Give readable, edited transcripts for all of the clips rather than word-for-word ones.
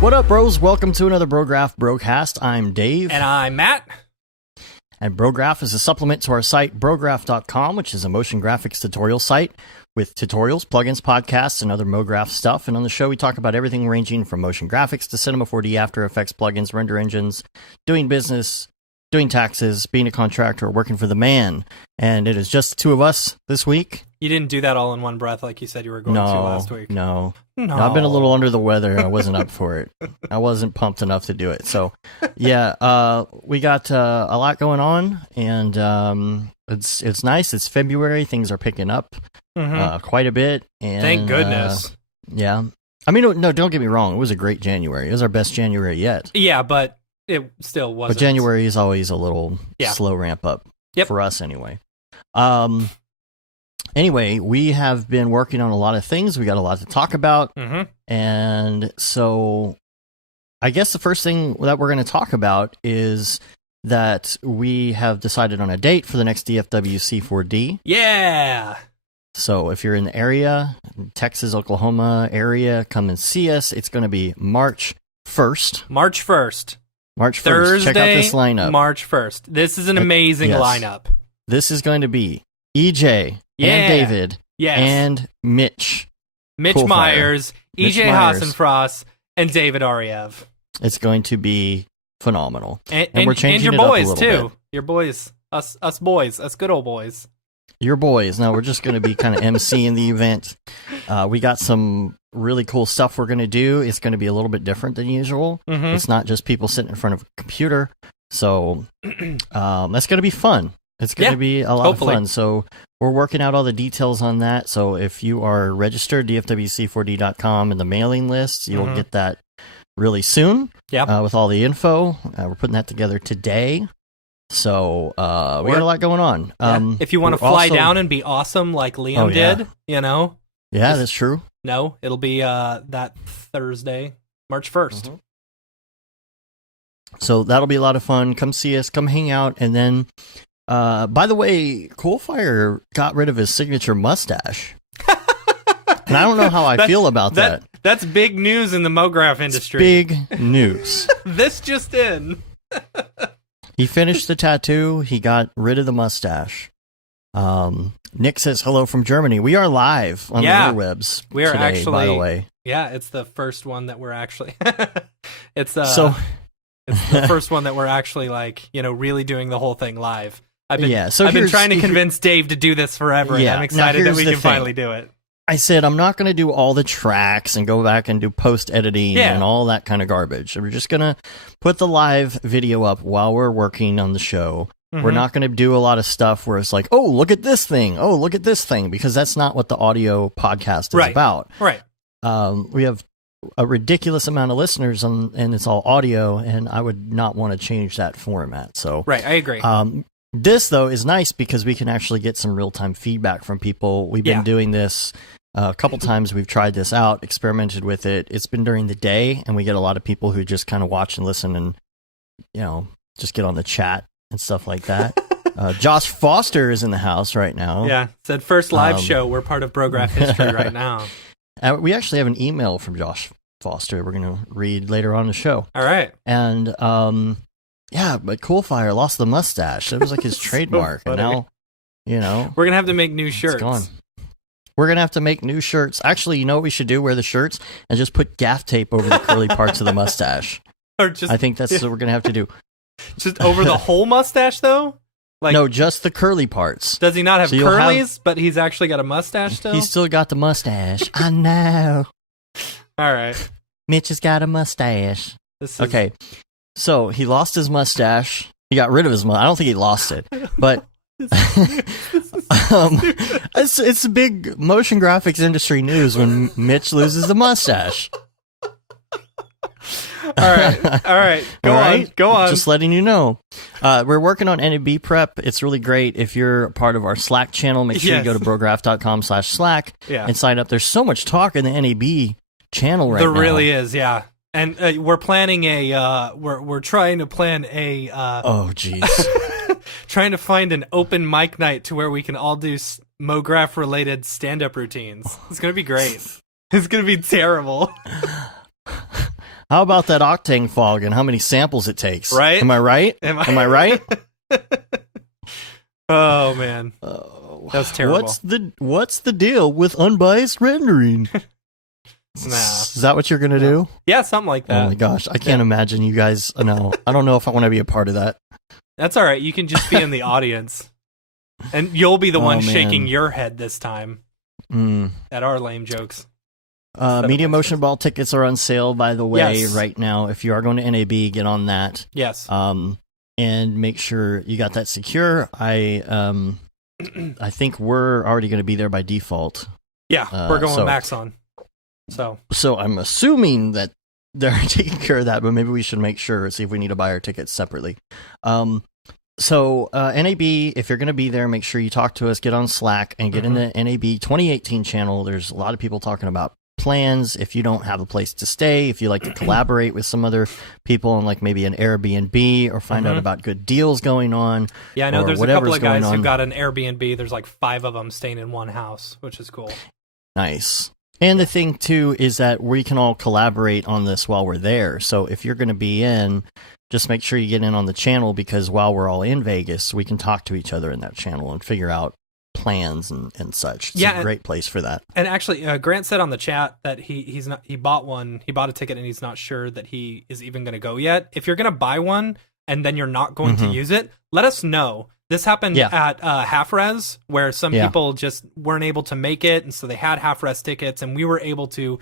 What up, bros? Welcome to another Brograph Brocast. I'm Dave. And I'm Matt. And Brograph is a supplement to our site, Brograph.com, which is a motion graphics tutorial site with tutorials, plugins, podcasts, and other MoGraph stuff. And on the show, we talk about everything ranging from motion graphics to Cinema 4D, After Effects, plugins, render engines, doing business, doing taxes, being a contractor, working for the man. And it is just the two of us this week. You didn't do that all in one breath like you said you were going to last week. No. I've been a little under the weather. I wasn't up for it. I wasn't pumped enough to do it. So, yeah, we got a lot going on, and it's nice. It's February. Things are picking up quite a bit. And, thank goodness. Yeah. I mean, no, don't get me wrong. It was a great January. It was our best January yet. Yeah, but it still wasn't. But January is always a little slow ramp up for us anyway. Anyway, we have been working on a lot of things. We got a lot to talk about. And so I guess the first thing that we're going to talk about is that we have decided on a date for the next DFW C4D. Yeah. So if you're in the area, Texas, Oklahoma area, come and see us. It's going to be March 1st. March 1st. March 1st. Thursday, check out this lineup. March 1st. This is an amazing lineup. This is going to be EJ and David and Mitch Coolfire. Myers, EJ Hassenfrost, and David Ariev. It's going to be phenomenal. And we're changing your boys, it up a little bit. Your boys. Us boys. Us good old boys. Your boys. Now, we're just going to be kind of emceeing the event. We got some really cool stuff we're going to do. It's going to be a little bit different than usual. It's not just people sitting in front of a computer. So that's going to be fun. It's going to be a lot of fun. So we're working out all the details on that. So if you are registered, dfwc4d.com in the mailing list, you'll get that really soon with all the info. We're putting that together today. So we got a lot going on. If you want to fly down and be awesome like Liam did, you know. Yeah, that's true. No, it'll be that Thursday, March 1st. So that'll be a lot of fun. Come see us. Come hang out. And then... by the way, Coolfire got rid of his signature mustache. And I don't know how I feel about that. That's big news in the MoGraph industry. Big news. This just in. He finished the tattoo. He got rid of the mustache. Nick says hello from Germany. We are live on the interwebs we are today, actually, by the way. Yeah, it's the first one that we're actually... It's the first one that we're actually, really doing the whole thing live. I've been trying to convince Dave to do this forever, and I'm excited that we can finally do it. I said, I'm not going to do all the tracks and go back and do post-editing and all that kind of garbage. We're just going to put the live video up while we're working on the show. We're not going to do a lot of stuff where it's like, oh, look at this thing. Oh, look at this thing. Because that's not what the audio podcast is about. Right. We have a ridiculous amount of listeners, and it's all audio, and I would not want to change that format. So, right, I agree. This, though, is nice because we can actually get some real-time feedback from people. We've been doing this a couple times. We've tried this out, experimented with it. It's been during the day, and we get a lot of people who just kind of watch and listen and, just get on the chat and stuff like that. Josh Foster is in the house right now. Yeah, said first live show. We're part of Brograph history right now. We actually have an email from Josh Foster we're going to read later on the show. All right. And, but Coolfire lost the mustache. It was like his trademark. And now, we're going to have to make new shirts. It's gone. We're going to have to make new shirts. Actually, you know what we should do? Wear the shirts and just put gaff tape over the curly parts of the mustache. I think that's what we're going to have to do. Just over the whole mustache, though? No, just the curly parts. Does he not have curlies, but he's actually got a mustache still? He's still got the mustache. I know. All right. Mitch has got a mustache. Okay. So he lost his mustache. He got rid of his mustache. I don't think he lost it. But it's big motion graphics industry news when Mitch loses the mustache. All right. Go on. Just letting you know. We're working on NAB prep. It's really great. If you're a part of our Slack channel, make sure you go to brograph.com/Slack and sign up. There's so much talk in the NAB channel right now. There really is, yeah. And we're planning we're trying to plan a oh jeez. Trying to find an open mic night to where we can all do Brograph related stand-up routines. It's going to be great. It's going to be terrible. How about that octane fog and how many samples it takes? Right? Am I right? Am I right? Oh man. That was terrible. What's the deal with unbiased rendering? Nah. Is that what you're going to do? Yeah, something like that. Oh my gosh, I can't imagine you guys. No, I don't know if I want to be a part of that. That's all right. You can just be in the audience. And you'll be the one shaking your head this time at our lame jokes. Media Motion Ball tickets are on sale, by the way, right now. If you are going to NAB, get on that. Yes. And make sure you got that secure. I think we're already going to be there by default. Yeah, we're going max on. So I'm assuming that they're taking care of that, but maybe we should make sure, see if we need to buy our tickets separately. NAB, if you're going to be there, make sure you talk to us, get on Slack, and get in the NAB 2018 channel. There's a lot of people talking about plans. If you don't have a place to stay, if you like to collaborate with some other people on like maybe an Airbnb or find out about good deals going on. Yeah, I know there's a couple of guys who got an Airbnb. There's like 5 of them staying in one house, which is cool. Nice. And the thing, too, is that we can all collaborate on this while we're there. So if you're going to be in, just make sure you get in on the channel, because while we're all in Vegas, we can talk to each other in that channel and figure out plans and such. It's a great place for that. And actually, Grant said on the chat that he bought a ticket and he's not sure that he is even going to go yet. If you're going to buy one and then you're not going to use it, let us know. This happened at Half Res, where some people just weren't able to make it, and so they had Half Res tickets, and we were able to,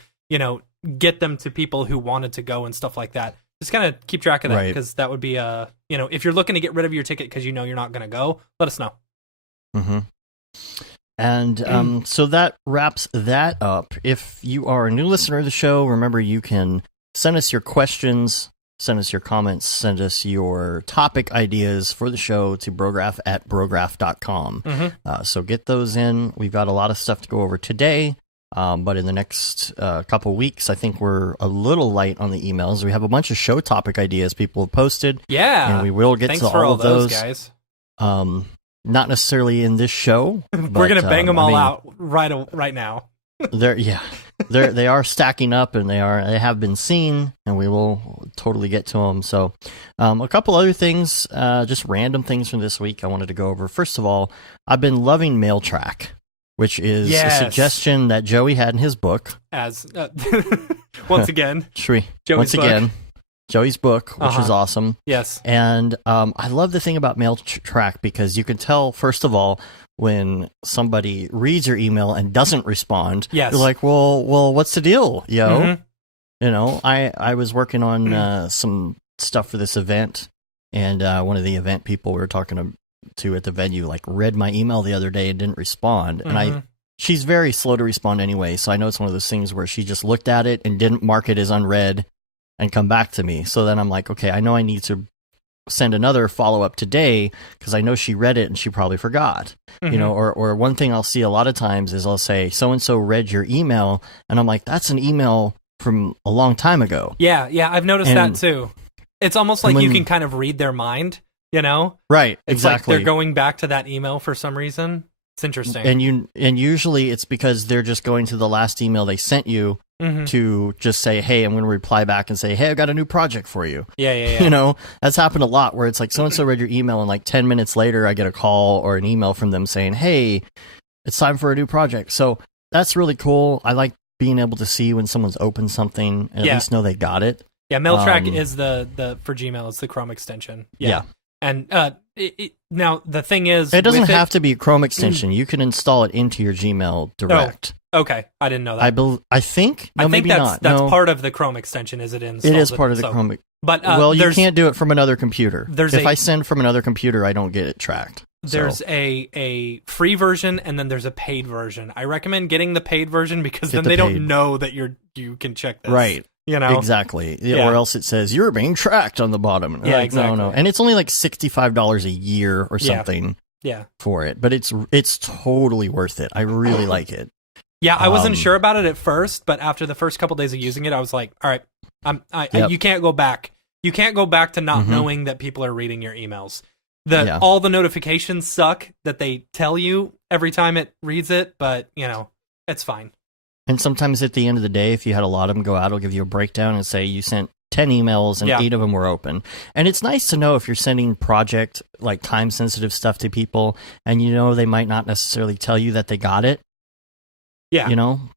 get them to people who wanted to go and stuff like that. Just kind of keep track of that, because that would be if you're looking to get rid of your ticket because you're not going to go, let us know. And so that wraps that up. If you are a new listener of the show, remember you can send us your questions, send us your comments, send us your topic ideas for the show to brograph@brograph.com. So get those in. We've got a lot of stuff to go over today, but in the next couple weeks, I think we're a little light on the emails. We have a bunch of show topic ideas people have posted. Yeah. And we will get to all of those guys. Not necessarily in this show. We're going to bang them all out right now. They are stacking up, and they have been seen, and we will totally get to them. So a couple other things, just random things from this week I wanted to go over. First of all, I've been loving Mail Track, which is a suggestion that Joey had in his book. As once again, Joey's book, which is awesome. Yes. And I love the thing about Mail Track, because you can tell, first of all, when somebody reads your email and doesn't respond, you're like, well, what's the deal, yo? I was working on some stuff for this event, and one of the event people we were talking to at the venue read my email the other day and didn't respond. And she's very slow to respond anyway, so I know it's one of those things where she just looked at it and didn't mark it as unread and come back to me. So then I'm like, okay, I know I need to send another follow-up today, because I know she read it and she probably forgot. Or one thing I'll see a lot of times is I'll say, so-and-so read your email, and I'm like, that's an email from a long time ago. Yeah, I've noticed that too. It's almost like you can kind of read their mind, Right, it's exactly. Like they're going back to that email for some reason. It's interesting. And usually it's because they're just going to the last email they sent you to just say, hey, I'm going to reply back and say, hey, I've got a new project for you. Yeah. That's happened a lot, where it's like so-and-so read your email, and 10 minutes later I get a call or an email from them saying, hey, it's time for a new project. So that's really cool. I like being able to see when someone's opened something and at least know they got it. Yeah, MailTrack is the for Gmail, it's the Chrome extension. Yeah. And now the thing is, it doesn't have to be a Chrome extension. You can install it into your Gmail direct. Oh, okay, I didn't know that. I think. No, I think maybe that's not. part of the Chrome extension. Is it installs? It is part of the Chrome. But you can't do it from another computer. If I send from another computer, I don't get it tracked. There's a free version, and then there's a paid version. I recommend getting the paid version, because then they don't know that you can check this. Right. Exactly. Or else it says you're being tracked on the bottom. Exactly. No. And it's only $65 a year or something for it. But it's totally worth it. I really like it. Yeah, I wasn't sure about it at first, but after the first couple days of using it, I was like, all right, You can't go back. You can't go back to not knowing that people are reading your emails. All the notifications suck that they tell you every time it reads it, but it's fine. And sometimes at the end of the day, if you had a lot of them go out, it'll give you a breakdown and say you sent 10 emails and 8 of them were open. And it's nice to know if you're sending project, like time-sensitive stuff to people, and they might not necessarily tell you that they got it. Yeah.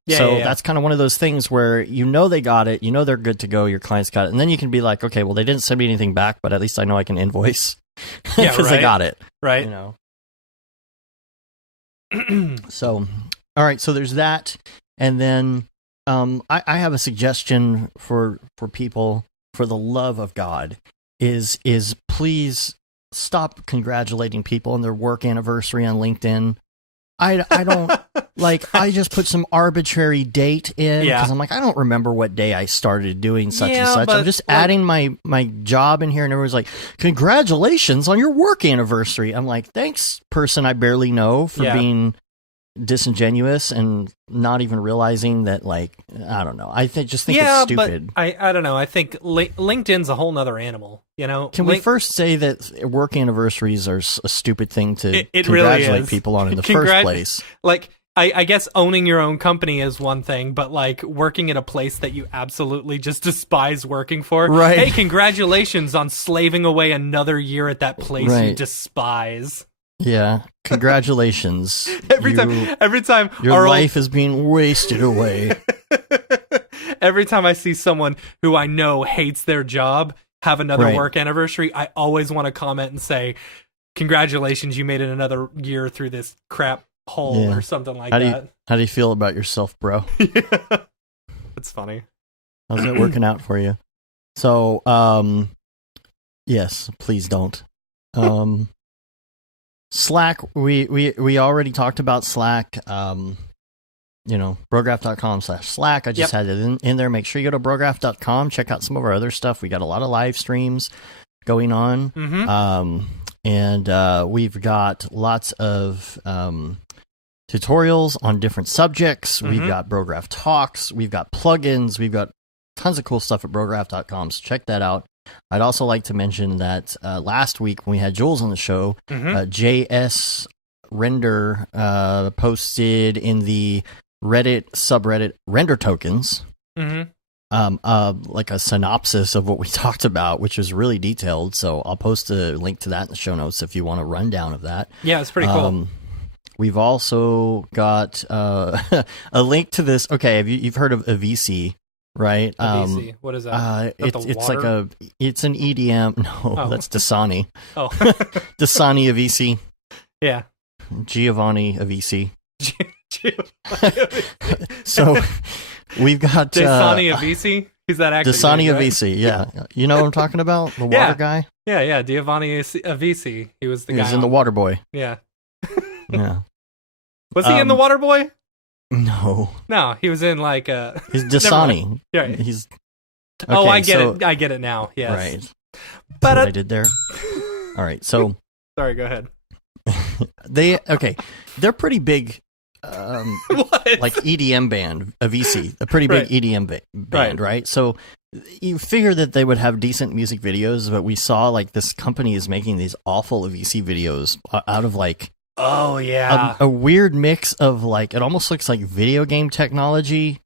That's kind of one of those things where they got it, they're good to go, your client's got it. And then you can be like, okay, well, they didn't send me anything back, but at least I know I can invoice because they got it. Right. So, all right, so there's that. And then I have a suggestion for people, for the love of God, is please stop congratulating people on their work anniversary on LinkedIn. I don't I just put some arbitrary date in because I'm like, I don't remember what day I started doing such and such. I'm just adding my job in here, and everyone's like, congratulations on your work anniversary. I'm like, thanks, person I barely know, for being disingenuous and not even realizing that, I don't know. I just think it's stupid. But I don't know. I think LinkedIn's a whole nother animal. Can we first say that work anniversaries are a stupid thing to it congratulate really people on in the first place? I guess owning your own company is one thing, but working at a place that you absolutely just despise working for. Right. Hey, congratulations on slaving away another year at that place you despise. Yeah, congratulations. Every time your life is being wasted away. Every time I see someone who I know hates their job have another work anniversary, I always want to comment and say, congratulations, you made it another year through this crap hole or something like that. How do you feel about yourself, bro? It's funny. How's it working out for you? So, yes, please don't. Slack, we already talked about Slack. Brograph.com/Slack. I just had it in there. Make sure you go to Brograph.com. Check out some of our other stuff. We got a lot of live streams going on. And we've got lots of tutorials on different subjects. We've got Brograph Talks. We've got plugins. We've got tons of cool stuff at Brograph.com. So check that out. I'd also like to mention that last week when we had Jules on the show, JS Render posted in the Reddit subreddit Render Tokens, like a synopsis of what we talked about, which was really detailed. So I'll post a link to that in the show notes if you want a rundown of that. Yeah, it's pretty cool. We've also got a link to this. Okay, you've heard of a VC? Right. What is that? It's an EDM. No, that's Dasani. Oh. Dasani Avicii. Yeah. Giovanni Avicii. So we've got Dasani Avicii. Is that actually Dasani Avicii? Yeah. You know what I'm talking about? The water guy? Yeah, Giovanni Avicii. He was the guy. He was in The Water Boy. Yeah. Yeah. Was he in The Water Boy? No, he was in he's Dasani. Yeah, he's. Okay, I get it. I get it now. Yes, right. But what I did there. All right, so sorry. Go ahead. They're pretty big. Like EDM band, Avicii, a pretty big EDM band, right? So you figure that they would have decent music videos, but we saw this company is making these awful Avicii videos out of oh yeah, a weird mix of it almost looks like video game technology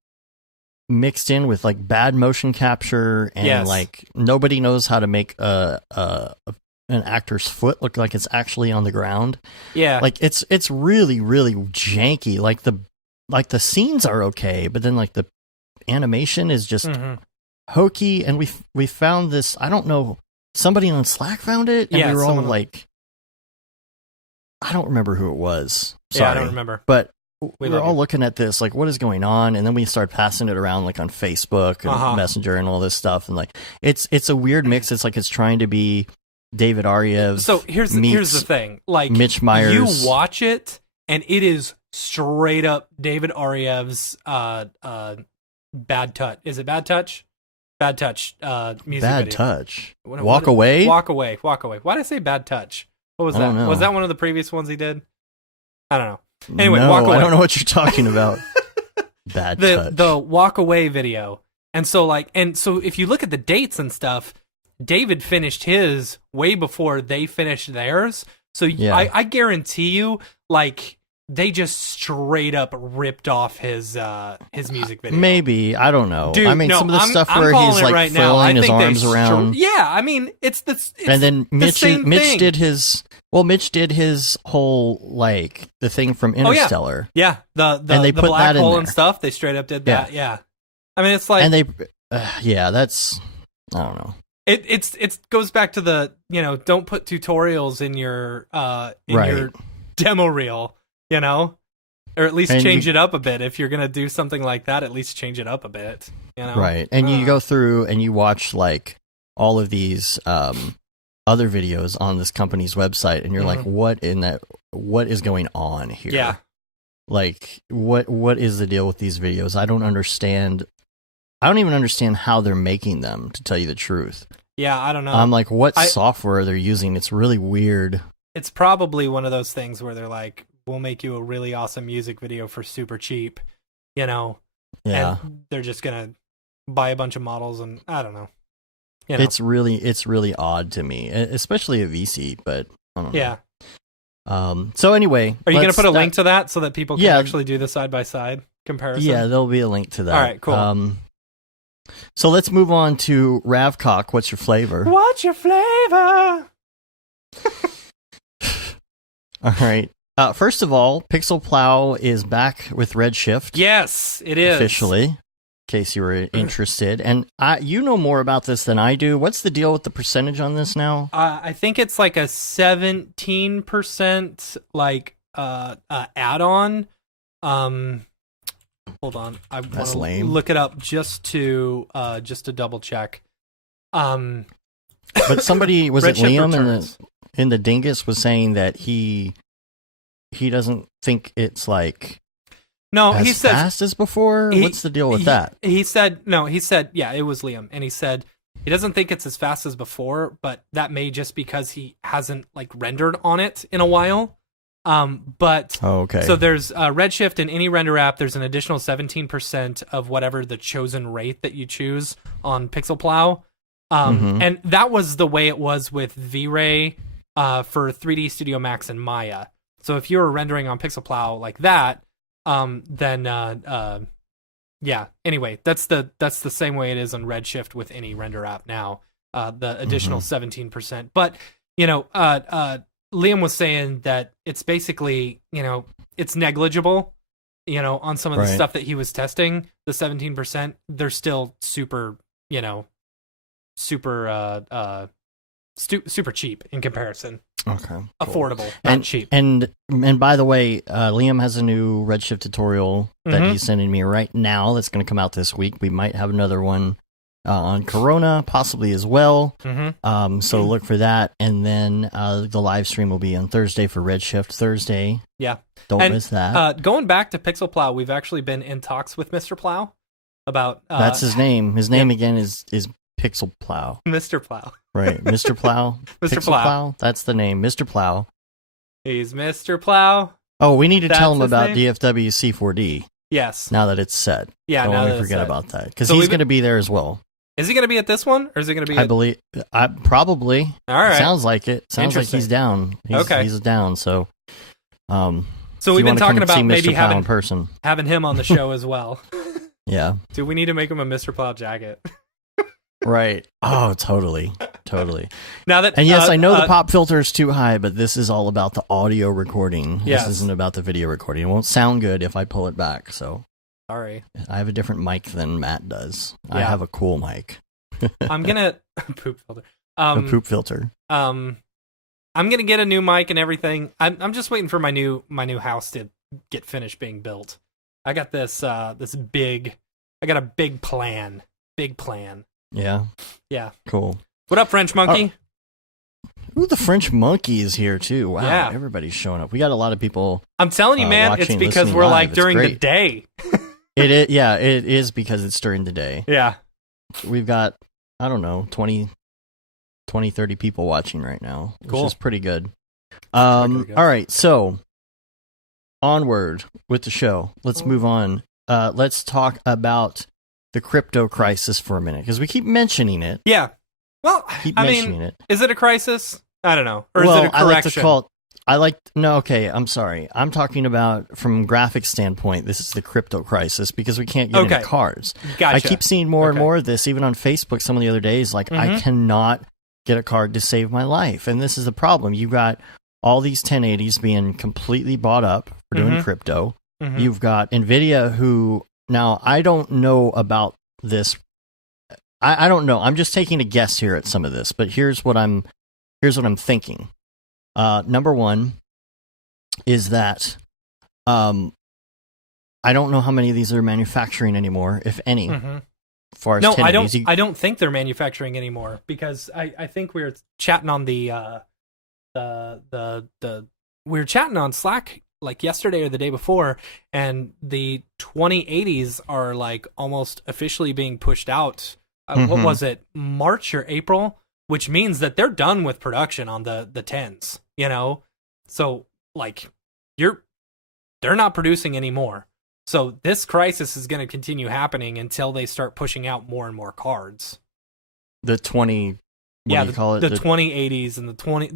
mixed in with bad motion capture and nobody knows how to make an actor's foot look like it's actually on the ground. Yeah, it's really really janky. The scenes are okay, but then the animation is just hokey. And we found this. I don't know. Somebody on Slack found it, and we were all I don't remember who it was. Sorry. Yeah, I don't remember. But we were all looking at this, what is going on? And then we started passing it around on Facebook and Messenger and all this stuff. And it's a weird mix. It's it's trying to be David Ariev. So here's the thing. Mitch Myers. You watch it and it is straight up David Ariev's Bad Touch. Is it Bad Touch? Bad Touch music Bad video. Touch. Walk Away? Walk Away. Why did I say Bad Touch? What was that? Was that one of the previous ones he did? I don't know. Anyway, no, Walk Away. I don't know what you're talking about. Bad Touch. The Walk Away video And so if you look at the dates and stuff, David finished his way before they finished theirs. So I guarantee you, like, they just straight up ripped off his music video. Maybe, I don't know. Dude, I mean, some of the stuff where he's like right flailing his arms around. Yeah, I mean, it's and then Mitch thing. did his whole, like, the thing from Interstellar. Yeah, the they put black that in hole there. And stuff. They straight up did that. Yeah. I mean, it's like, and they, that's, I don't know. It goes back to the, don't put tutorials in your your demo reel, or at least change it up a bit. If you're gonna do something like that, at least change it up a bit, Right, and you go through and you watch like all of these other videos on this company's website, and you're like, what is going on here? Yeah, like what is the deal with these videos? I don't understand. I don't even understand how they're making them, to tell you the truth. Yeah, I don't know. I'm like, what software they're using? It's really weird. It's probably one of those things where they're like, we'll make you a really awesome music video for super cheap, Yeah. And they're just going to buy a bunch of models, and I don't know. It's really odd to me, especially a VC, but I don't know. Yeah. So anyway. Are you going to put a link to that so that people can actually do the side-by-side comparison? Yeah, there'll be a link to that. All right, cool. So let's move on to Ravcock. What's your flavor? What's your flavor? All right. First of all, Pixel Plow is back with Redshift. Yes, it is. Officially, in case you were interested. And you know more about this than I do. What's the deal with the percentage on this now? I think it's like a 17% add-on. Hold on, I want to look it up just to double check. But somebody was it Liam in the Dingus was saying that he doesn't think it's like he said fast as before. What's the deal with that? He said yeah, it was Liam, and he said he doesn't think it's as fast as before, but that may just because he hasn't like rendered on it in a while. Okay. So there's Redshift in any render app. There's an additional 17% of whatever the chosen rate that you choose on Pixel Plow. And that was the way it was with V-Ray for 3D Studio Max and Maya. So if you were rendering on Pixel Plow like that, then Anyway, that's the same way it is on Redshift with any render app now. The additional 17%, but Liam was saying that it's basically, it's negligible, on some of the stuff that he was testing. The 17%, they're still super cheap in comparison. Okay. Cool. Affordable, not cheap. And by the way, Liam has a new Redshift tutorial that he's sending me right now that's going to come out this week. We might have another one on Corona, possibly as well. So look for that. And then the live stream will be on Thursday for Redshift Thursday. Yeah. Don't miss that. Going back to Pixel Plow, we've actually been in talks with Mr. Plow about... that's his name. His name again is Pixel Plow. Mr. Plow. Right. Mr. Plow. Mr. Plow. That's the name. Mr. Plow. He's Mr. Plow. Oh, we need to tell him about DFW C4D. Yes. Now that it's set. Yeah, Don't let me forget about that. Because he's going to be there as well. Is he going to be at this one, or is he going to be? I believe. Probably. All right. Sounds like it. Sounds like he's down. He's down. So. So we've been talking about maybe having him on the show as well. Yeah. Do we need to make him a Mr. Plow jacket? Right. Oh, totally. Now that, and yes, I know the pop filter is too high, but this is all about the audio recording. Yes. This isn't about the video recording. It won't sound good if I pull it back. So. Sorry. I have a different mic than Matt does. Yeah. I have a cool mic. I'm gonna poop filter. A poop filter. I'm gonna get a new mic and everything. I'm just waiting for my new house to get finished being built. I got this big. I got a big plan. Yeah. Yeah. Cool. What up, French Monkey? Ooh, the French Monkey is here too. Wow, yeah. Everybody's showing up. We got a lot of people. I'm telling you, man, it's because we're like during the day. It is, yeah, it is because it's during the day. Yeah. We've got, I don't know, 20, 30 people watching right now, which is pretty good. All right, so onward with the show. Let's move on. Let's talk about the crypto crisis for a minute because we keep mentioning it. Yeah. Well, is it a crisis? I don't know. Or is it a correction? I'm sorry. I'm talking about from graphic standpoint, this is the crypto crisis because we can't get any cards. Gotcha. I keep seeing more and more of this, even on Facebook some of the other days, like I cannot get a card to save my life. And this is the problem. You've got all these 1080s being completely bought up for doing crypto. You've got NVIDIA who, now I don't know about this. I don't know. I'm just taking a guess here at some of this, but here's what I'm thinking. Number one is that I don't know how many of these are manufacturing anymore, if any. As far as I don't think they're manufacturing anymore because I think we were chatting on we were chatting on Slack like yesterday or the day before, and the 2080s are like almost officially being pushed out. What was it, March or April? Which means that they're done with production on the 10s, you know? So, like, they're not producing anymore. So this crisis is going to continue happening until they start pushing out more and more cards. The 20... What do you call it? The 2080s and the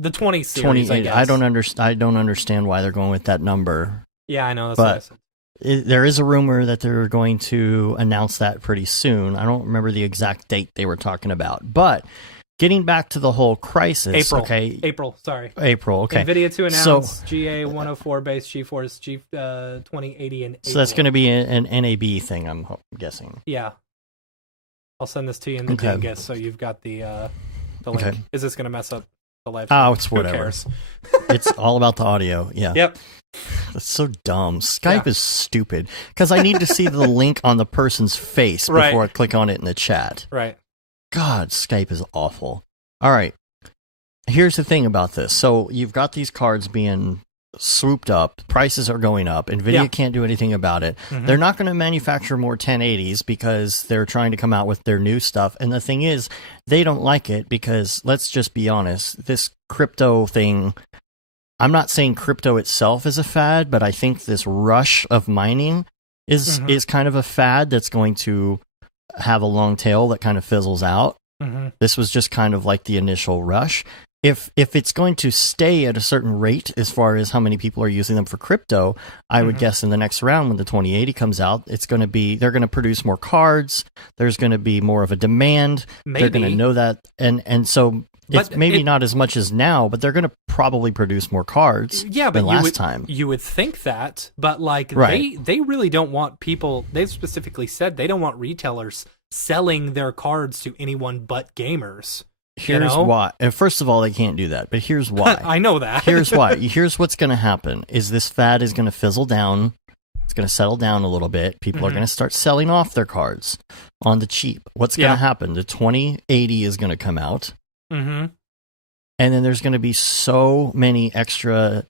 20 series, I guess. I don't understand why they're going with that number. Yeah, I know. That's what I said. There is a rumor that they're going to announce that pretty soon. I don't remember the exact date they were talking about. But getting back to the whole crisis. April, okay. April, okay. NVIDIA to announce GA 104 base GeForce 2080 in April. So that's going to be an NAB thing, I'm guessing. Yeah. I'll send this to you in the Dingus so you've got the link. Okay. Is this going to mess up the live? Oh, it's whatever. It's all about the audio. Yeah. Yep. That's so dumb. Skype is stupid because I need to see the link on the person's face before I click on it in the chat. Right. God, Skype is awful. All right. Here's the thing about this. So you've got these cards being swooped up. Prices are going up. NVIDIA can't do anything about it. They're not going to manufacture more 1080s because they're trying to come out with their new stuff. And the thing is, they don't like it because, let's just be honest, this crypto thing, I'm not saying crypto itself is a fad, but I think this rush of mining is kind of a fad that's going to have a long tail that kind of fizzles out. This was just kind of like the initial rush. If it's going to stay at a certain rate as far as how many people are using them for crypto, I would guess in the next round when the 2080 comes out, it's going to be, they're going to produce more cards. There's going to be more of a demand. Maybe. They're going to know that. And so it's maybe not as much as now, but they're going to probably produce more cards than last time. You would think that, but like they really don't want people, they've specifically said they don't want retailers selling their cards to anyone but gamers. Here's why. And first of all, they can't do that, but here's why. I know that. Here's why. Here's what's going to happen is this fad is going to fizzle down. It's going to settle down a little bit. People are going to start selling off their cards on the cheap. What's going to happen? The 2080 is going to come out. And then there's going to be so many extra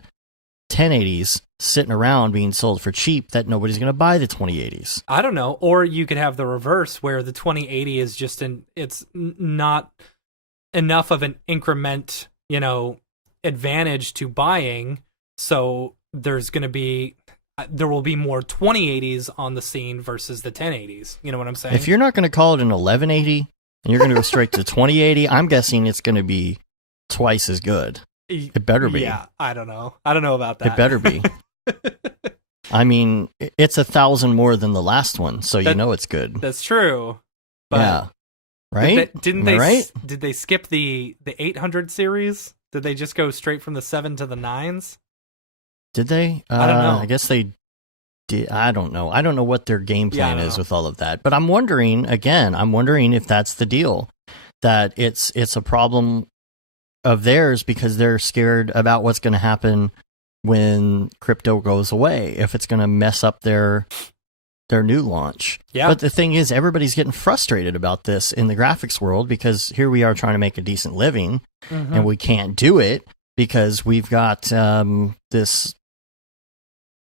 1080s sitting around being sold for cheap that nobody's going to buy the 2080s. I don't know. Or you could have the reverse where the 2080 is just it's not enough of an increment, advantage to buying. So there will be more 2080s on the scene versus the 1080s. You know what I'm saying? If you're not going to call it an 1180 and you're going to go straight to 2080, I'm guessing it's going to be twice as good. It better be. Yeah, I don't know about that. It better be. I mean, it's 1,000 more than the last one, so you know it's good. That's true. But yeah. Right? Did they skip the 800 series? Did they just go straight from the 7 to the 9s? Did they? I don't know. I guess they did. I don't know. I don't know what their game plan is with all of that. But I'm wondering if that's the deal. That it's a problem of theirs because they're scared about what's going to happen when crypto goes away. If it's going to mess up their new launch. Yeah. But the thing is, everybody's getting frustrated about this in the graphics world because here we are trying to make a decent living and we can't do it because we've got this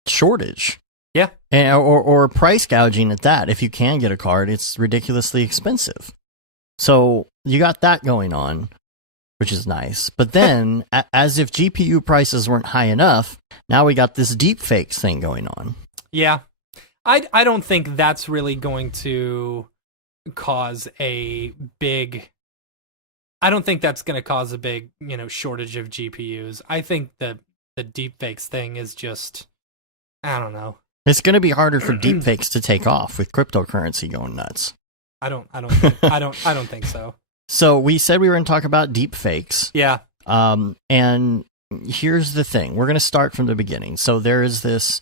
shortage. Yeah. Or price gouging at that. If you can get a card, it's ridiculously expensive. So you got that going on, which is nice. But then, as if GPU prices weren't high enough, now we got this deep fakes thing going on. Yeah. I don't think that's really going to cause a big. I don't think that's going to cause a big, shortage of GPUs. I think the deepfakes thing is just, I don't know. It's going to be harder for deepfakes to take off with cryptocurrency going nuts. I don't think so. So we said we were going to talk about deepfakes. Yeah. And here's the thing. We're going to start from the beginning. So there is this.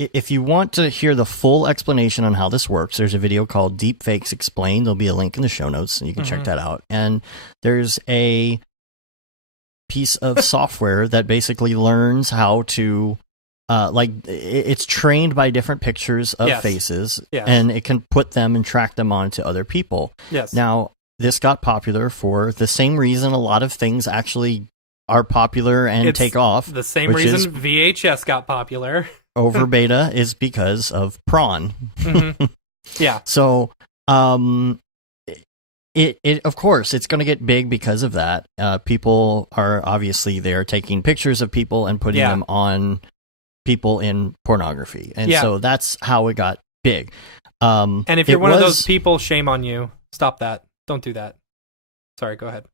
If you want to hear the full explanation on how this works, there's a video called Deepfakes Explained. There'll be a link in the show notes, and you can check that out. And there's a piece of software that basically learns how to, it's trained by different pictures of faces, and it can put them and track them onto other people. Yes. Now, this got popular for the same reason a lot of things actually are popular and take off. The same reason VHS got popular. Over beta is because of prawn. Yeah. So, it of course it's going to get big because of that. People are obviously they're taking pictures of people and putting them on people in pornography, and so that's how it got big. And if you're one of those people, shame on you. Stop that. Don't do that. Sorry. Go ahead.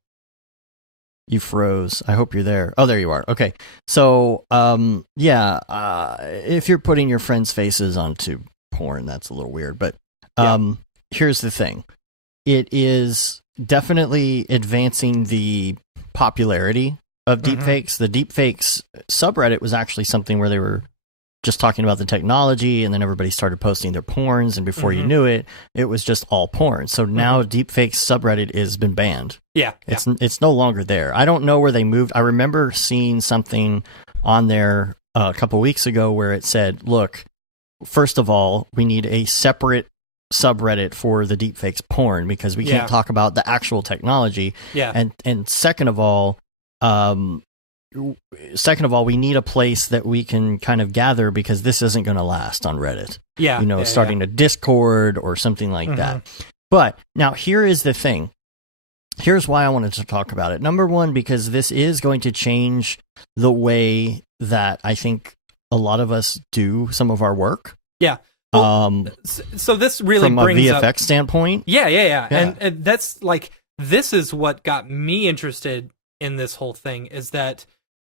You froze. I hope you're there. Oh, there you are. Okay. So, if you're putting your friends' faces onto porn, that's a little weird. But here's the thing. It is definitely advancing the popularity of deepfakes. The deepfakes subreddit was actually something where they were just talking about the technology, and then everybody started posting their porns, and before you knew it, it was just all porn. So now deepfakes subreddit has been banned. Yeah. It's no longer there. I don't know where they moved. I remember seeing something on there a couple weeks ago where it said, look, first of all, we need a separate subreddit for the deepfakes porn because we can't talk about the actual technology. Yeah. And second of all, we need a place that we can kind of gather because this isn't going to last on Reddit. Yeah. Starting a Discord or something like that. But now here is the thing. Here's why I wanted to talk about it. Number one, because this is going to change the way that I think a lot of us do some of our work. Yeah. Well, so this really from brings a VFX standpoint. Yeah. And that's like, this is what got me interested in this whole thing is that,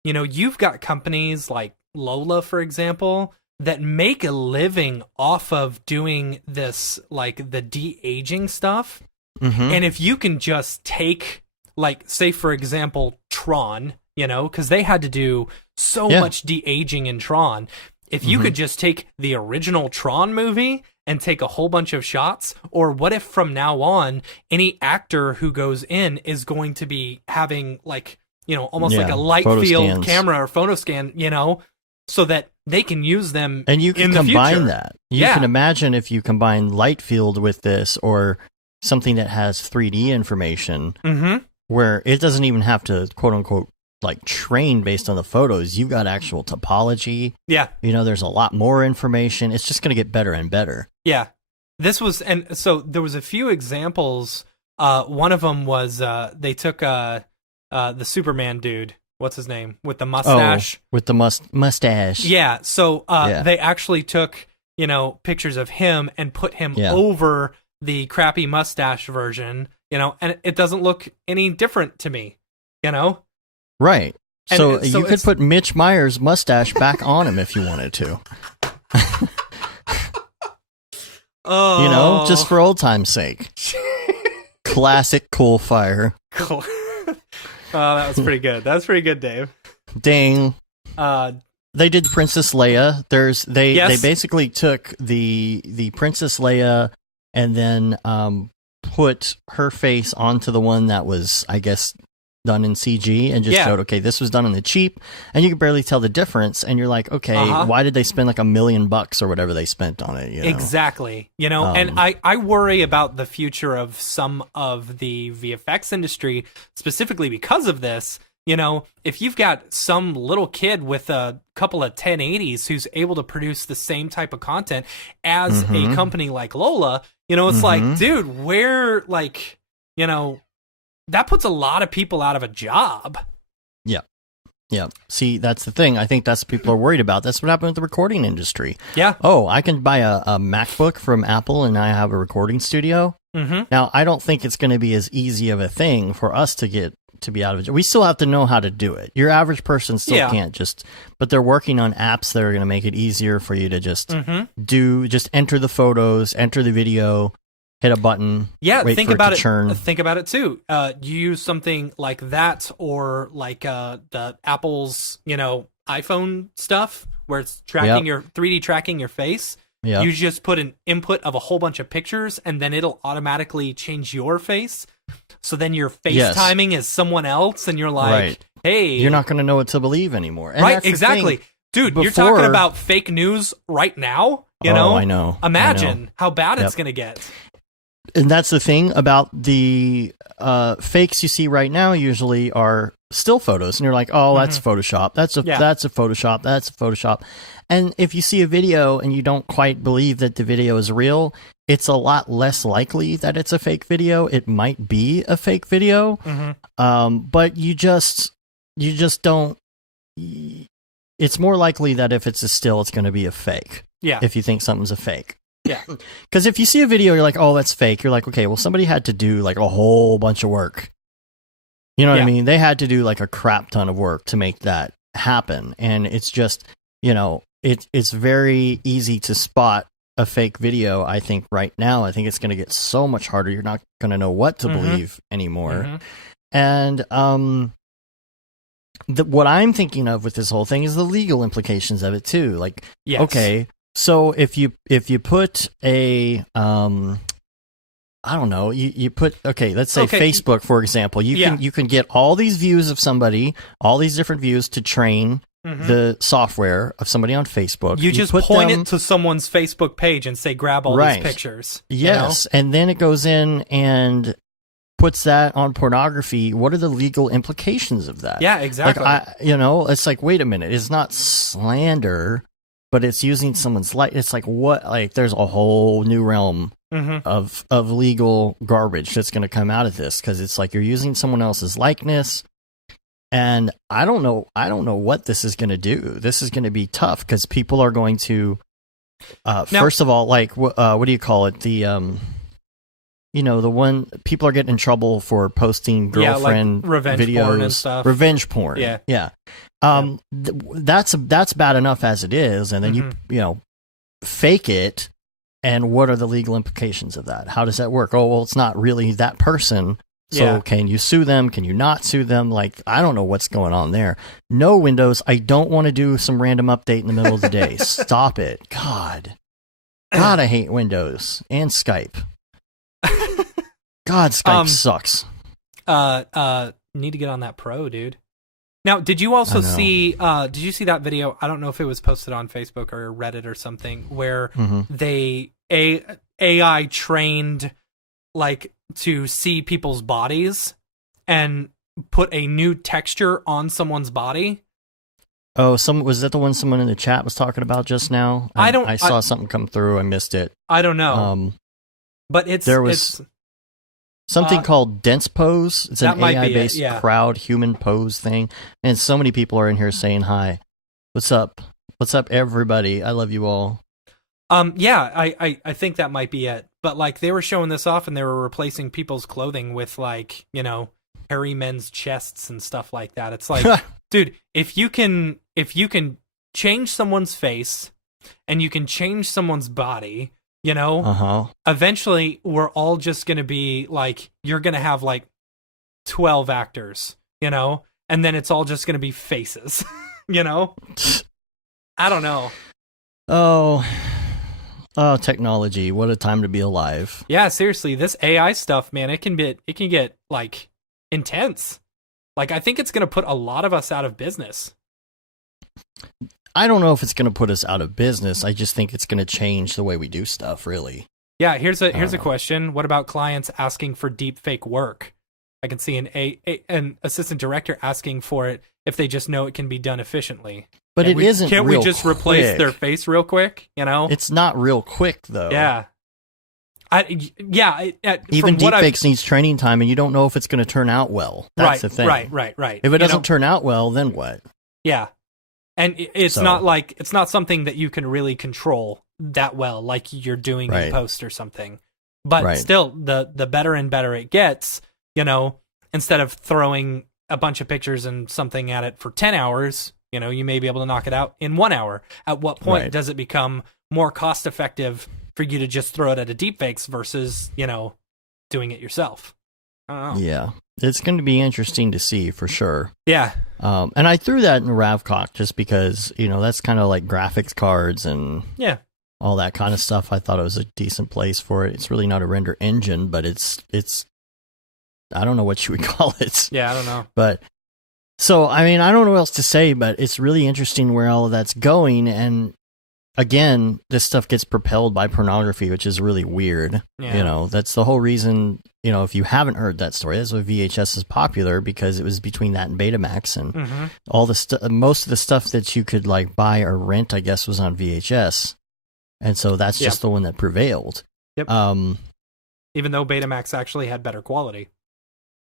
you've got companies like Lola, for example, that make a living off of doing this, like the de-aging stuff. And if you can just take, like, say, for example, Tron, because they had to do so much de-aging in Tron. If you could just take the original Tron movie and take a whole bunch of shots, or what if from now on, any actor who goes in is going to be having, like, almost like a light field camera or photo scan, so that they can use them and you can in the combine future. That. You can imagine if you combine light field with this or something that has 3D information where it doesn't even have to, quote unquote, like train based on the photos. You've got actual topology. Yeah. There's a lot more information. It's just going to get better and better. Yeah. This was, and so there was a few examples. One of them was they took the Superman dude. What's his name? With the mustache. Oh, with the mustache. Yeah. So they actually took, pictures of him and put him over the crappy mustache version, and it doesn't look any different to me, Right. So you could put Mitch Meyer's mustache back on him if you wanted to. Just for old time's sake. Classic Coolfire. Cool. Oh, that was pretty good. That was pretty good, Dave. Dang. They did Princess Leia. They basically took the Princess Leia and then put her face onto the one that was, I guess, done in CG and just showed, okay, this was done on the cheap, and you could barely tell the difference, and you're like, okay, why did they spend like $1 million or whatever they spent on it? Exactly. And I worry about the future of some of the VFX industry, specifically because of this. If you've got some little kid with a couple of 1080s who's able to produce the same type of content as a company like Lola, it's like, dude, where, like, that puts a lot of people out of a job. Yeah. See, that's the thing. I think that's what people are worried about. That's what happened with the recording industry. Yeah. Oh, I can buy a MacBook from Apple and I have a recording studio. Now, I don't think it's going to be as easy of a thing for us to get to be out of it. We still have to know how to do it. Your average person still can't just, but they're working on apps that are going to make it easier for you to just just enter the photos, enter the video, hit a button. Yeah, wait think for about it to churn. Think about it too. You use something like that, or like the Apple's, iPhone stuff, where it's tracking your 3D tracking your face. Yep. You just put an input of a whole bunch of pictures, and then it'll automatically change your face. So then your FaceTiming is someone else, and you're like, hey. You're not going to know what to believe anymore. And right, exactly. Dude, you're talking about fake news right now? I know. Imagine how bad it's going to get. And that's the thing about the fakes you see right now usually are still photos. And you're like, oh, that's Photoshop. That's a Photoshop. That's a Photoshop. And if you see a video and you don't quite believe that the video is real, it's a lot less likely that it's a fake video. It might be a fake video, but you just don't. It's more likely that if it's a still, it's going to be a fake. Yeah. If you think something's a fake. Yeah. Because if you see a video, you're like, oh, that's fake. You're like, okay, well, somebody had to do like a whole bunch of work. You know what I mean? They had to do like a crap ton of work to make that happen. And it's just, it's very easy to spot a fake video. I think right now, I think it's going to get so much harder. You're not going to know what to believe anymore. And what I'm thinking of with this whole thing is the legal implications of it too. Like, okay, so if you put a I don't know, you put let's say Facebook, for example, you can get all these views of somebody, all these different views to train the software of somebody on Facebook. You just point it to someone's Facebook page and say, grab all these pictures. Yes, and then it goes in and puts that on pornography. What are the legal implications of that? Yeah, exactly. Like, it's like, wait a minute, it's not slander, but it's using someone's it's like, what? Like, there's a whole new realm of legal garbage that's going to come out of this, because it's like you're using someone else's likeness. And I don't know what this is going to do. This is going to be tough, because people are going to, first of all, like, what do you call it? The, the one, people are getting in trouble for posting girlfriend like revenge videos, porn and stuff. Revenge porn. Yeah. That's bad enough as it is. And then you fake it. And what are the legal implications of that? How does that work? Oh, well, it's not really that person. So can you sue them? Can you not sue them? Like, I don't know what's going on there. No, Windows, I don't want to do some random update in the middle of the day. Stop it. God, I hate Windows and Skype. God, Skype sucks. Need to get on that Pro, dude. Now, did you also see, did you see that video? I don't know if it was posted on Facebook or Reddit or something, where they, AI trained, like, to see people's bodies and put a new texture on someone's body. Oh, was that the one someone in the chat was talking about just now? I saw something come through. I missed it. I don't know. But there was something called Dense Pose. It's an AI-based crowd human pose thing. And so many people are in here saying hi. What's up? What's up, everybody? I love you all. I think that might be it. But, like, they were showing this off, and they were replacing people's clothing with, like, hairy men's chests and stuff like that. It's like, dude, if you can change someone's face and you can change someone's body, eventually we're all just going to be like, you're going to have like 12 actors, and then it's all just going to be faces, I don't know. Oh, technology. What a time to be alive. Yeah, seriously, this AI stuff, man, it can get like intense. Like, I think it's going to put a lot of us out of business. I don't know if it's going to put us out of business. I just think it's going to change the way we do stuff, really. Yeah, here's a question. What about clients asking for deep fake work? I can see an assistant director asking for it if they just know it can be done efficiently. But Can't we just replace their face real quick? It's not real quick, though. Yeah. Even deepfakes needs training time, and you don't know if it's going to turn out well. That's the thing. Right. If it doesn't turn out well, then what? Yeah. And it's not something that you can really control that well, like you're doing in post or something. But still, the better and better it gets, instead of throwing a bunch of pictures and something at it for 10 hours, you may be able to knock it out in 1 hour. At what point does it become more cost effective for you to just throw it at a deepfakes versus, doing it yourself? I don't know. Yeah. It's going to be interesting to see for sure. Yeah. And I threw that in Ravcock just because, that's kind of like graphics cards and all that kind of stuff. I thought it was a decent place for it. It's really not a render engine, but it's I don't know what you would call it. Yeah, I don't know. But so, I mean, I don't know what else to say, but it's really interesting where all of that's going. And again, this stuff gets propelled by pornography, which is really weird. Yeah. That's the whole reason, if you haven't heard that story, that's why VHS is popular, because it was between that and Betamax, and all the most of the stuff that you could like buy or rent, I guess, was on VHS. And so that's just the one that prevailed. Yep. Even though Betamax actually had better quality.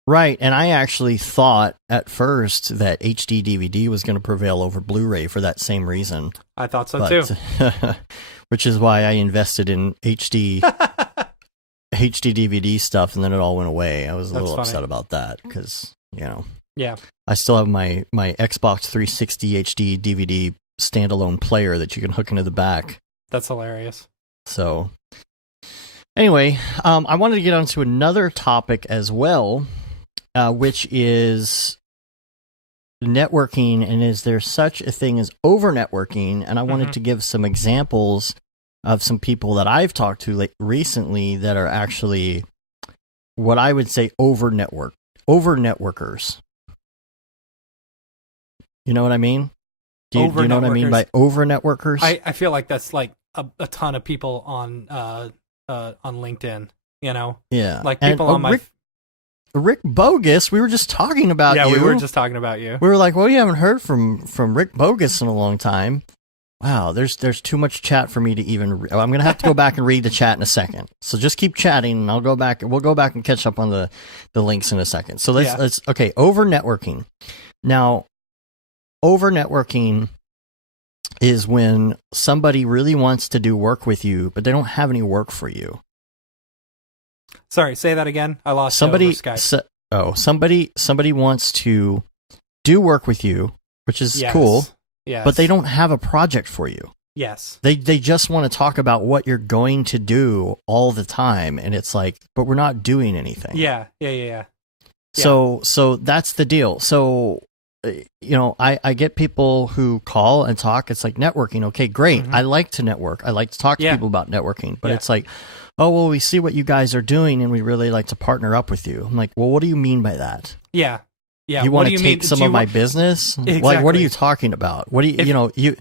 Right, and I actually thought at first that HD DVD was going to prevail over Blu-ray for that same reason. I thought so too. Which is why I invested in HD DVD stuff, and then it all went away. I was a little upset about that because, Yeah. I still have my Xbox 360 HD DVD standalone player that you can hook into the back. That's hilarious. So, anyway, I wanted to get onto another topic as well, which is networking, and is there such a thing as over-networking? And I wanted to give some examples of some people that I've talked to recently that are actually what I would say over-networkers. You know what I mean? Do you know what I mean by over-networkers? I feel like that's like a ton of people on LinkedIn, Yeah. Like people on my... Rick Bogus, we were just talking about you. Yeah, we were just talking about you. We were like, well, you haven't heard from Rick Bogus in a long time. Wow, there's too much chat for me to even... I'm going to have to go back and read the chat in a second. So just keep chatting, and we'll go back and catch up on the links in a second. So let's okay, over-networking. Now, over-networking is when somebody really wants to do work with you, but they don't have any work for you. Sorry, say that again. I lost somebody. Skype. Somebody wants to do work with you, which is cool. Yes. But they don't have a project for you. Yes. They just want to talk about what you're going to do all the time, and it's like, but we're not doing anything. Yeah. So that's the deal. So, I get people who call and talk. It's like networking. Okay, great. I like to network. I like to talk to people about networking. But it's like, oh, well, we see what you guys are doing, and we really like to partner up with you. I'm like, well, what do you mean by that? Yeah. You want to take some of my business? Exactly. Like, what are you talking about? What do you,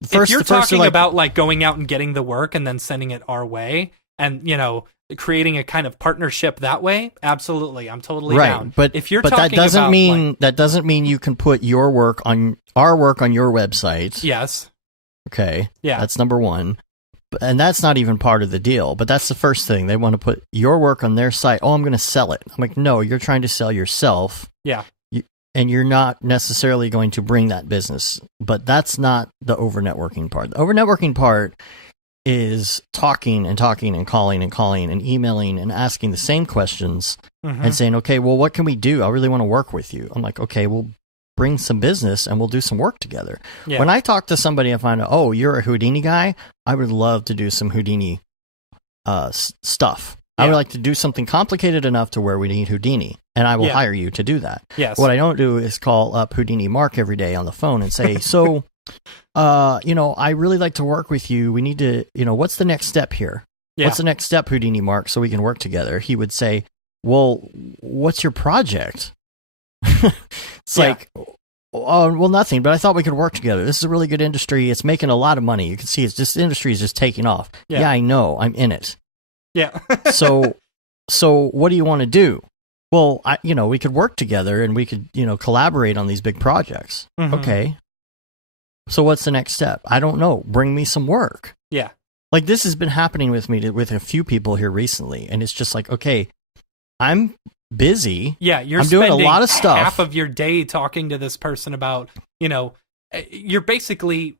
if you're talking about like going out and getting the work and then sending it our way, and creating a kind of partnership that way, absolutely, I'm totally down. But if you're talking that doesn't mean you can put our work on your website. Yes. Okay. Yeah. That's number one. And that's not even part of the deal, but that's the first thing. They want to put your work on their site. Oh, I'm going to sell it. I'm like, no, you're trying to sell yourself. Yeah. And you're not necessarily going to bring that business. But that's not the over-networking part. The over-networking part is talking and calling and emailing and asking the same questions and saying, okay, well, what can we do? I really want to work with you. I'm like, okay, we'll bring some business and we'll do some work together. Yeah. When I talk to somebody and find out, oh, you're a Houdini guy, I would love to do some Houdini stuff. Yeah. I would like to do something complicated enough to where we need Houdini, and I will hire you to do that. Yes. What I don't do is call up Houdini Mark every day on the phone and say, so, I really like to work with you. We need to, what's the next step here? Yeah. What's the next step, Houdini Mark, so we can work together? He would say, well, what's your project? It's like, oh, well, nothing, but I thought we could work together. This is a really good industry. It's making a lot of money. You can see this industry is just taking off. Yeah, I know. I'm in it. Yeah. So what do you want to do? Well, we could work together and we could, collaborate on these big projects. Okay. So what's the next step? I don't know. Bring me some work. Yeah. Like, this has been happening with me with a few people here recently, and it's just like, okay, I'm busy. Yeah, I'm doing a lot of stuff. Half of your day talking to this person about, you're basically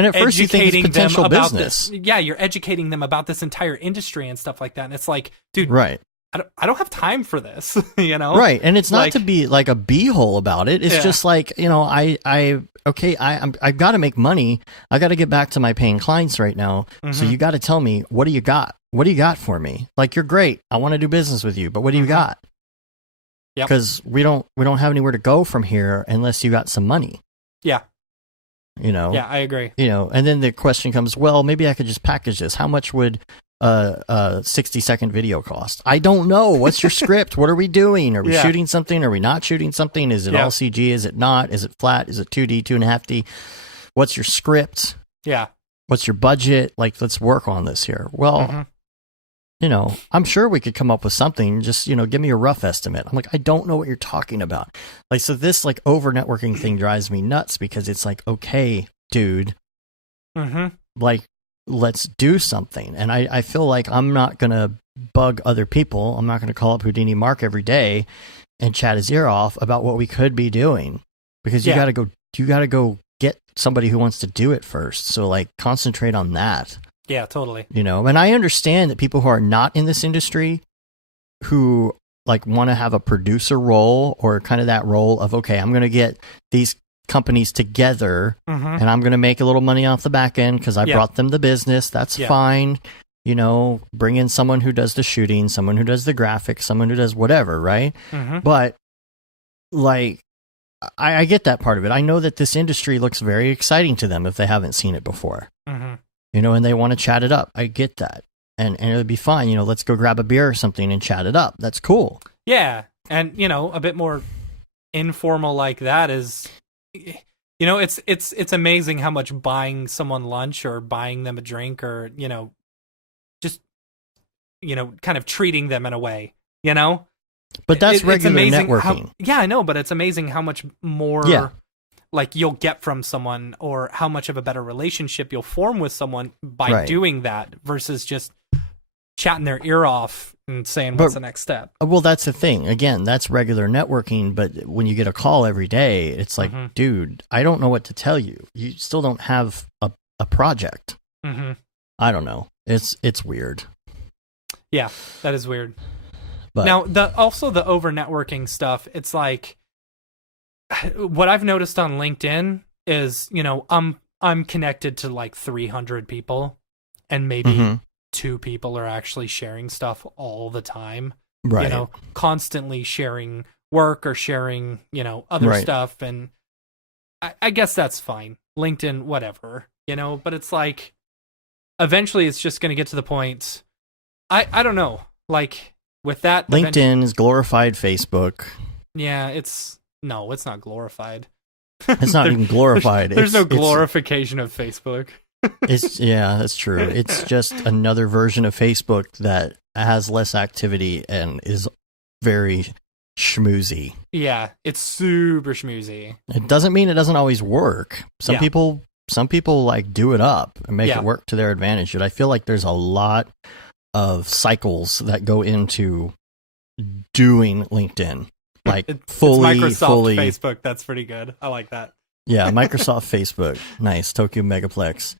And at first you think it's potential business. You're educating them about this entire industry and stuff like that. And it's like, dude, right. I don't have time for this, you know? Right. And it's not to be like a beehole about it. It's just like, you know, I've got to make money. I got to get back to my paying clients right now. Mm-hmm. So you got to tell me, what do you got? What do you got for me? Like, you're great. I want to do business with you, but what do you got? Because we don't have anywhere to go from here unless you got some money. Yeah. You know? Yeah, I agree. You know, and then the question comes, well, maybe I could just package this. How much would a 60-second video cost? I don't know. What's your script? What are we doing? Are we shooting something? Are we not shooting something? Is it all CG? Is it not? Is it flat? Is it 2D, 2.5D? What's your script? Yeah. What's your budget? Like, let's work on this here. Well, you know, I'm sure we could come up with something. Just, you know, give me a rough estimate. I'm like, I don't know what you're talking about. Like, so this like over networking thing drives me nuts because it's like, okay, dude, like, let's do something. And I feel like I'm not going to bug other people. I'm not going to call up Houdini Mark every day and chat his ear off about what we could be doing, because you got to go get somebody who wants to do it first. So like, concentrate on that. Yeah, totally. You know, and I understand that people who are not in this industry, who like want to have a producer role or kind of that role of, okay, I'm going to get these companies together and I'm going to make a little money off the back end because I brought them the business. That's fine. You know, bring in someone who does the shooting, someone who does the graphics, someone who does whatever, right? But like, I get that part of it. I know that this industry looks very exciting to them if they haven't seen it before. You know, and they want to chat it up. I get that. And it would be fine. You know, let's go grab a beer or something and chat it up. That's cool. Yeah. And, you know, a bit more informal like that is, you know, it's amazing how much buying someone lunch or buying them a drink or, you know, just, you know, kind of treating them in a way, you know? But that's regular networking. I know, but it's amazing how much more like you'll get from someone, or how much of a better relationship you'll form with someone by doing that versus just chatting their ear off and saying, what's the next step? Well, that's the thing. Again, that's regular networking. But when you get a call every day, it's like, dude, I don't know what to tell you. You still don't have a project. I don't know. It's weird. Yeah, that is weird. But now, the over networking stuff, it's like, what I've noticed on LinkedIn is, you know, I'm connected to like 300 people, and maybe 2 people are actually sharing stuff all the time. Right. You know, constantly sharing work or sharing, you know, other stuff. And I guess that's fine. LinkedIn, whatever, you know, but it's like, eventually it's just going to get to the point. I don't know. Like with that. LinkedIn is glorified Facebook. Yeah, no, it's not glorified. It's not even glorified. There's no glorification of Facebook. That's true. It's just another version of Facebook that has less activity and is very schmoozy. Yeah, it's super schmoozy. It doesn't mean it doesn't always work. Some people like do it up and make it work to their advantage. But I feel like there's a lot of cycles that go into doing LinkedIn. Like it's Microsoft Facebook. That's pretty good. I like that. Yeah, Microsoft Facebook. Nice. Tokyo Megaplex.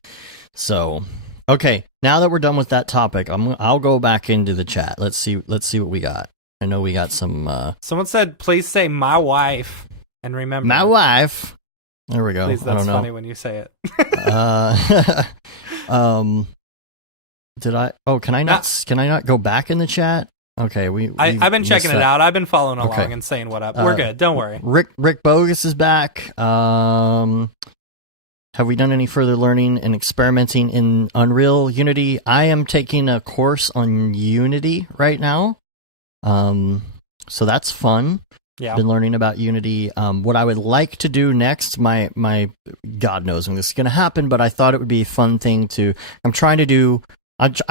So, okay. Now that we're done with that topic, I'll go back into the chat. Let's see what we got. I know we got some. Someone said, "Please say my wife," and remember my wife. There we go. Please, that's funny when you say it. Did I? Oh, can I not? Can I not go back in the chat? Okay, I've been checking it out. I've been following along and saying what up. We're good. Don't worry. Rick Bogus is back. Have we done any further learning and experimenting in Unreal Unity? I am taking a course on Unity right now. So that's fun. Yeah. Been learning about Unity. What I would like to do next, my God knows when this is going to happen, but I thought it would be a fun thing to. I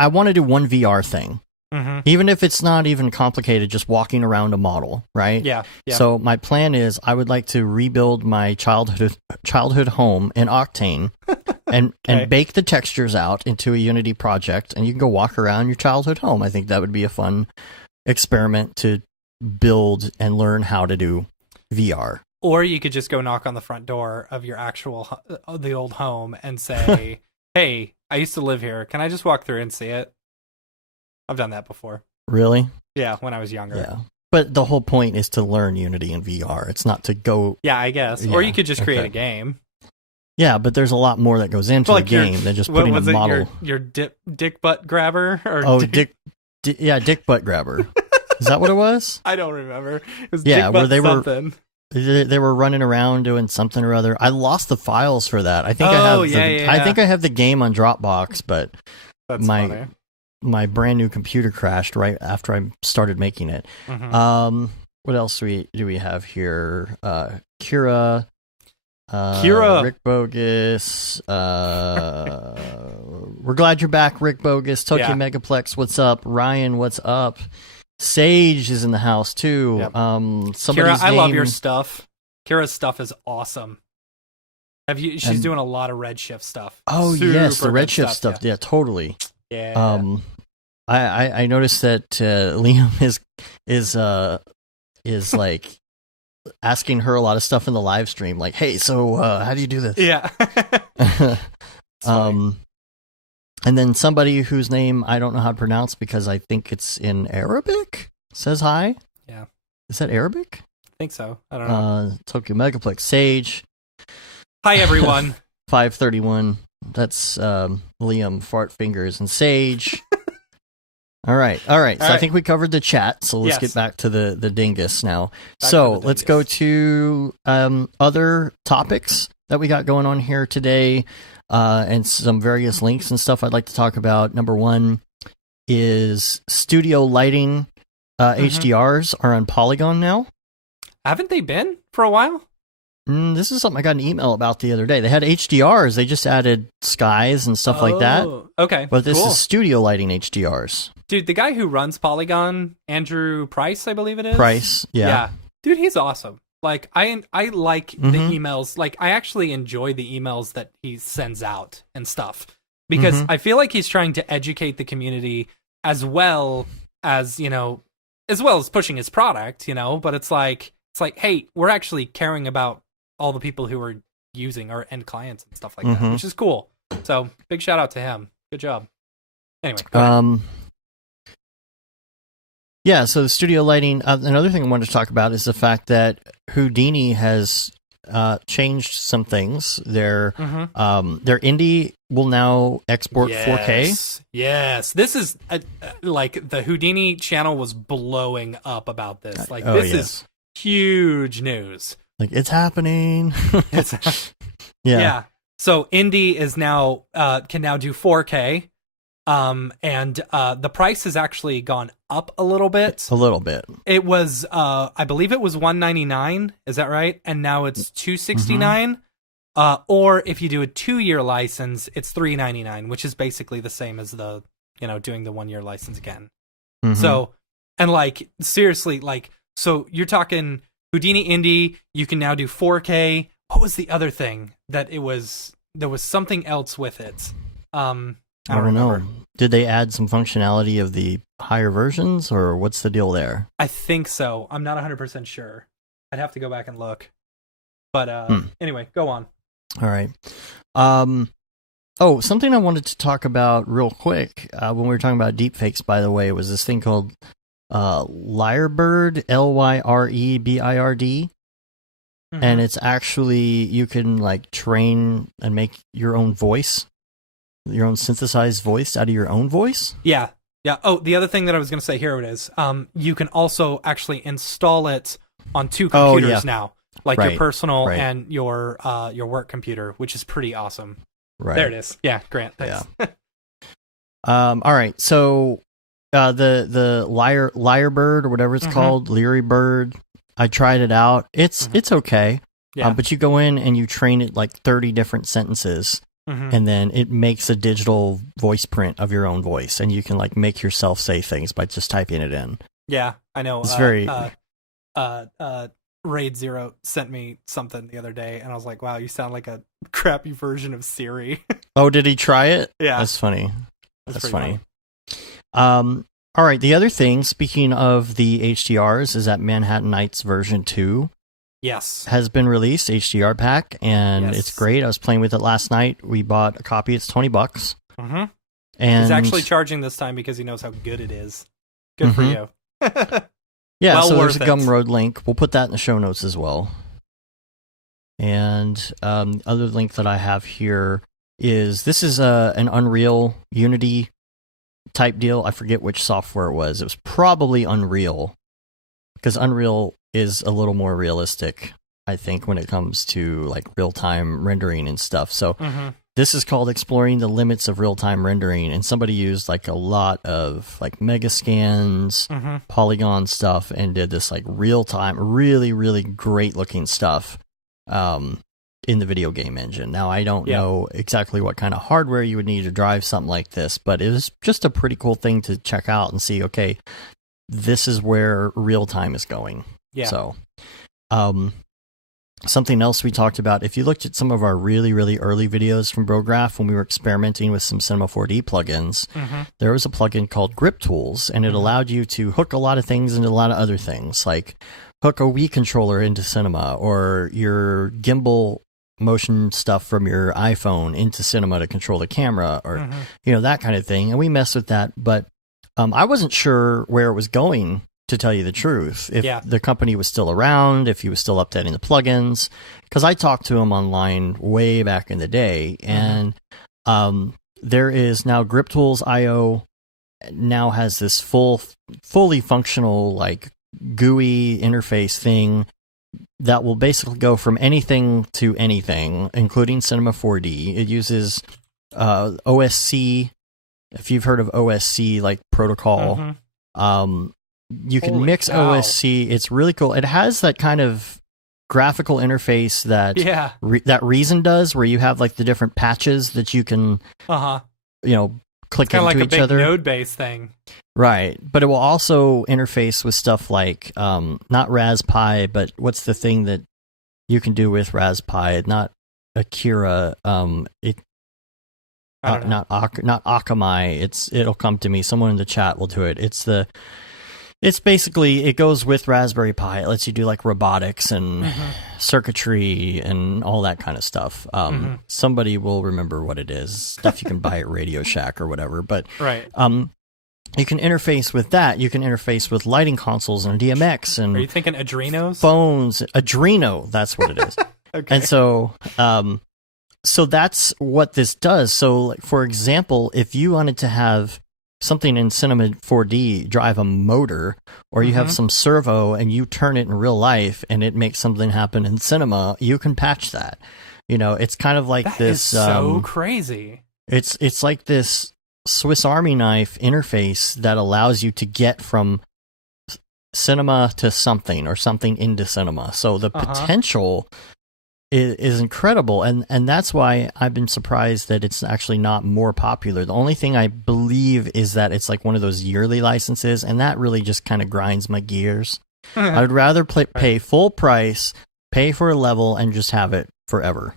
want to do one VR thing. Even if it's not even complicated, just walking around a model, right? Yeah. So my plan is I would like to rebuild my childhood home in Octane and bake the textures out into a Unity project, and you can go walk around your childhood home. I think that would be a fun experiment to build and learn how to do VR. Or you could just go knock on the front door of your the old home and say, "Hey, I used to live here. Can I just walk through and see it?" I've done that before. Really? Yeah, when I was younger. Yeah. But the whole point is to learn Unity in VR. It's not to go... Yeah, I guess. Yeah, or you could just create a game. Yeah, but there's a lot more that goes into a game than just putting a model. Your dick butt grabber? Dick butt grabber. Is that what it was? I don't remember. It was dick butt something. They were running around doing something or other. I lost the files for that. I think I think I have the game on Dropbox, but that's funny. My brand new computer crashed right after I started making it. Mm-hmm. What else do we have here? Kira, Rick Bogus. We're glad you're back, Rick Bogus. Tokyo Megaplex, what's up? Ryan, what's up? Sage is in the house too. Yep. Kira, I love your stuff. Kira's stuff is awesome. She's doing a lot of Redshift stuff. Oh, yes, the Redshift stuff. Yeah, totally. Yeah. I noticed that Liam is like asking her a lot of stuff in the live stream, like, "Hey, so how do you do this?" Yeah. And then somebody whose name I don't know how to pronounce because I think it's in Arabic says hi. Yeah. Is that Arabic? I think so. I don't know. Tokyo Megaplex. Sage. Hi, everyone. 531. That's Liam Fart Fingers and Sage. All right. So I think we covered the chat. So let's get back to the dingus now. Let's go to other topics that we got going on here today. And some various links and stuff I'd like to talk about. Number one is studio lighting. HDRs are on Polygon now. Haven't they been for a while? This is something I got an email about the other day. They had HDRs. They just added skies and stuff like that. Okay, but this is studio lighting HDRs. Dude, the guy who runs Polygon, Andrew Price, I believe it is. Price, yeah. Dude, he's awesome. Like, I like the emails. Like, I actually enjoy the emails that he sends out and stuff. Because I feel like he's trying to educate the community as well as pushing his product, but it's like, hey, we're actually caring about all the people who are using our end clients and stuff like that, which is cool. So, big shout out to him. Good job. Anyway, go ahead. Yeah, so the studio lighting, another thing I wanted to talk about is the fact that Houdini has changed some things. Their indie will now export 4K. Yes, this is like the Houdini channel was blowing up about this. Like this is huge news. Like it's happening. Yeah. So indie is now can now do 4K. And the price has actually gone up a little bit. It was, I believe it was $199. Is that right? And now it's $269. Or if you do a 2-year license, it's $399, which is basically the same as the, doing the 1-year license again. So, and like, seriously, like, so you're talking Houdini Indie, you can now do 4K. What was the other thing that there was something else with it. I don't know. Did they add some functionality of the higher versions, or what's the deal there? I think so. I'm not 100% sure. I'd have to go back and look. But anyway, go on. All right. Something I wanted to talk about real quick when we were talking about deepfakes, by the way, was this thing called Lyrebird, Lyrebird. And it's actually, you can like train and make your own voice. Your own synthesized voice out of your own voice? Yeah. Oh, the other thing that I was going to say, here it is. You can also actually install it on 2 computers now, like your personal and your work computer, which is pretty awesome. Right. There it is. Yeah, Grant, thanks. Yeah. All right. So the Lyrebird or whatever it's called, Lyrebird, I tried it out. It's okay. Yeah. But you go in and you train it like 30 different sentences. And then it makes a digital voice print of your own voice, and you can like make yourself say things by just typing it in. Yeah, I know. It's very. Raid Zero sent me something the other day, and I was like, "Wow, you sound like a crappy version of Siri." Oh, did he try it? Yeah, that's funny. That's funny. All right. The other thing, speaking of the HDRs, is that Manhattan Nights version 2 Yes. has been released, HDR pack, and it's great. I was playing with it last night. We bought a copy. It's $20. Mm-hmm. And he's actually charging this time because he knows how good it is. Good for you. Yeah, well, so there's a Gumroad link. We'll put that in the show notes as well. And other link that I have here is this is an Unreal Unity type deal. I forget which software it was. It was probably Unreal, because Unreal is a little more realistic, I think, when it comes to like real-time rendering and stuff. So this is called Exploring the Limits of Real-Time Rendering, and somebody used like a lot of like Megascans, polygon stuff, and did this like real-time, really, really great-looking stuff in the video game engine. Now, I don't know exactly what kind of hardware you would need to drive something like this, but it was just a pretty cool thing to check out and see, okay, this is where real-time is going. Yeah. So, something else we talked about, if you looked at some of our really, really early videos from Brograph when we were experimenting with some Cinema 4D plugins, there was a plugin called Grip Tools, and it allowed you to hook a lot of things into a lot of other things, like hook a Wii controller into Cinema, or your gimbal motion stuff from your iPhone into Cinema to control the camera, or you know, that kind of thing. And we messed with that, but I wasn't sure where it was going, to tell you the truth, if the company was still around, if he was still updating the plugins, because I talked to him online way back in the day, and there is now Grip Tools IO now has this fully functional like GUI interface thing that will basically go from anything to anything, including Cinema 4D. It uses OSC, if you've heard of OSC like protocol. You can mix OSC. It's really cool. It has that kind of graphical interface that that Reason does, where you have like the different patches that you can, you know, click into like each a big other. node-based thing, right? But it will also interface with stuff like not Raspberry, but what's the thing that you can do with Raspberry? Not Akira. Not Akamai. It'll come to me. Someone in the chat will do it. It's basically, it goes with Raspberry Pi. It lets you do like robotics and circuitry and all that kind of stuff. Somebody will remember what it is. Stuff you can buy at Radio Shack or whatever. But you can interface with that. You can interface with lighting consoles and DMX and. Are you thinking Adrenos? Phones. Adreno. That's what it is. Okay. And so, so that's what this does. So, like, for example, if you wanted to have something in Cinema 4D drive a motor, or you have some servo and you turn it in real life and it makes something happen in Cinema, you can patch that. You know, it's kind of like that is so crazy. It's like this Swiss Army knife interface that allows you to get from Cinema to something, or something into Cinema. So the potential is incredible, and that's why I've been surprised that it's actually not more popular. The only thing I believe is that it's like one of those yearly licenses, and that really just kind of grinds my gears. I would rather pay full price, pay for a level, and just have it forever.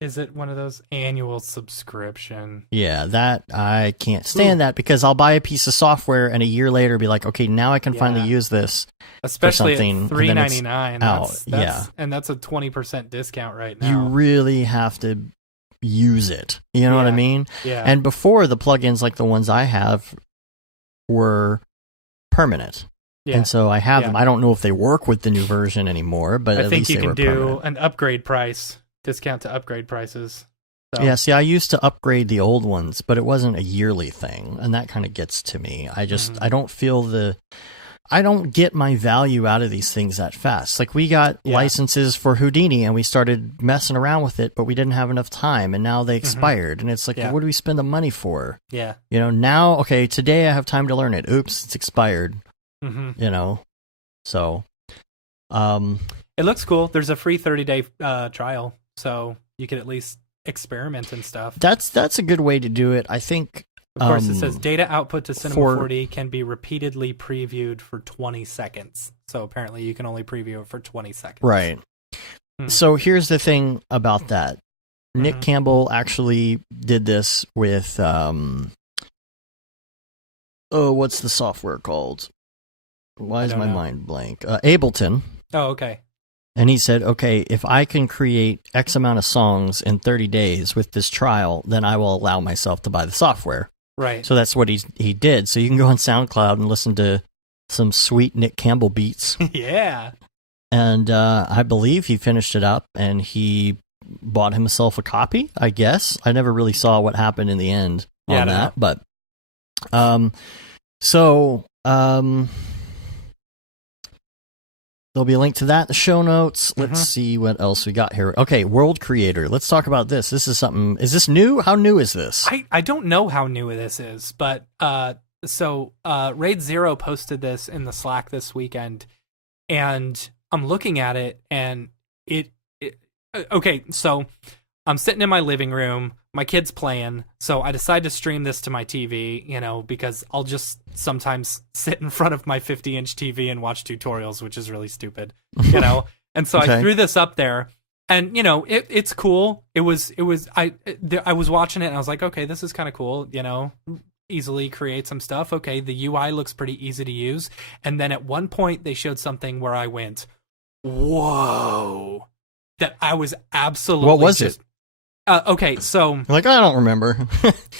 Is it one of those annual subscription? Yeah, that I can't stand that, because I'll buy a piece of software and a year later be like, okay, now I can finally use this. Especially for something, at $3.99. And that's a 20% discount right now. You really have to use it. You know what I mean? Yeah. And before, the plugins like the ones I have were permanent. Yeah. And so I have them. I don't know if they work with the new version anymore, but at least they were permanent. I think you can do an upgrade price. Discount to upgrade prices. So. Yeah, see, I used to upgrade the old ones, but it wasn't a yearly thing, and that kind of gets to me. I just, I don't feel I don't get my value out of these things that fast. Like, we got licenses for Houdini, and we started messing around with it, but we didn't have enough time, and now they expired, and it's like, well, what do we spend the money for? Yeah. You know, now, okay, today I have time to learn it. Oops, it's expired. You know, so. It looks cool. There's a free 30-day trial. So you can at least experiment and stuff. That's a good way to do it. I think. Of course, it says data output to Cinema 4D can be repeatedly previewed for 20 seconds. So apparently, you can only preview it for 20 seconds. Right. So here's the thing about that. Nick Campbell actually did this with what's the software called? Why is my mind blank? Ableton. Oh, okay. And he said, okay, if I can create X amount of songs in 30 days with this trial, then I will allow myself to buy the software. Right. So that's what he did. So you can go on SoundCloud and listen to some sweet Nick Campbell beats. Yeah. And I believe he finished it up and he bought himself a copy, I guess. I never really saw what happened in the end on that. But there'll be a link to that in the show notes. Let's see what else we got here. Okay, World Creator. Let's talk about this. This is something. Is this new? How new is this? I don't know how new this is, but Raid Zero posted this in the Slack this weekend, and I'm looking at it, and okay, so I'm sitting in my living room. My kid's playing, so I decide to stream this to my TV, because I'll just sometimes sit in front of my 50-inch TV and watch tutorials, which is really stupid, And so I threw this up there, and it's cool. I was watching it, and I was like, okay, this is kind of cool, easily create some stuff. Okay, the UI looks pretty easy to use, and then at one point they showed something where I went, whoa, that I was absolutely. What was it? Okay, so I don't remember.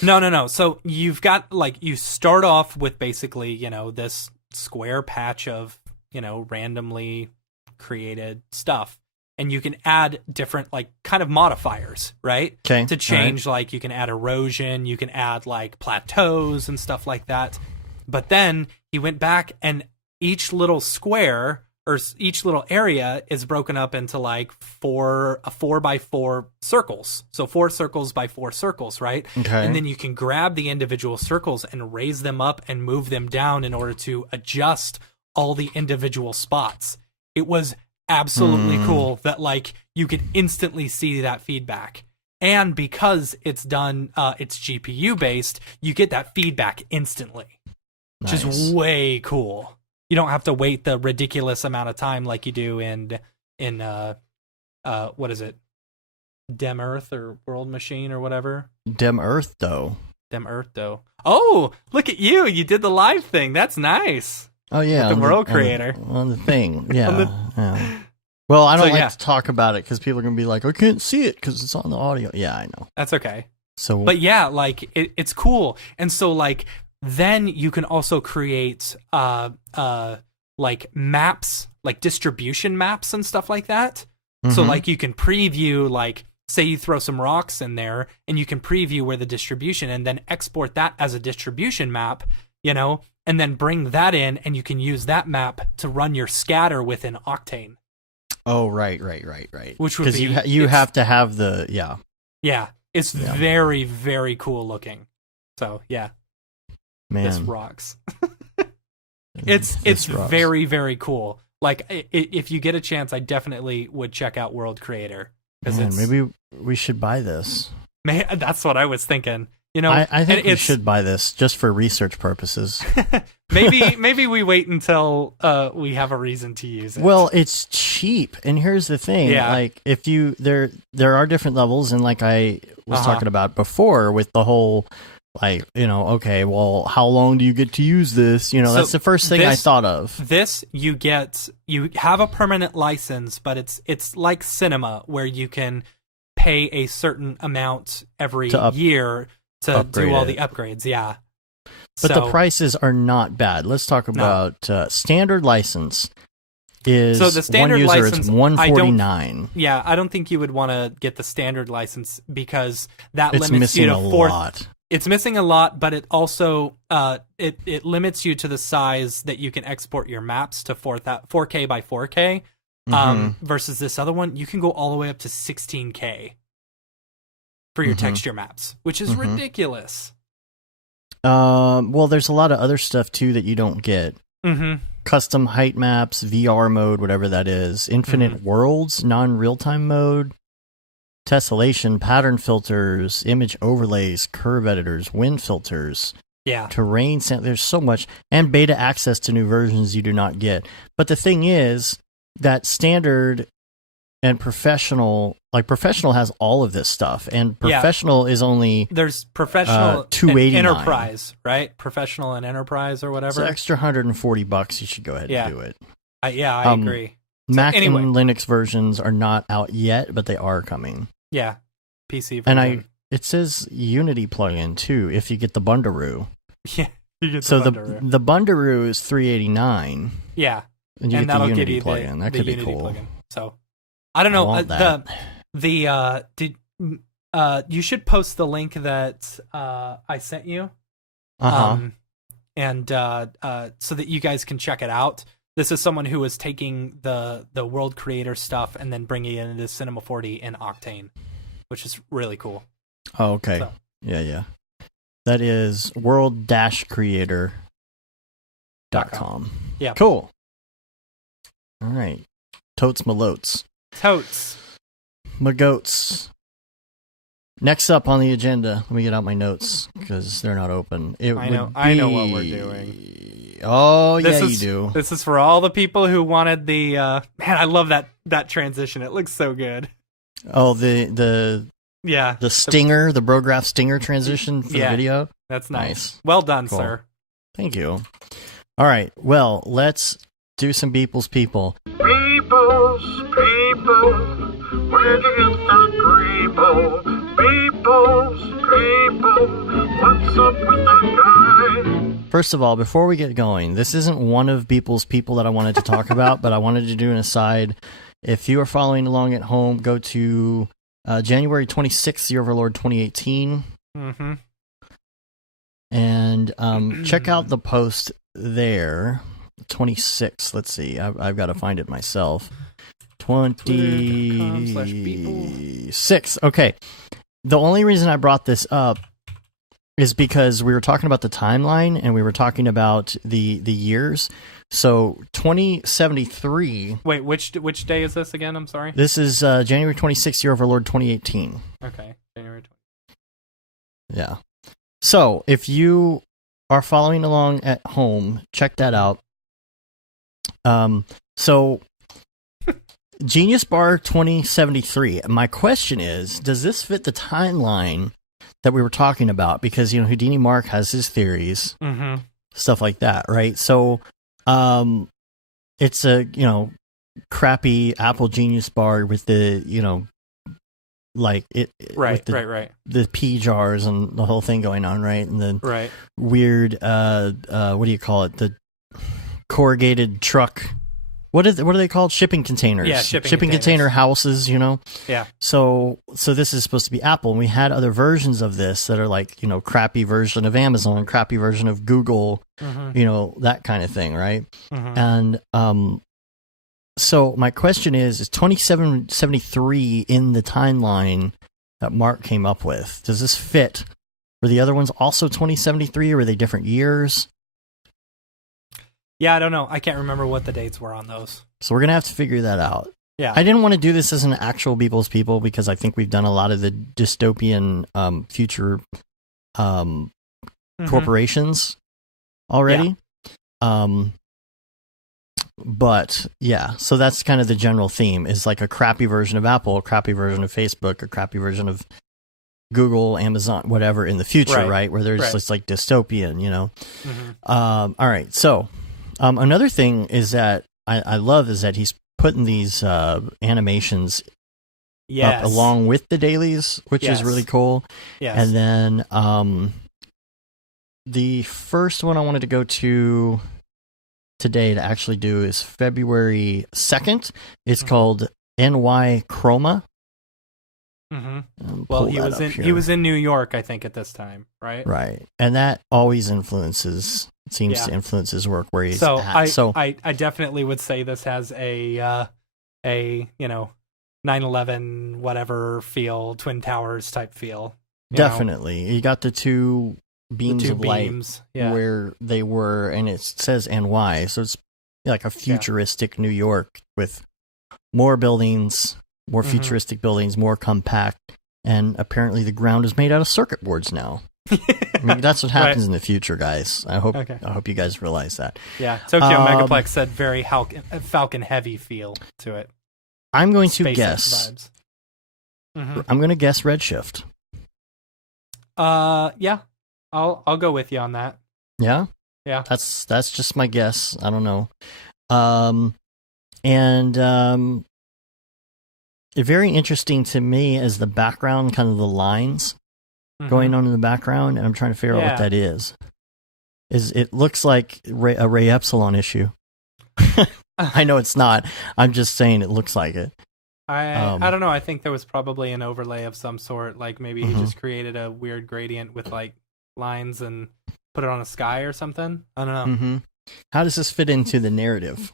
No. So you've got you start off with basically, this square patch of, randomly created stuff, and you can add different kind of modifiers, right? Okay. To change, you can add erosion, you can add plateaus and stuff like that. But then he went back, and each little square or each little area is broken up into 4 by 4 circles. So 4 circles by 4 circles, right? Okay. And then you can grab the individual circles and raise them up and move them down in order to adjust all the individual spots. It was absolutely cool that you could instantly see that feedback. And because it's done, it's GPU based, you get that feedback instantly, which is way cool. You don't have to wait the ridiculous amount of time like you do in what is it? Dem Earth or World Machine or whatever. Dem Earth though. Oh, look at you! You did the live thing. That's nice. Oh yeah, with the World Creator on the thing. Yeah. Yeah. Well, I don't like to talk about it because people are gonna be like, I can't see it because it's on the audio. Yeah, I know. That's okay. So, but yeah, it's cool, and so then you can also create maps, distribution maps and stuff like that. So you can preview, say you throw some rocks in there, and you can preview where the distribution, and then export that as a distribution map, and then bring that in, and you can use that map to run your scatter within Octane. Oh, right. Which would be you have to have the Yeah, it's very, very cool looking. So yeah. Man. This rocks. It's rocks. very, very cool. If you get a chance, I definitely would check out World Creator. Maybe we should buy this. That's what I was thinking. I think we should buy this just for research purposes. maybe we wait until we have a reason to use it. Well, it's cheap, and here's the thing: if you there are different levels, and I was talking about before with the whole. Okay, well, how long do you get to use this? That's the first thing I thought of. This, you have a permanent license, but it's like cinema, where you can pay a certain amount every year to do all the upgrades. Yeah. But the prices are not bad. Let's talk about standard license. So the standard one user, license is $149. I don't think you would want to get the standard license because that limits you to lot. It's missing a lot, but it also it limits you to the size that you can export your maps to 4K by 4K. Versus this other one, you can go all the way up to 16K for your texture maps, which is ridiculous. Well, there's a lot of other stuff too that you don't get. Custom height maps, VR mode, whatever that is, infinite worlds, non-real-time mode. Tessellation, pattern filters, image overlays, curve editors, wind filters, terrain. There's so much, and beta access to new versions you do not get. But the thing is that standard and professional, professional has all of this stuff, and professional is only there's professional $289. Enterprise, right? Professional and enterprise or whatever. It's an extra $140. You should go ahead and do it. I agree. Mac and Linux versions are not out yet, but they are coming. Yeah, PC version. And it says Unity plugin too if you get the Bundaroo. Yeah, you get the Bundaroo. The Bundaroo is $389. Yeah, and you get the Unity plugin. That could be cool. Plugin. So I don't know. You should post the link that I sent you. And so that you guys can check it out. This is someone who is taking the World Creator stuff and then bringing it into Cinema 4D in Octane, which is really cool. Oh, okay. So. Yeah. That is world-creator.com. Yeah. Cool. All right. Totes malotes. Totes. My goats. Next up on the agenda, let me get out my notes because they're not open. I know what we're doing. Oh, you do. This is for all the people who wanted the man. I love that transition. It looks so good. Oh, the stinger, the Brograph stinger transition for the video. That's nice. Well done, cool. Sir. Thank you. All right. Well, let's do some People's People. People's People, where'd you get that Grebo? People's People, what's up with that guy? First of all, before we get going, this isn't one of People's People that I wanted to talk about, but I wanted to do an aside. If you are following along at home, go to January 26th, year of our Lord 2018. Mm-hmm. And check out the post there. 26. Let's see. I've got to find it myself. 26. Okay. The only reason I brought this up is because we were talking about the timeline and we were talking about the years. So 2073. Wait, which day is this again? I'm sorry. This is January 26th, year of our Lord 2018. Okay, January 20. Yeah. So if you are following along at home, check that out. So Genius Bar 2073. My question is, does this fit the timeline that we were talking about? Because, Houdini Mark has his theories, stuff like that, right? So, it's a, crappy Apple Genius Bar with the, right. The pea jars and the whole thing going on, right? And then weird, what do you call it? The corrugated truck. What are they called? Shipping containers. Yeah, shipping container houses, Yeah. So this is supposed to be Apple, and we had other versions of this that are like, crappy version of Amazon, crappy version of Google, that kind of thing, right? And so my question is 2073 in the timeline that Mark came up with? Does this fit? Were the other ones also 2073, or were they different years? Yeah, I don't know. I can't remember what the dates were on those. So we're going to have to figure that out. Yeah. I didn't want to do this as an actual People's People because I think we've done a lot of the dystopian future corporations already. Yeah. But yeah, so that's kind of the general theme, is like a crappy version of Apple, a crappy version of Facebook, a crappy version of Google, Amazon, whatever in the future, right? Where there's just like dystopian, All right. So another thing is that I love is that he's putting these animations up along with the dailies, which is really cool. Yes. And then the first one I wanted to go to today to actually do is February 2nd. It's called NY Chroma. Well, he was in New York, I think, at this time, right? Right, and that always seems to influence his work where he's at. I definitely would say this has a 9/11 whatever feel, Twin Towers type feel. Definitely, you got the two beams of light where they were, and it says NY, so it's like a futuristic New York with more buildings. More futuristic buildings, more compact, and apparently the ground is made out of circuit boards now. I mean, that's what happens in the future, guys. I hope you guys realize that. Yeah, Tokyo Megaplex said very Falcon heavy feel to it. I'm going to guess. I'm going to guess Redshift. Yeah, I'll go with you on that. Yeah, yeah. That's just my guess. I don't know. And very interesting to me is the background, kind of the lines going on in the background, and I'm trying to figure out what that is. It looks like a Ray Epsilon issue. I know it's not. I'm just saying it looks like it. I don't know. I think there was probably an overlay of some sort. Like maybe he just created a weird gradient with like lines and put it on a sky or something. I don't know. How does this fit into the narrative?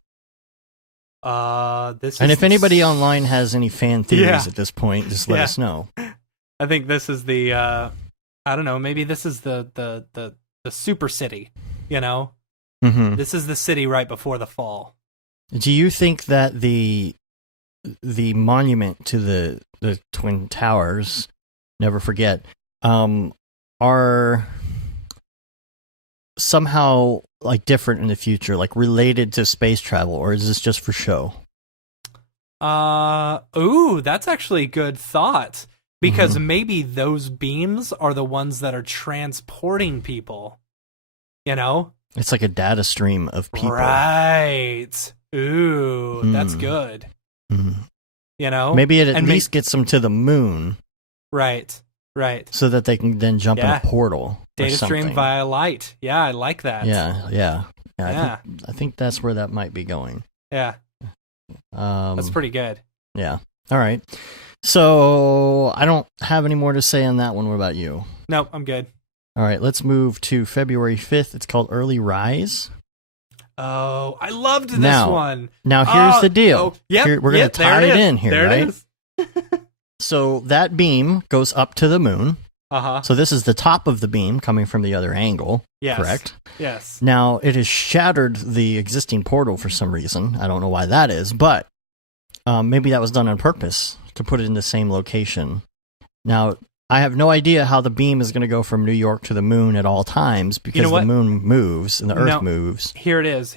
If anybody online has any fan theories at this point, just let us know. I think this is the I don't know, maybe this is the super city, you know? This is the city right before the fall. Do you think that the monument to the Twin Towers, never forget, are somehow like different in the future, like related to space travel, or is this just for show? That's actually a good thought, because maybe those beams are the ones that are transporting people, you know? It's like a data stream of people. Right. Ooh, that's good. You know? Maybe it at least gets them to the moon. Right. So that they can then jump in a portal. Data stream via light. Yeah, I like that. Yeah. I think that's where that might be going. Yeah. That's pretty good. Yeah. All right. So I don't have any more to say on that one. What about you? Nope, I'm good. All right, let's move to February 5th. It's called Early Rise. Oh, I loved this one. Now, here's the deal. We're going to tie it in here, there right? It is. So that beam goes up to the moon. So this is the top of the beam coming from the other angle, correct? Yes. Now, it has shattered the existing portal for some reason. I don't know why that is, but maybe that was done on purpose to put it in the same location. Now, I have no idea how the beam is going to go from New York to the moon at all times, because the moon moves and the Earth moves. Here it is.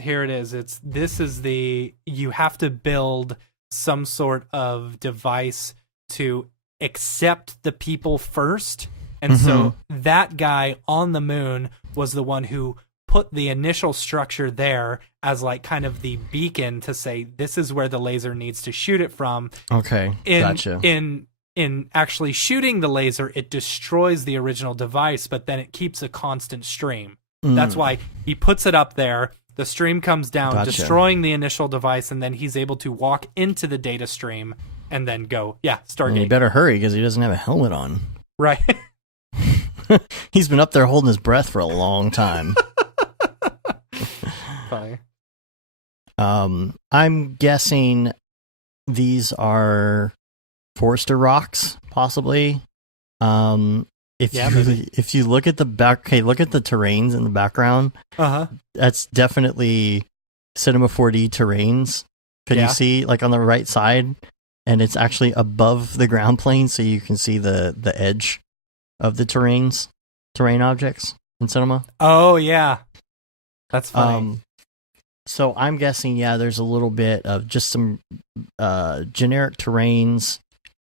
You have to build some sort of device to accept the people first. And so that guy on the moon was the one who put the initial structure there as like kind of the beacon to say, this is where the laser needs to shoot it from. Okay, gotcha. In actually shooting the laser, it destroys the original device, but then it keeps a constant stream. That's why he puts it up there. The stream comes down, destroying the initial device, and then he's able to walk into the data stream and then go, Stargate. And he better hurry because he doesn't have a helmet on. Right. He's been up there holding his breath for a long time. Funny. I'm guessing these are Forster rocks, possibly. If you look at the back, look at the terrains in the background. That's definitely Cinema 4D terrains. Can you see, like on the right side, and it's actually above the ground plane, so you can see the edge of the terrain objects in cinema. Oh yeah, that's funny. So I'm guessing, there's a little bit of just some generic terrains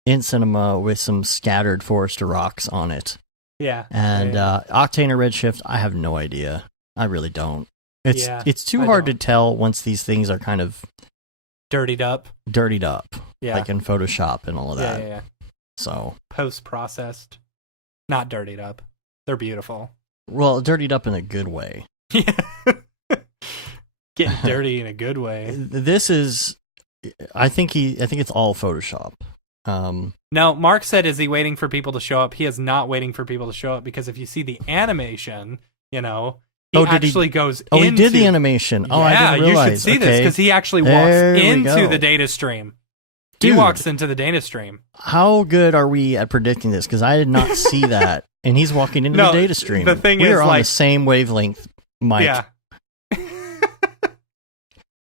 in cinema with some scattered Forester rocks on it. Yeah. And Octane or Redshift, I have no idea. I really don't. It's too hard to tell once these things are kind of dirtied up. Like in Photoshop and all of that. Yeah. So post-processed, not dirtied up. They're beautiful. Well, dirtied up in a good way. Yeah. Getting dirty in a good way. This is, I think it's all Photoshop. No, Mark said, is he waiting for people to show up? He is not waiting for people to show up, because if you see the animation, he actually goes into... he did the animation. I didn't realize. You should see this, because he actually walks into the data stream. Dude, he walks into the data stream. How good are we at predicting this? Because I did not see that, and he's walking into the data stream. The thing we are on the same wavelength, Mike. Yeah.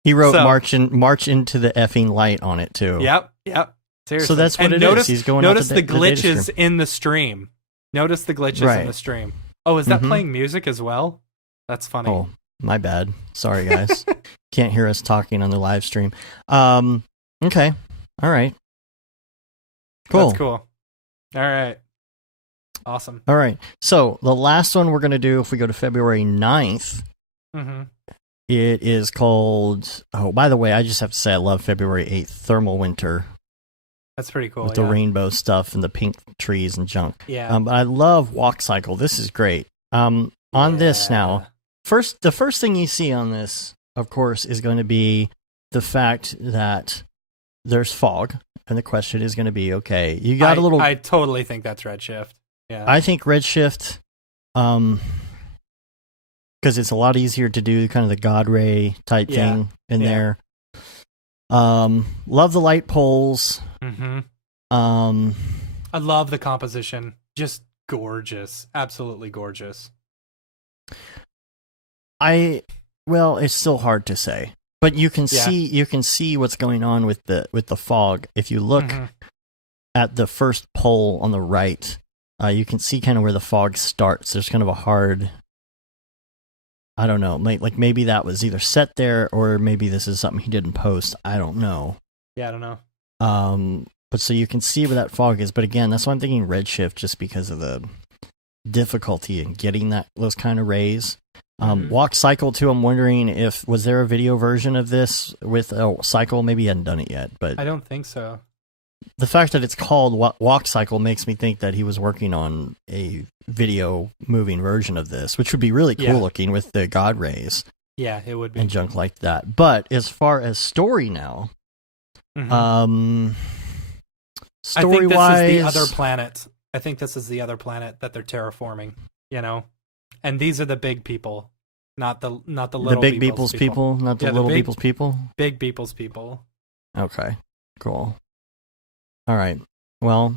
He wrote march into the effing light on it too. Yep. Seriously. So that's what is. He's going notice out the glitches in the stream. Notice the glitches in the stream. Oh, is that playing music as well? That's funny. Oh, my bad. Sorry, guys. Can't hear us talking on the live stream. Okay. All right. Cool. That's cool. All right. Awesome. All right. So the last one we're going to do, if we go to February 9th, It is called. Oh, by the way, I just have to say I love February 8th, Thermal Winter. That's pretty cool. With the rainbow stuff and the pink trees and junk. Yeah. But I love Walk Cycle. This is great. On this now, the first thing you see on this, of course, is going to be the fact that there's fog. And the question is going to be, okay, you got a little... I totally think that's Redshift. Yeah. I think Redshift, because it's a lot easier to do kind of the God Ray type thing in there. Love the light poles. Mm-hmm. I love the composition. Just gorgeous. Absolutely gorgeous. Well, it's still hard to say. But you can see what's going on with the fog. If you look at the first pole on the right, you can see kind of where the fog starts. There's kind of a hard, I don't know, like maybe that was either set there or maybe this is something he didn't post. I don't know. Yeah, I don't know. But so you can see where that fog is. But again, that's why I'm thinking Redshift, just because of the difficulty in getting those kind of rays. Walk Cycle too. I'm wondering was there a video version of this with a cycle? Maybe he hadn't done it yet, but I don't think so. The fact that it's called Walk Cycle makes me think that he was working on a video moving version of this, which would be really cool looking with the God rays. Yeah, it would be. And junk like that. But as far as story now, story-wise, I think this is the other planet. I think this is the other planet that they're terraforming. And these are the big people, not the little. The big people's people, not the little people's people. Big people's people. Okay, cool. All right. Well,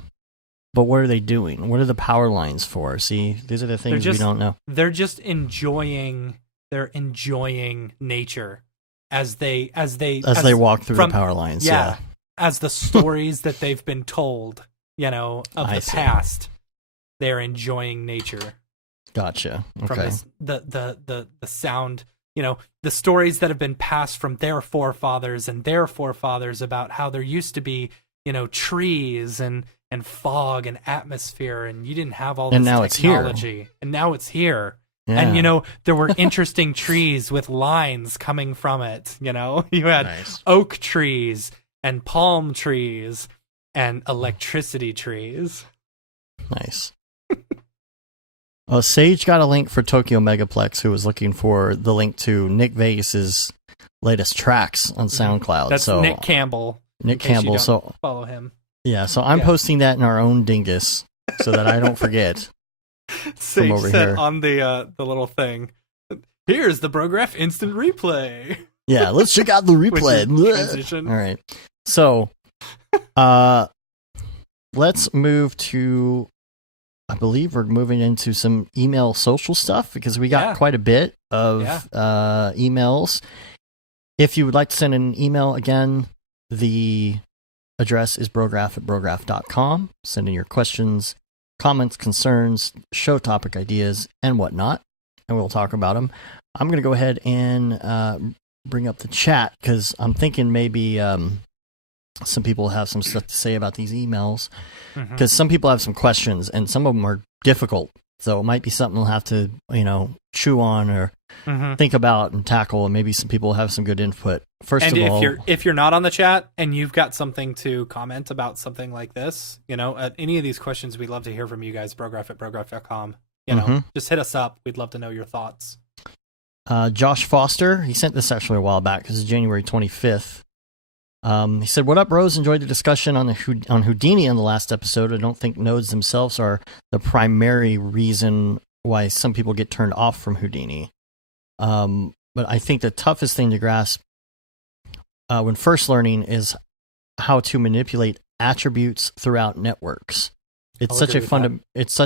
but what are they doing? What are the power lines for? See, these are the things we don't know. They're just enjoying. They're enjoying nature as they walk through the power lines. Yeah. As the stories that they've been told, of the past, they're enjoying nature. Gotcha. Okay. From the sound, the stories that have been passed from their forefathers and their forefathers about how there used to be, trees and fog and atmosphere, and you didn't have all this technology. And now it's here. Yeah. And, there were interesting trees with lines coming from it. You had oak trees and palm trees and electricity trees. Nice. Sage got a link for Tokyo Megaplex, who was looking for the link to Nick Vegas's latest tracks on SoundCloud. That's Nick Campbell. Nick Campbell. So follow him. Yeah, so I'm posting that in our own dingus so that I don't forget. Sage from over here on the little thing. Here's the Brograph instant replay. Yeah, let's check out the replay. Transition. All right. So, let's move to. I believe we're moving into some email social stuff because we got quite a bit of emails. If you would like to send an email, again, the address is brograph@brograph.com. Send in your questions, comments, concerns, show topic ideas, and whatnot, and we'll talk about them. I'm going to go ahead and bring up the chat because I'm thinking maybe some people have some stuff to say about these emails because some people have some questions and some of them are difficult. So it might be something we'll have to, chew on or think about and tackle. And maybe some people have some good input. First of all, if you're not on the chat and you've got something to comment about something like this, at any of these questions, we'd love to hear from you guys. Brograph@brograph.com. Just hit us up. We'd love to know your thoughts. Josh Foster, he sent this actually a while back because it's January 25th. He said, "What up, bros? Enjoyed the discussion on Houdini on the last episode. I don't think nodes themselves are the primary reason why some people get turned off from Houdini. But I think the toughest thing to grasp when first learning is how to manipulate attributes throughout networks. It's such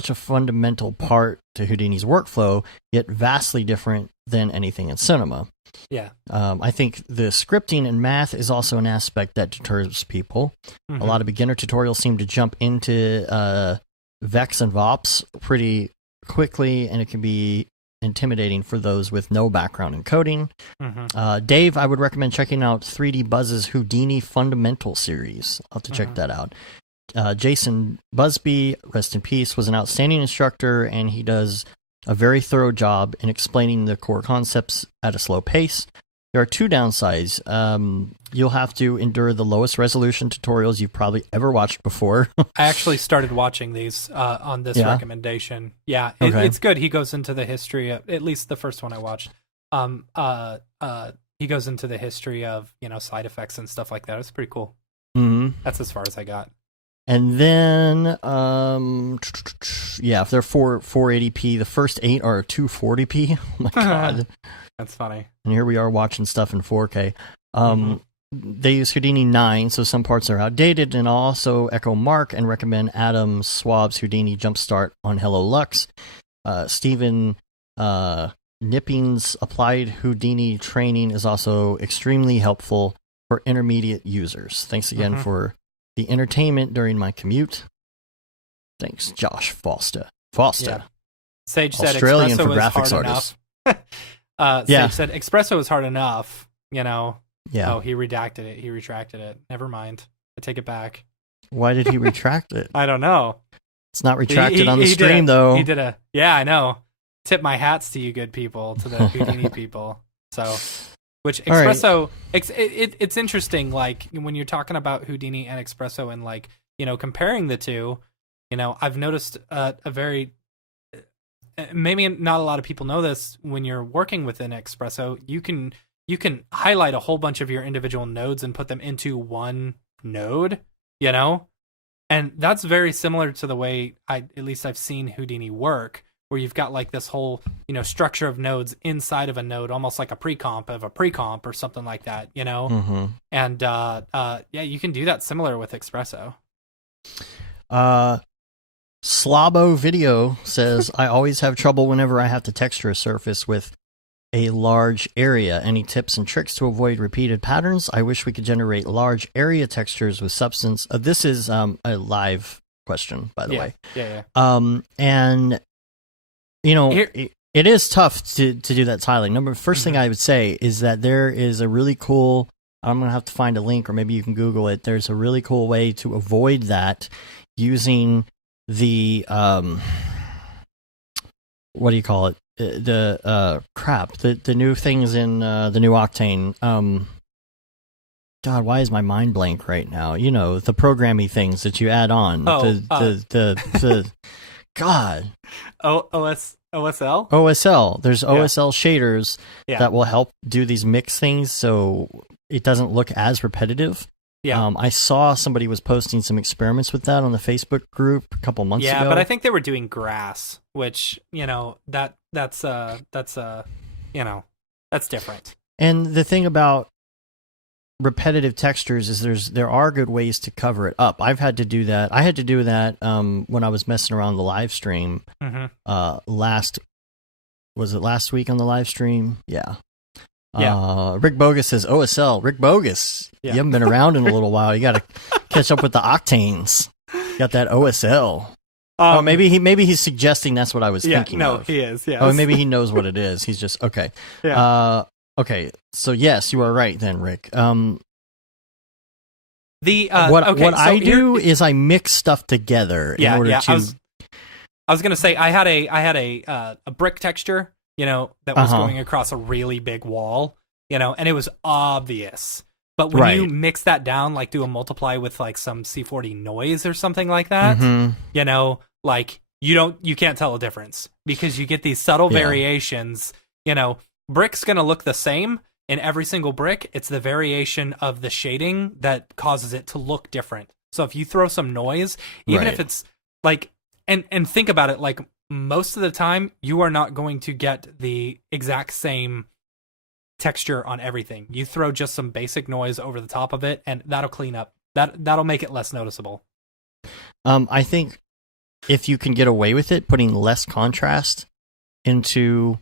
a fundamental part to Houdini's workflow, yet vastly different than anything in cinema. Yeah. I think the scripting and math is also an aspect that deters people. A lot of beginner tutorials seem to jump into Vex and VOPs pretty quickly, and it can be intimidating for those with no background in coding. Dave, I would recommend checking out 3D Buzz's Houdini Fundamental series. I'll have to check that out. Jason Busby, rest in peace, was an outstanding instructor, and he does a very thorough job in explaining the core concepts at a slow pace. There are two downsides. You'll have to endure the lowest resolution tutorials you've probably ever watched before. I actually started watching these on this recommendation. Yeah, it's good. He goes into the history of, at least the first one I watched. He goes into the history of, side effects and stuff like that. It's pretty cool. Mm-hmm. That's as far as I got. And then, if they're 480p, the first 8 are 240p. Oh my god. That's funny. And here we are watching stuff in 4K. They use Houdini 9, so some parts are outdated, and I'll also echo Mark and recommend Adam Swab's Houdini Jumpstart on Hello Lux. Stephen Nipping's Applied Houdini training is also extremely helpful for intermediate users. Thanks again for the entertainment during my commute. Thanks, Josh Foster. Yeah. Sage said Australian Espresso for was graphics hard artists. Sage said Espresso was hard enough, Yeah. Oh, he redacted it. He retracted it. Never mind. I take it back. Why did he retract it? I don't know. It's not retracted on the stream, though. He did yeah, I know. Tip my hats to you good people, to the Houdini people. So, which Espresso, it's interesting, like, when you're talking about Houdini and Espresso and, like, comparing the two, I've noticed a very, maybe not a lot of people know this, when you're working within Espresso, you can highlight a whole bunch of your individual nodes and put them into one node, and that's very similar to the way at least I've seen Houdini work, where you've got like this whole, structure of nodes inside of a node, almost like a pre-comp of a pre-comp or something like that, And you can do that similar with Espresso. Slabo Video says, I always have trouble whenever I have to texture a surface with a large area. Any tips and tricks to avoid repeated patterns? I wish we could generate large area textures with substance. This is a live question, by the way. Yeah. And it is tough to do that tiling. First thing I would say is that there is a really cool, I'm going to have to find a link, or maybe you can Google it. There's a really cool way to avoid that using the, what do you call it? The new things in the new Octane. God, why is my mind blank right now? The programmy things that you add on. The God. OSL? OSL. There's OSL shaders that will help do these mix things so it doesn't look as repetitive. Yeah. I saw somebody was posting some experiments with that on the Facebook group a couple months ago. Yeah, but I think they were doing grass, which, that's different. And the thing about repetitive textures is there are good ways to cover it up. I've had to do that. I had to do that when I was messing around the live stream. Was it last week on the live stream? Yeah. Rick Bogus says OSL. Rick Bogus, you haven't been around in a little while. You got to catch up with the octanes. Got that OSL. Maybe he's suggesting that's what I was thinking of. He is. Yeah. Oh, maybe he knows what it is. He's just okay. Yeah. Okay. So yes, you are right then, Rick. What I do is I mix stuff together in order to. I was gonna say I had a brick texture, that was going across a really big wall, and it was obvious. But when you mix that down, like do a multiply with like some C40 noise or something like that, like you can't tell a difference because you get these subtle variations. Brick's gonna look the same in every single brick. It's the variation of the shading that causes it to look different. So if you throw some noise, even if it's like, and think about it, like most of the time you are not going to get the exact same texture on everything. You throw just some basic noise over the top of it, and that'll clean up. That'll make it less noticeable. I think if you can get away with it, putting less contrast into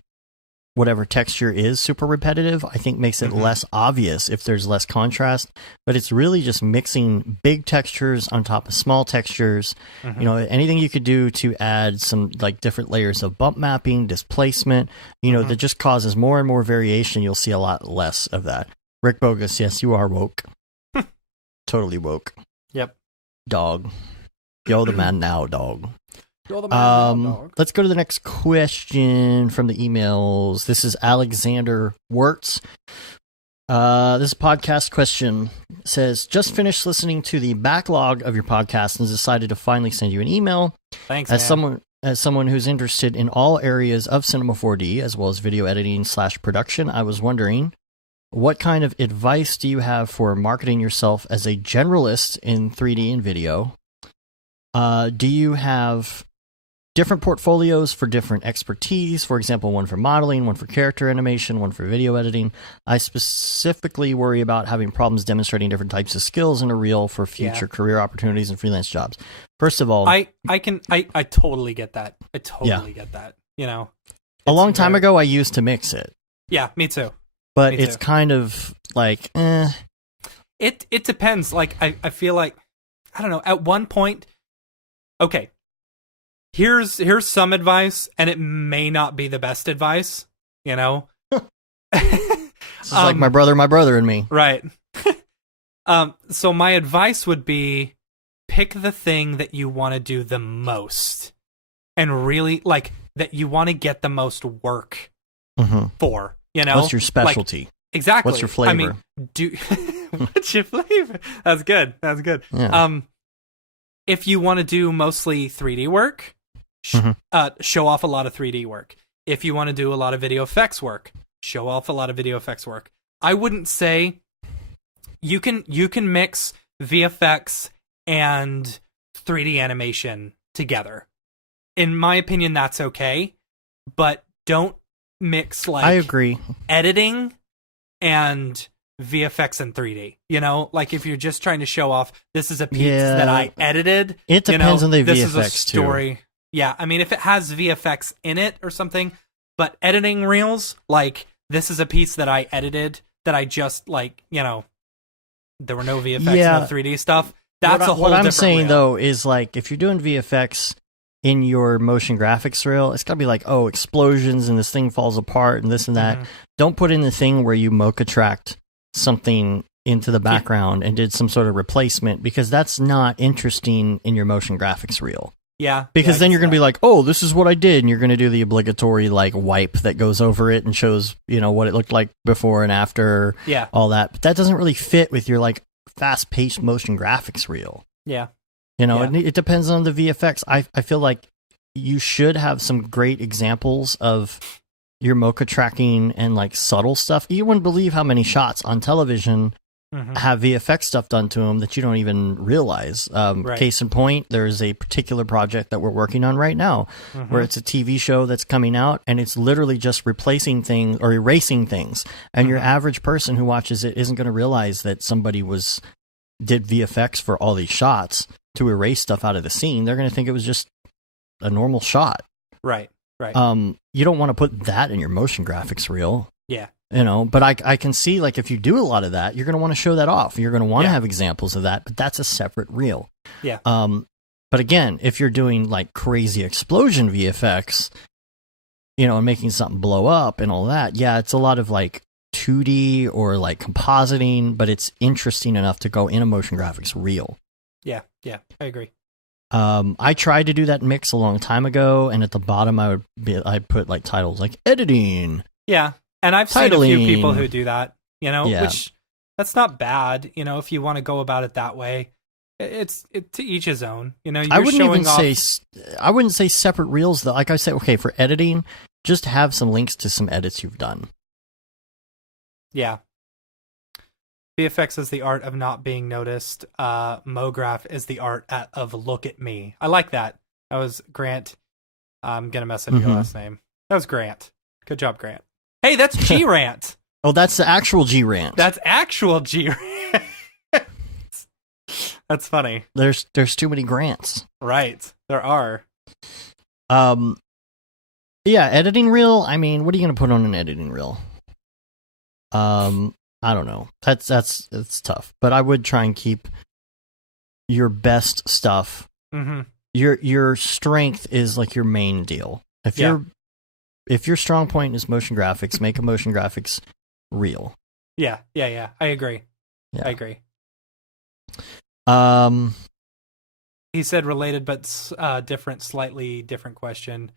whatever texture is super repetitive, I think makes it less obvious if there's less contrast. But it's really just mixing big textures on top of small textures. Anything you could do to add some like different layers of bump mapping, displacement, that just causes more and more variation. You'll see a lot less of that. Rick Bogus, yes, you are woke. Totally woke. Yep. Dog. Yo, the man now, dog. You're the man now, dog. Let's go to the next question from the emails. This is Alexander Wirtz. This podcast question says, just finished listening to the backlog of your podcast and decided to finally send you an email. Thanks, As someone who's interested in all areas of Cinema 4D, as well as video editing / production, I was wondering, what kind of advice do you have for marketing yourself as a generalist in 3D and video? Do you have different portfolios for different expertise? For example, one for modeling, one for character animation, one for video editing. I specifically worry about having problems demonstrating different types of skills in a reel for future career opportunities and freelance jobs. First of all, I totally get that. I totally get that. You know, a long time ago, I used to mix it. Yeah, me too. But it's kind of like, It depends. Like, I feel like, I don't know, at one point, okay, here's some advice, and it may not be the best advice, you know? It's like my brother and me. Right. So my advice would be, pick the thing that you want to do the most, and really, like, that you want to get the most work for, you know? What's your specialty? Like, exactly. What's your flavor? I mean, what's your flavor? That's good. That's good. Yeah. If you want to do mostly 3D work, show off a lot of 3D work. If you want to do a lot of video effects work, show off a lot of video effects work. I wouldn't say you can mix VFX and 3D animation together. In my opinion, that's okay, but don't mix, like, I agree, editing and VFX and 3D. You know, like, if you're just trying to show off, this is a piece that I edited. It depends on the this VFX is a story. too. Yeah, I mean, if it has VFX in it or something, but editing reels, like, this is a piece that I edited that I just, like, you know, there were no VFX, no 3D stuff. That's a whole different What I'm saying, reel. though, is, like, if you're doing VFX in your motion graphics reel, it's got to be like, oh, explosions and this thing falls apart and this and that. Don't put in the thing where you mocha tracked something into the background and did some sort of replacement, because that's not interesting in your motion graphics reel. Yeah. Because then you're going to be like, oh, this is what I did. And you're going to do the obligatory, like, wipe that goes over it and shows, you know, what it looked like before and after. Yeah. All that. But that doesn't really fit with your, like, fast-paced motion graphics reel. Yeah. You know, it depends on the VFX. I feel like you should have some great examples of your mocha tracking and, like, subtle stuff. You wouldn't believe how many shots on television have VFX stuff done to them that you don't even realize. Case in point, there's a particular project that we're working on right now where it's a TV show that's coming out, and it's literally just replacing things or erasing things. And your average person who watches it isn't going to realize that somebody did VFX for all these shots to erase stuff out of the scene. They're going to think it was just a normal shot. Right. You don't want to put that in your motion graphics reel. Yeah. You know, but I can see, like, if you do a lot of that, you're going to want to show that off. You're going to want to have examples of that, but that's a separate reel. Yeah. But again, if you're doing, like, crazy explosion VFX, you know, and making something blow up and all that, yeah, it's a lot of, like, 2D or, like, compositing, but it's interesting enough to go in a motion graphics reel. Yeah, I agree. I tried to do that mix a long time ago, and at the bottom I'd put, like, titles like editing. Yeah. And I've seen a few people who do that, you know, which, that's not bad, you know, if you want to go about it that way. It's to each his own, you know. I wouldn't say separate reels, though. Like I said, okay, for editing, just have some links to some edits you've done. Yeah. VFX is the art of not being noticed. Mograph is the art of look at me. I like that. That was Grant. I'm going to mess up your last name. That was Grant. Good job, Grant. Hey, that's G-Rant. Oh, that's the actual G-Rant. That's actual G-Rant. That's funny. There's too many Grants. Right. There are. Yeah, editing reel. I mean, what are you going to put on an editing reel? I don't know. That's tough. But I would try and keep your best stuff. Your strength is, like, your main deal. If your strong point is motion graphics, make a motion graphics reel. Yeah. I agree. Yeah. I agree. He said related but slightly different question.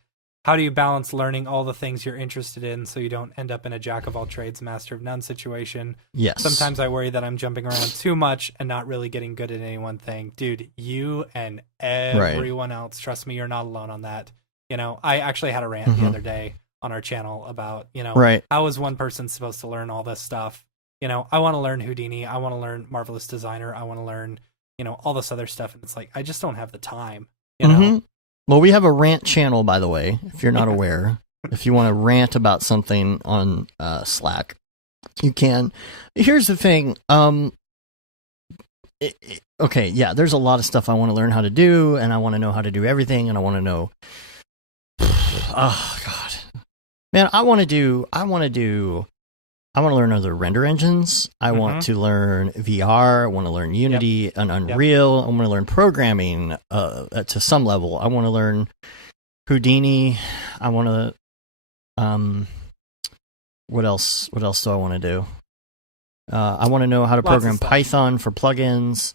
How do you balance learning all the things you're interested in so you don't end up in a jack of all trades, master of none situation? Yes. Sometimes I worry that I'm jumping around too much and not really getting good at any one thing. Dude, you and everyone else, trust me, you're not alone on that. You know, I actually had a rant the other day on our channel about, you know, how is one person supposed to learn all this stuff? You know, I want to learn Houdini. I want to learn Marvelous Designer. I want to learn, you know, all this other stuff. And it's like, I just don't have the time, you know? Well, we have a rant channel, by the way, if you're not aware. If you want to rant about something on Slack, you can. Here's the thing. Okay, yeah, there's a lot of stuff I want to learn how to do, and I want to know how to do everything, and I want to know. Oh God, man, I want to learn other render engines. I want to learn VR. I want to learn Unity and Unreal. I want to learn programming to some level. I want to learn Houdini. I want to. What else? What else do I want to do? I want to know how to program Python for plugins.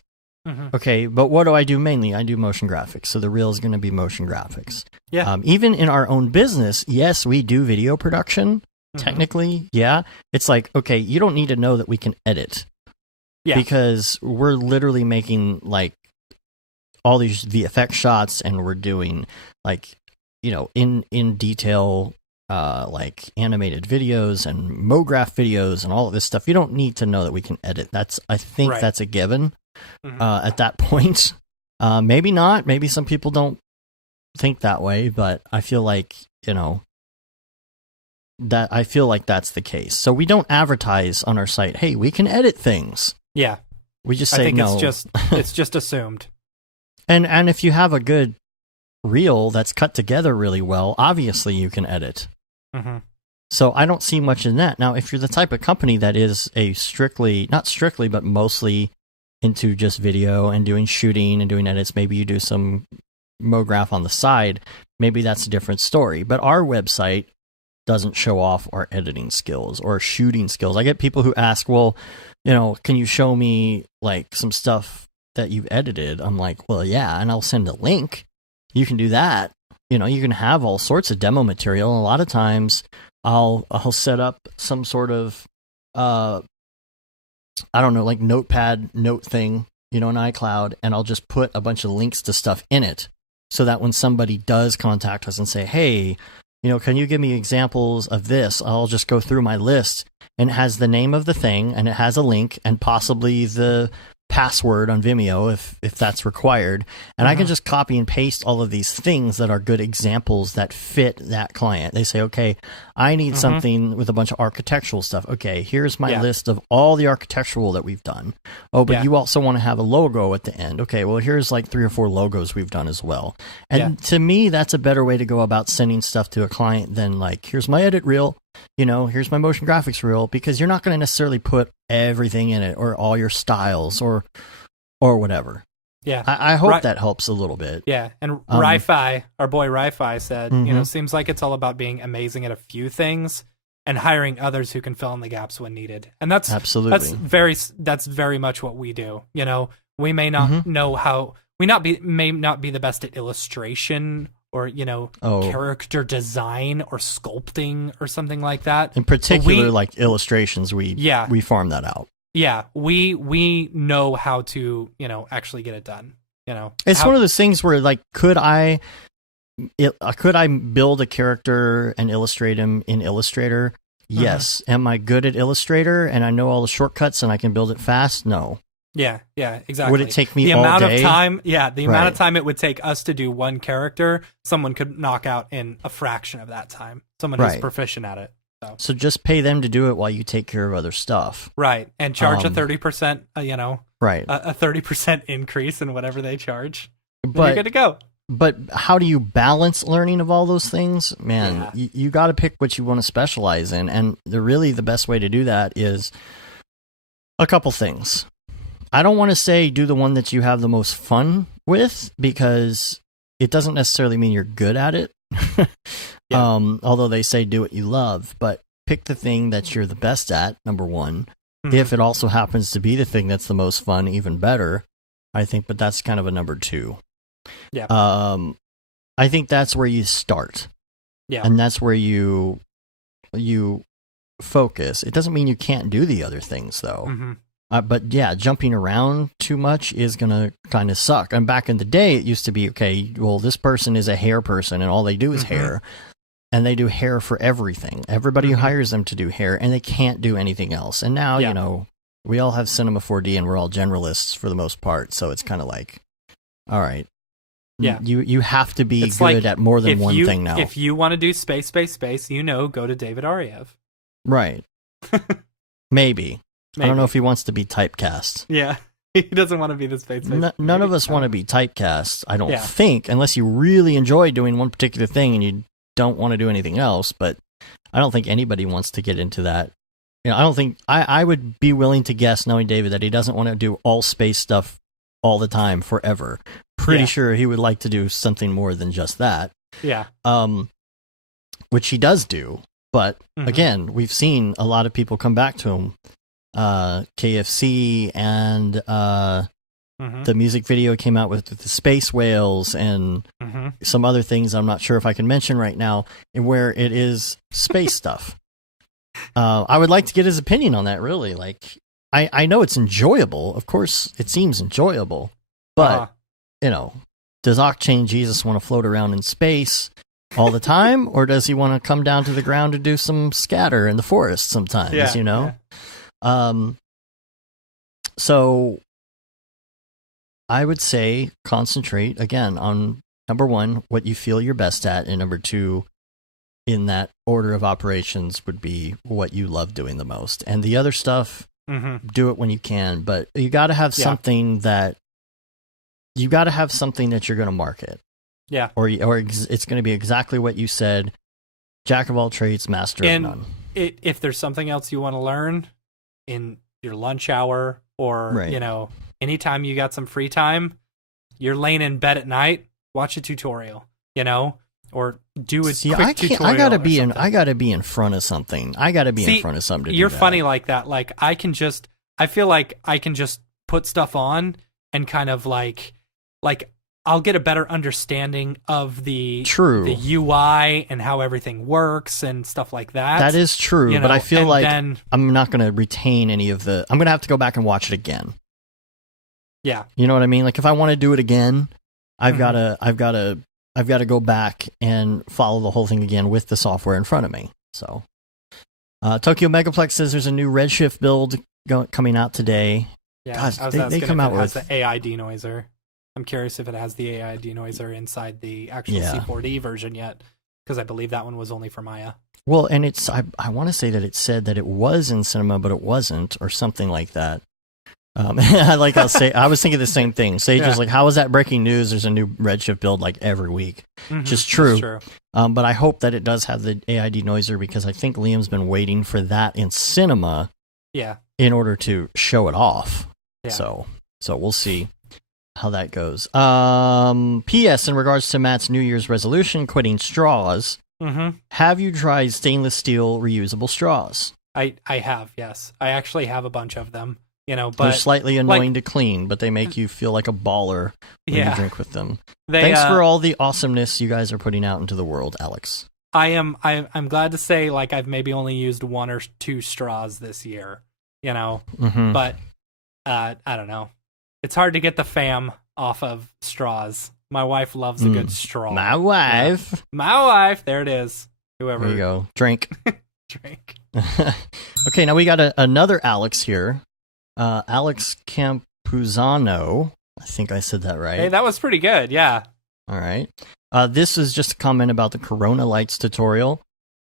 Okay, but what do I do mainly? I do motion graphics. So the reel is going to be motion graphics. Yeah. Even in our own business, yes, we do video production. Technically, yeah. It's like, okay, you don't need to know that we can edit. Yeah. Because we're literally making like all these VFX shots, and we're doing like, you know, in detail like animated videos and MoGraph videos and all of this stuff. You don't need to know that we can edit. I think that's a given at that point. Maybe not. Maybe some people don't think that way, but I feel like, you know, that's the case. So we don't advertise on our site, hey, we can edit things. Yeah. We just say I think no. It's just assumed. And if you have a good reel that's cut together really well, obviously you can edit. So I don't see much in that. Now, if you're the type of company that is not strictly, but mostly into just video and doing shooting and doing edits, maybe you do some MoGraph on the side, maybe that's a different story. But our website doesn't show off our editing skills or shooting skills. I get people who ask, well, you know, can you show me like some stuff that you've edited? I'm like, well, yeah, and I'll send a link. You can do that. You know, you can have all sorts of demo material. A lot of times I'll set up some sort of, I don't know, like notepad note thing, you know, in iCloud, and I'll just put a bunch of links to stuff in it so that when somebody does contact us and say, hey, you know, can you give me examples of this? I'll just go through my list, and it has the name of the thing, and it has a link, and possibly the password on Vimeo if that's required. And I can just copy and paste all of these things that are good examples that fit that client. They say, okay, I need something with a bunch of architectural stuff. Okay, here's my list of all the architectural that we've done. Oh, but you also want to have a logo at the end. Okay, well, here's like 3 or 4 logos we've done as well. And to me, that's a better way to go about sending stuff to a client than like, here's my edit reel. You know, here's my motion graphics reel, because you're not going to necessarily put everything in it or all your styles or whatever. Yeah. I hope that helps a little bit. Yeah. And Ri-Fi, our boy Ri-Fi said, you know, seems like it's all about being amazing at a few things and hiring others who can fill in the gaps when needed. And that's that's very much what we do. You know, we may not know how, may not be the best at illustration or, you know, character design or sculpting or something like that. In particular, like illustrations, we farm that out. Yeah, we know how to, you know, actually get it done. You know, it's one of those things where, like, could I build a character and illustrate him in Illustrator? Yes. Am I good at Illustrator and I know all the shortcuts and I can build it fast? No. Yeah, exactly. Would it take me the all amount day? Of time? Yeah, the amount of time it would take us to do one character, someone could knock out in a fraction of that time. Someone who's proficient at it. So just pay them to do it while you take care of other stuff. Right, and charge a 30%, you know, a 30% increase in whatever they charge. But you're good to go. But how do you balance learning of all those things? Man, you got to pick what you want to specialize in, and the best way to do that is a couple things. I don't want to say do the one that you have the most fun with, because it doesn't necessarily mean you're good at it. Although they say do what you love, but pick the thing that you're the best at, number one. If it also happens to be the thing that's the most fun, even better, I think, but that's kind of a number 2. Yeah. I think that's where you start. Yeah. And that's where you focus. It doesn't mean you can't do the other things, though. Mm-hmm. But yeah, jumping around too much is going to kind of suck. And back in the day, it used to be, okay, well, this person is a hair person and all they do is hair. And they do hair for everything. Everybody hires them to do hair and they can't do anything else. And now, you know, we all have Cinema 4D and we're all generalists for the most part. So it's kind of like, all right. Yeah. You have to be good at more than one thing now. If you want to do space, go to David Ariev. Right. Maybe. I don't know if he wants to be typecast. Yeah. He doesn't want to be the space. None of us want to be typecast, I don't think, unless you really enjoy doing one particular thing and you don't want to do anything else. But I don't think anybody wants to get into that. You know, I don't think I would be willing to guess, knowing David, that he doesn't want to do all space stuff all the time forever. Pretty sure he would like to do something more than just that. Yeah. Which he does do. But again, we've seen a lot of people come back to him. KFC and the music video came out with the space whales and some other things I'm not sure if I can mention right now, where it is space stuff. I would like to get his opinion on that, really. Like, I know it's enjoyable. Of course, it seems enjoyable. But, you know, does Octane Jesus want to float around in space all the time? Or does he want to come down to the ground to do some scatter in the forest sometimes, you know? Yeah. So I would say concentrate again on number one, what you feel you're best at, and number two, in that order of operations, would be what you love doing the most. And the other stuff, do it when you can, but you got to have something that you're going to market. Yeah. Or it's going to be exactly what you said. Jack of all trades, master of none. If there's something else you want to learn in your lunch hour, or, you know, anytime you got some free time, you're laying in bed at night, watch a tutorial, you know, or do a quick tutorial. I gotta be in front of something. I gotta be in front of something to do You're that. funny like that. Like, I feel like I can just put stuff on and kind of like I'll get a better understanding of the UI and how everything works and stuff like that. That is true, you know, but I feel like I'm not going to retain any of the... I'm going to have to go back and watch it again. Yeah. You know what I mean? Like, if I want to do it again, I've got to go back and follow the whole thing again with the software in front of me. So, Tokyo Megaplex says there's a new Redshift build coming out today. Yeah, gosh, they come out with the AI denoiser. I'm curious if it has the AI denoiser inside the actual C4D version yet, because I believe that one was only for Maya. Well, and it's I want to say that it said that it was in cinema, but it wasn't, or something like that. I was thinking the same thing. Sage was like, "How is that breaking news? There's a new Redshift build like every week," which is true. But I hope that it does have the AI denoiser, because I think Liam's been waiting for that in cinema. Yeah. In order to show it off. Yeah. So we'll see how that goes. P.S. In regards to Matt's New Year's resolution, quitting straws, have you tried stainless steel reusable straws? I have, yes. I actually have a bunch of them. You know, but they're slightly annoying to clean, but they make you feel like a baller when you drink with them. Thanks for all the awesomeness you guys are putting out into the world, Alex. I'm glad to say, like, I've maybe only used 1 or 2 straws this year. You know, but I don't know. It's hard to get the fam off of straws. My wife loves a good straw. My wife. Yeah. My wife. There it is. Whoever. There you go. Drink. Drink. Okay, now we got another Alex here. Alex Campuzano. I think I said that right. Hey, that was pretty good. Yeah. All right. This is just a comment about the Corona Lights tutorial.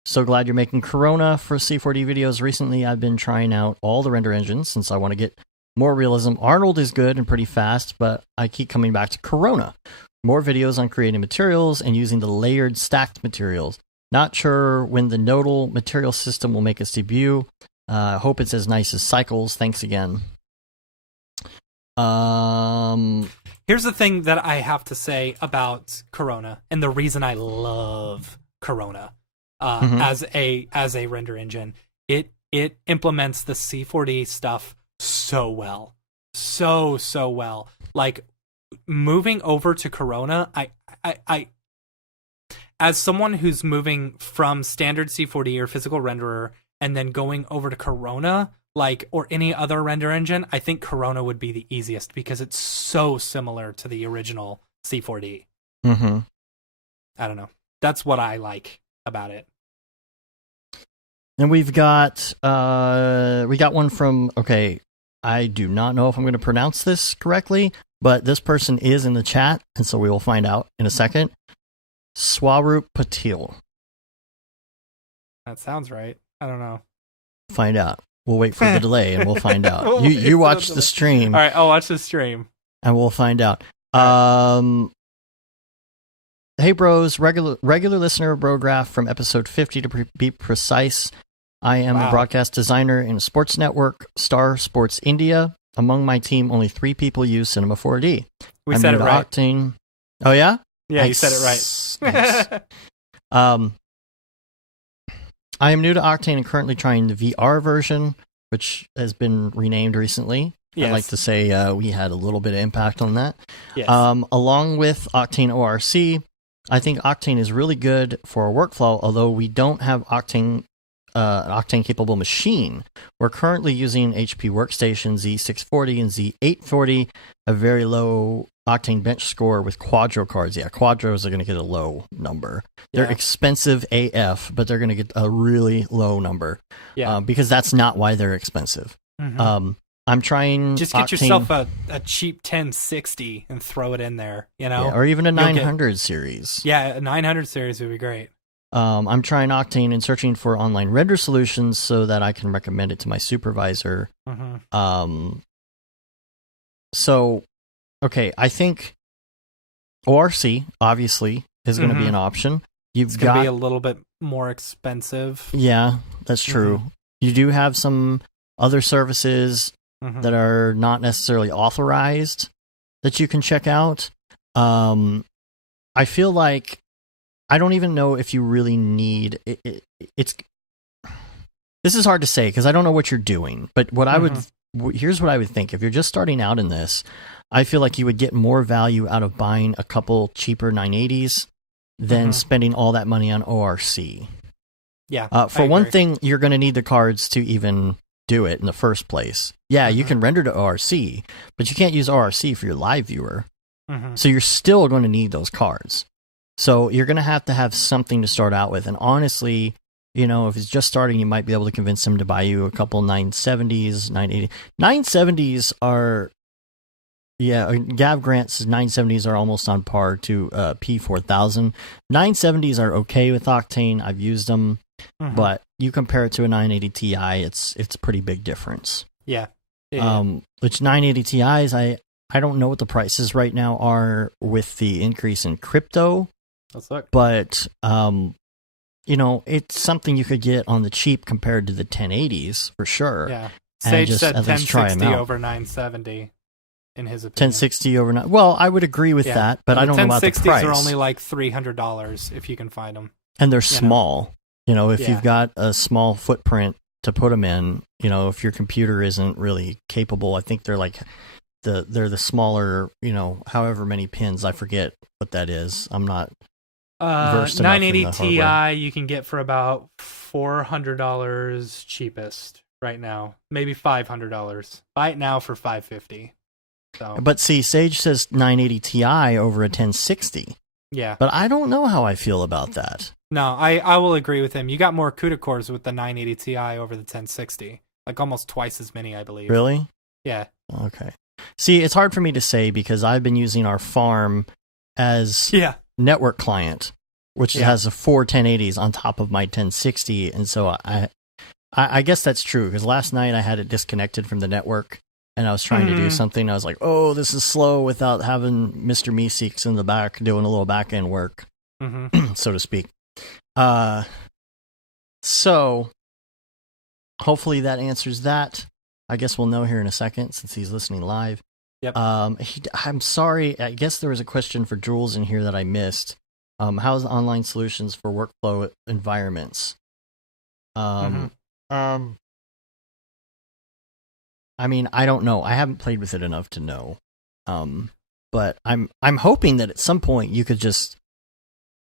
So glad you're making Corona for C4D videos. Recently, I've been trying out all the render engines since I want to get more realism. Arnold is good and pretty fast, but I keep coming back to Corona. More videos on creating materials and using the layered stacked materials. Not sure when the nodal material system will make its debut. Hope it's as nice as Cycles. Thanks again. Here's the thing that I have to say about Corona, and the reason I love Corona. As a render engine, it implements the C4D stuff so well, so well. Like, moving over to Corona, I as someone who's moving from standard C4D or physical renderer and then going over to Corona, like, or any other render engine, I think Corona would be the easiest because it's so similar to the original C4D. Mm-hmm. I don't know. That's what I like about it. And we got one from, okay, I do not know if I'm going to pronounce this correctly, but this person is in the chat, and so we will find out in a second. Swaroop Patil. That sounds right. I don't know. Find out. We'll wait for the delay, and we'll find out. You watch the stream. All right, I'll watch the stream. And we'll find out. Hey, bros, regular listener of Brograph from episode 50 to be precise. I am a broadcast designer in a sports network, Star Sports India. Among my team, only 3 people use Cinema 4D. We said it right. Octane. Oh, yeah? Yeah, you said it right. Nice. I am new to Octane and currently trying the VR version, which has been renamed recently. Yes. I'd like to say we had a little bit of impact on that. Yes. Along with Octane ORC, I think Octane is really good for a workflow, although we don't have an Octane-capable machine. We're currently using HP Workstation Z640 and Z840, a very low Octane bench score with Quadro cards. Yeah, Quadros are going to get a low number. They're expensive AF, but they're going to get a really low number. Yeah. Because that's not why they're expensive. Mm-hmm. I'm trying just get yourself a cheap 1060 and throw it in there, you know? Yeah, or even a 900 series. Yeah, a 900 series would be great. I'm trying Octane and searching for online render solutions so that I can recommend it to my supervisor. Mm-hmm. So, okay, I think ORC, obviously, is going to be an option. It's going to be a little bit more expensive. Yeah, that's true. You do have some other services that are not necessarily authorized that you can check out. I feel like I don't even know if you really need it. This is hard to say because I don't know what you're doing. But what here's what I would think. If you're just starting out in this, I feel like you would get more value out of buying a couple cheaper 980s than spending all that money on ORC. Yeah. For one thing, you're going to need the cards to even do it in the first place. Yeah, you can render to ORC, but you can't use ORC for your live viewer. So you're still going to need those cards. So you're going to have something to start out with. And honestly, you know, if it's just starting, you might be able to convince them to buy you a couple 970s, 980. 970s are, Gav Grant's 970s are almost on par to P4000. 970s are okay with Octane. I've used them, but you compare it to a 980 Ti, it's a pretty big difference. Yeah. Which 980 Ti's, I don't know what the prices right now are with the increase in crypto. Let's look. But, you know, it's something you could get on the cheap compared to the 1080s, for sure. Yeah. Sage said 1060 over 970, in his opinion. 1060 over 9. Well, I would agree with that, but I don't know about the price. 1060s are only like $300 if you can find them. And they're small. You know, if you've got a small footprint to put them in, you know, if your computer isn't really capable, I think they're like... They're the smaller, you know, however many pins. I forget what that is. I'm not versed enough 980 in the Ti hardware. you can get for about $400 cheapest right now, maybe $500. Buy it now for $550. So. But see, Sage says 980 Ti over a 1060. Yeah, but I don't know how I feel about that. No, I will agree with him. You got more CUDA cores with the 980 Ti over the 1060, like almost twice as many, I believe. Really? Yeah. Okay. See, it's hard for me to say because I've been using our farm as network client, which has a 4 1080s on top of my 1060, and so I guess that's true because last night I had it disconnected from the network and I was trying to do something. I was like, oh, this is slow without having Mr. Meeseeks in the back doing a little back end work, so to speak. So hopefully that answers that. I guess we'll know here in a second since he's listening live. Yep. I'm sorry. I guess there was a question for Jules in here that I missed. How's online solutions for workflow environments? I mean, I don't know. I haven't played with it enough to know. but I'm hoping that at some point you could just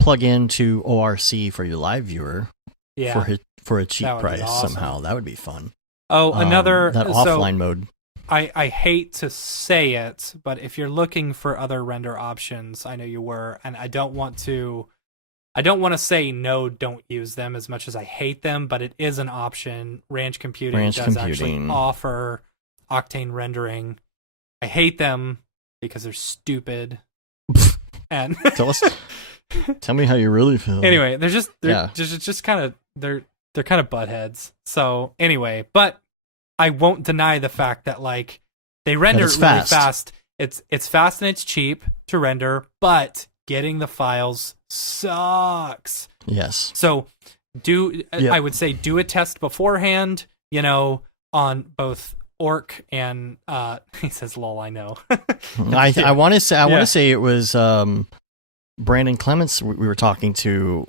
plug into ORC for your live viewer for a cheap price somehow. That would be fun. Oh, another that offline mode. I hate to say it, but if you're looking for other render options, I know you were, and I don't want to say no, don't use them as much as I hate them, but it is an option. Ranch Computing actually offer Octane rendering. I hate them because they're stupid. And tell me how you really feel. Anyway, they're kind of buttheads. So anyway, but I won't deny the fact that like they render really fast. It's fast and it's cheap to render, but getting the files sucks. Yes. So I would say do a test beforehand, on both Orc and he says lol, I know. I want to say it was Brandon Clements we were talking to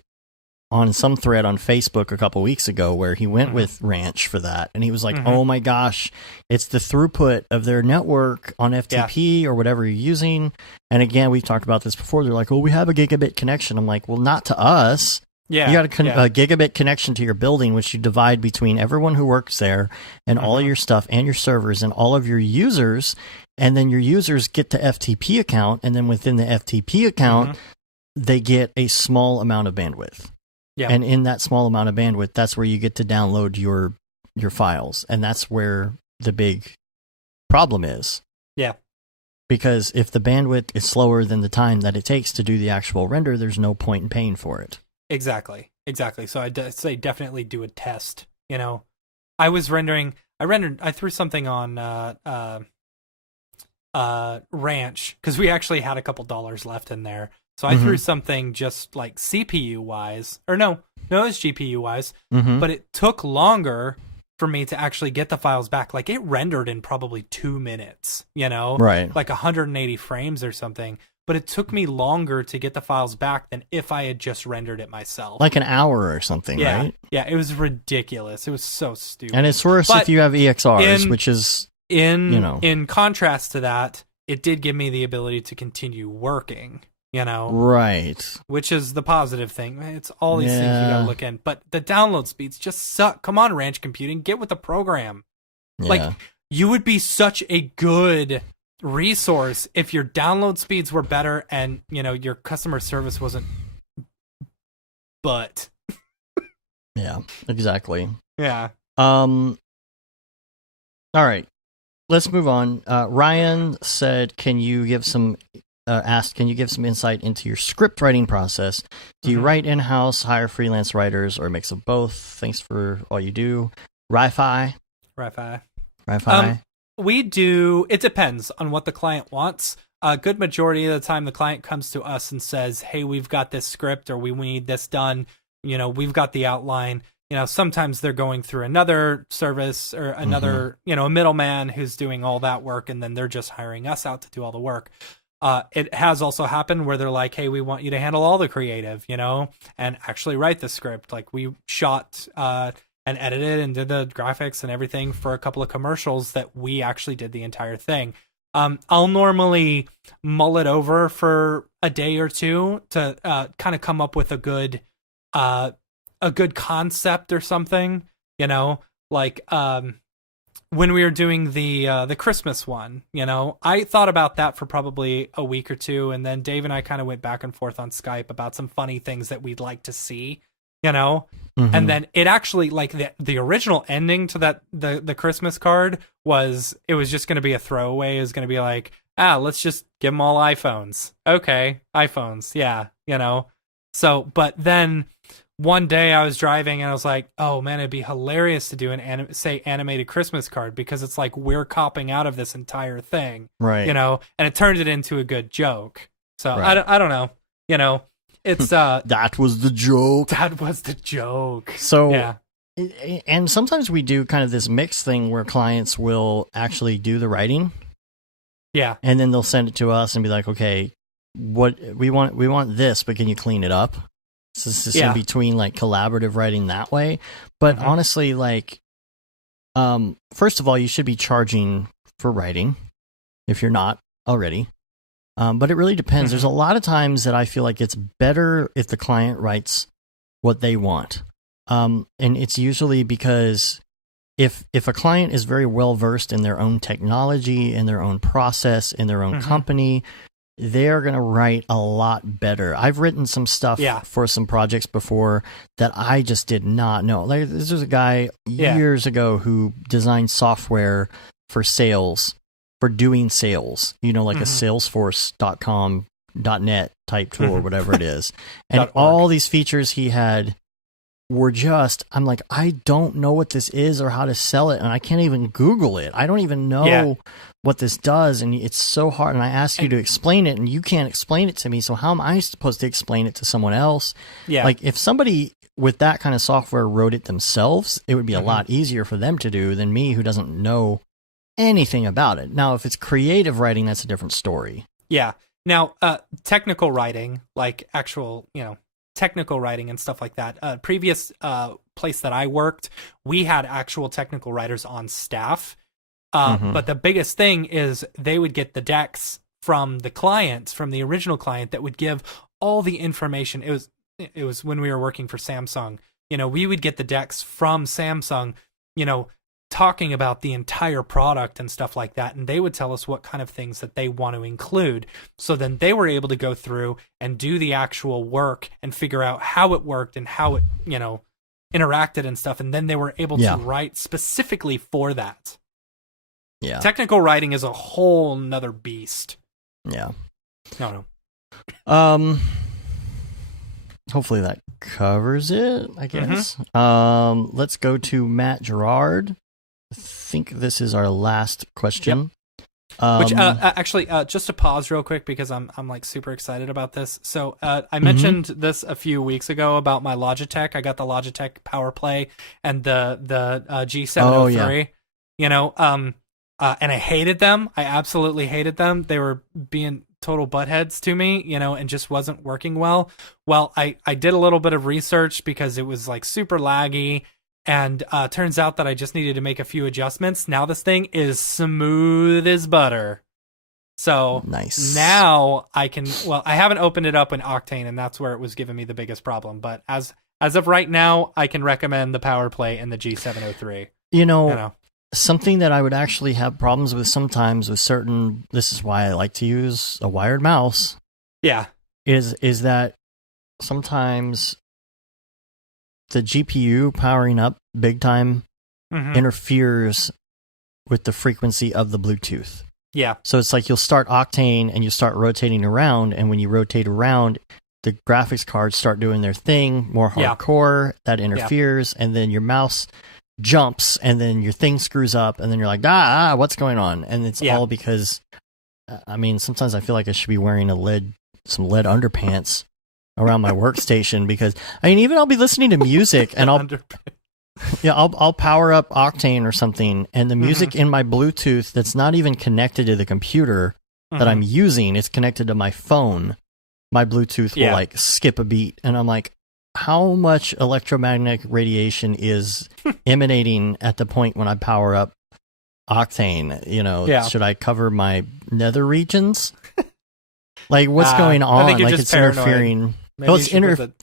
on some thread on Facebook a couple weeks ago where he went with Ranch for that, and he was like, oh my gosh, it's the throughput of their network on FTP or whatever you're using. And again, we've talked about this before. They're like, oh, we have a gigabit connection. I'm like, well, not to us. Yeah, you got a gigabit connection to your building, which you divide between everyone who works there and all of your stuff and your servers and all of your users. And then your users get the FTP account, and then within the FTP account, they get a small amount of bandwidth. Yeah. And in that small amount of bandwidth, that's where you get to download your files. And that's where the big problem is. Yeah. Because if the bandwidth is slower than the time that it takes to do the actual render, there's no point in paying for it. Exactly. So I'd say definitely do a test. I threw something on Ranch because we actually had a couple dollars left in there. So I threw something just like CPU wise, or no, it was GPU wise, but it took longer for me to actually get the files back. Like it rendered in probably 2 minutes, right? Like 180 frames or something. But it took me longer to get the files back than if I had just rendered it myself. Like an hour or something, right? Yeah, it was ridiculous. It was so stupid. And it's worse if you have EXRs, which is in contrast to that, it did give me the ability to continue working. Right. Which is the positive thing. It's all these things you gotta look in. But the download speeds just suck. Come on, Ranch Computing, get with the program. Yeah. Like, you would be such a good resource if your download speeds were better and, your customer service wasn't but. Yeah, exactly. Yeah. All right. Let's move on. Ryan said, can you give some insight into your script writing process? Do you write in-house, hire freelance writers, or a mix of both? Thanks for all you do. Ri-Fi. We do. It depends on what the client wants. A good majority of the time, the client comes to us and says, hey, we've got this script, or we need this done. We've got the outline. Sometimes they're going through another service or another, a middleman who's doing all that work, and then they're just hiring us out to do all the work. It has also happened where they're like, hey, we want you to handle all the creative, and actually write the script. Like we shot and edited and did the graphics and everything for a couple of commercials that we actually did the entire thing. I'll normally mull it over for a day or two to kind of come up with a good concept or something, like when we were doing the Christmas one, I thought about that for probably a week or two, and then Dave and I kind of went back and forth on Skype about some funny things that we'd like to see, and then it actually, like the original ending to that the Christmas card was just going to be a throwaway. It was going to be like, let's just give them all iPhones. Okay, iPhones, yeah, So, but then one day I was driving and I was like, oh man, it'd be hilarious to do an animated Christmas card, because it's like we're copping out of this entire thing, right? And it turned it into a good joke. So right. I don't know, it's that was the joke. That was the joke. So yeah. And sometimes we do kind of this mix thing where clients will actually do the writing. Yeah. And then they'll send it to us and be like, okay, what we want this, but can you clean it up? So this is in between, like, collaborative writing that way. But honestly, like, first of all, you should be charging for writing if you're not already. But it really depends. There's a lot of times that I feel like it's better if the client writes what they want. And it's usually because if a client is very well versed in their own technology, in their own process, in their own company, they're going to write a lot better. I've written some stuff for some projects before that I just did not know. Like, this was a guy years ago who designed software for sales, for doing sales, you know, like a Salesforce.com, .net type tool or whatever it is. And all these features he had were just, I'm like, I don't know what this is or how to sell it, and I can't even Google it. I don't even know what this does, and it's so hard. And I asked you to explain it, and you can't explain it to me, so how am I supposed to explain it to someone else? Like, if somebody with that kind of software wrote it themselves, it would be a lot easier for them to do than me, who doesn't know anything about it. Now, if it's creative writing, that's a different story. Yeah. Now, technical writing, like actual, you know, technical writing and stuff like that. Previous place that I worked, we had actual technical writers on staff. But the biggest thing is they would get the decks from the client, from the original client, that would give all the information. It was when we were working for Samsung. You know, we would get the decks from Samsung, you know, talking about the entire product and stuff like that, and they would tell us what kind of things that they want to include. So then they were able to go through and do the actual work and figure out how it worked and how it, you know, interacted and stuff, and then they were able to write specifically for that. Yeah. Technical writing is a whole nother beast. Yeah. No. Hopefully that covers it, I guess. Let's go to Matt Gerard. I think this is our last question. Which actually, just to pause real quick, because I'm like super excited about this. So I mentioned this a few weeks ago about my Logitech. I got the Logitech Power Play and the G703. You know, and I hated them. I absolutely hated them. They were being total buttheads to me, you know, and just wasn't working well. Well, I did a little bit of research because it was like super laggy. And turns out that I just needed to make a few adjustments. Now this thing is smooth as butter. So nice. Now I can, well, I haven't opened it up in Octane, and that's where it was giving me the biggest problem. But as of right now, I can recommend the Power Play and the G703. You know, something that I would actually have problems with sometimes with certain, this is why I like to use a wired mouse. Yeah. Is that sometimes the GPU powering up big time interferes with the frequency of the Bluetooth. Yeah. So it's like you'll start Octane and you start rotating around, and when you rotate around, the graphics cards start doing their thing, more hardcore, that interferes, and then your mouse jumps, and then your thing screws up, and then you're like, what's going on? And it's all because, I mean, sometimes I feel like I should be wearing some lead underpants around my workstation, because I mean, even I'll be listening to music and I'll power up Octane or something, and the music in my Bluetooth that's not even connected to the computer that I'm using, it's connected to my phone. My Bluetooth will like skip a beat, and I'm like, how much electromagnetic radiation is emanating at the point when I power up Octane? You know, should I cover my nether regions? Like, what's going on? I think you're like, just it's interfering. Maybe it's interfering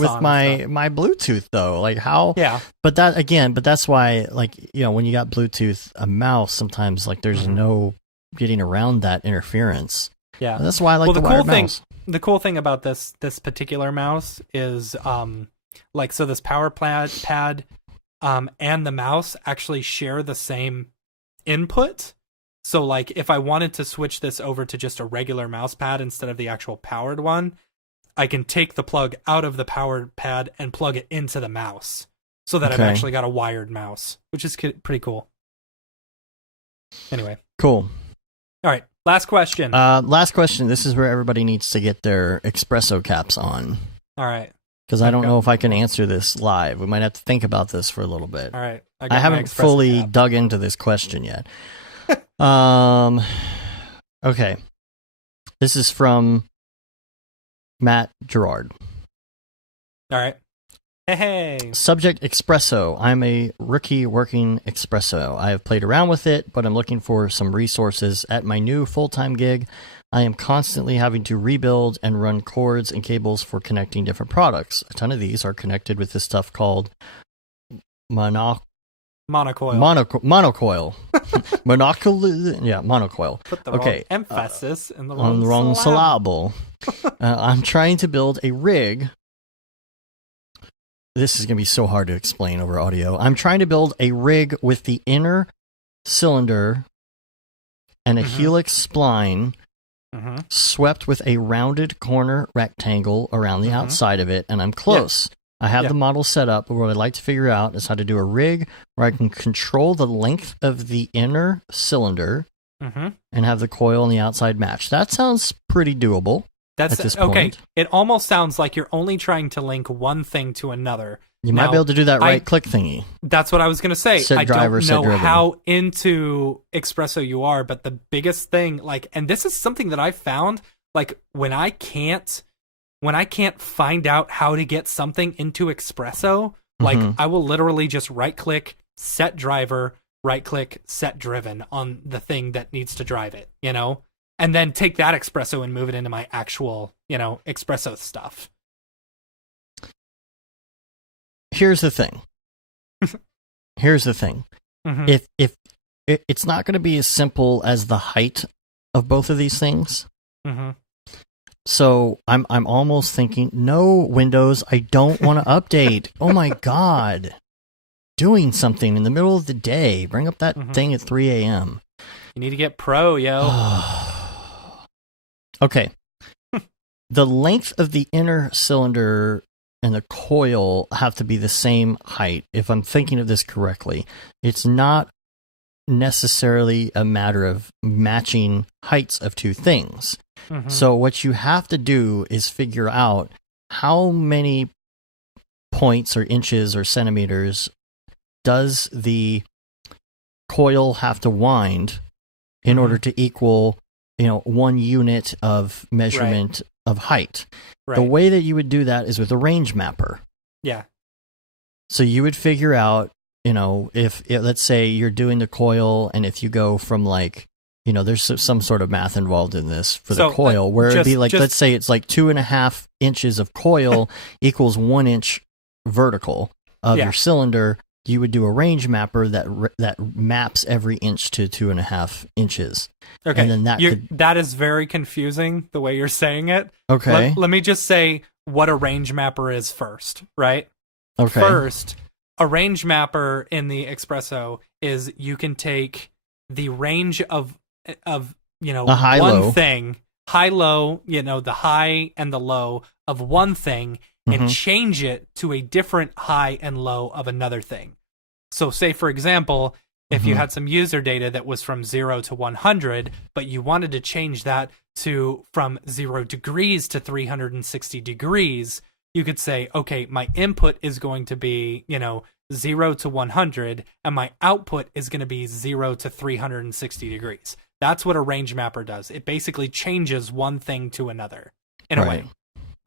with my Bluetooth, though. Like, how? Yeah. But that's why, like, you know, when you got Bluetooth, a mouse, sometimes like there's no getting around that interference. Yeah. And that's why I like the wired mouse. The cool thing about this particular mouse is, like, so this power pad, and the mouse actually share the same input. So, like, if I wanted to switch this over to just a regular mouse pad instead of the actual powered one, I can take the plug out of the powered pad and plug it into the mouse, so that I've actually got a wired mouse, which is pretty cool. Anyway. Cool. All right. Last question. This is where everybody needs to get their espresso caps on. All right. Because I don't know if I can answer this live. We might have to think about this for a little bit. All right. I haven't fully dug into this question yet. Okay. This is from Matt Gerard. All right. Hey. Subject espresso. I'm a rookie working espresso. I have played around with it, but I'm looking for some resources at my new full-time gig. I am constantly having to rebuild and run cords and cables for connecting different products. A ton of these are connected with this stuff called monocoil. Monocoil. Monocoil. Put the wrong emphasis in the wrong syllable. I'm trying to build a rig. This is going to be so hard to explain over audio. I'm trying to build a rig with the inner cylinder and a helix spline swept with a rounded corner rectangle around the outside of it, and I'm close. I have the model set up, but what I'd like to figure out is how to do a rig where I can control the length of the inner cylinder and have the coil on the outside match. That sounds pretty doable. That's at this point. Okay. It almost sounds like you're only trying to link one thing to another. You might be able to do that right-click thingy. That's what I was going to say. I don't know how into Espresso you are, but the biggest thing, and this is something that I found, when I can't find out how to get something into Espresso, I will literally just right-click, set driver, right-click, set driven on the thing that needs to drive it, and then take that Espresso and move it into my actual, Espresso stuff. Here's the thing. If it's not going to be as simple as the height of both of these things. So I'm almost thinking, no, Windows, I don't want to update. Oh my God. Doing something in the middle of the day. Bring up that thing at 3 a.m. You need to get pro, yo. Okay. The length of the inner cylinder and the coil have to be the same height, if I'm thinking of this correctly. It's not necessarily a matter of matching heights of two things. So what you have to do is figure out how many points or inches or centimeters does the coil have to wind in order to equal 1 unit of measurement of height. The way that you would do that is with a range mapper. Yeah. So you would figure out, if let's say you're doing the coil, and if you go from there's some sort of math involved in this for the coil, where it'd be let's say it's 2.5 inches of coil equals 1 inch vertical of your cylinder. You would do a range mapper that maps every inch to 2.5 inches. Okay, and then that is very confusing the way you're saying it. Okay, let me just say what a range mapper is first, right? Okay. First, a range mapper in the Espresso is you can take the range of a high, one low thing, high low, the high and the low of one thing, and change it to a different high and low of another thing. So say, for example, if you had some user data that was from 0 to 100, but you wanted to change that from 0 degrees to 360 degrees, you could say, okay, my input is going to be, 0 to 100, and my output is going to be 0 to 360 degrees. That's what a range mapper does. It basically changes one thing to another in a way.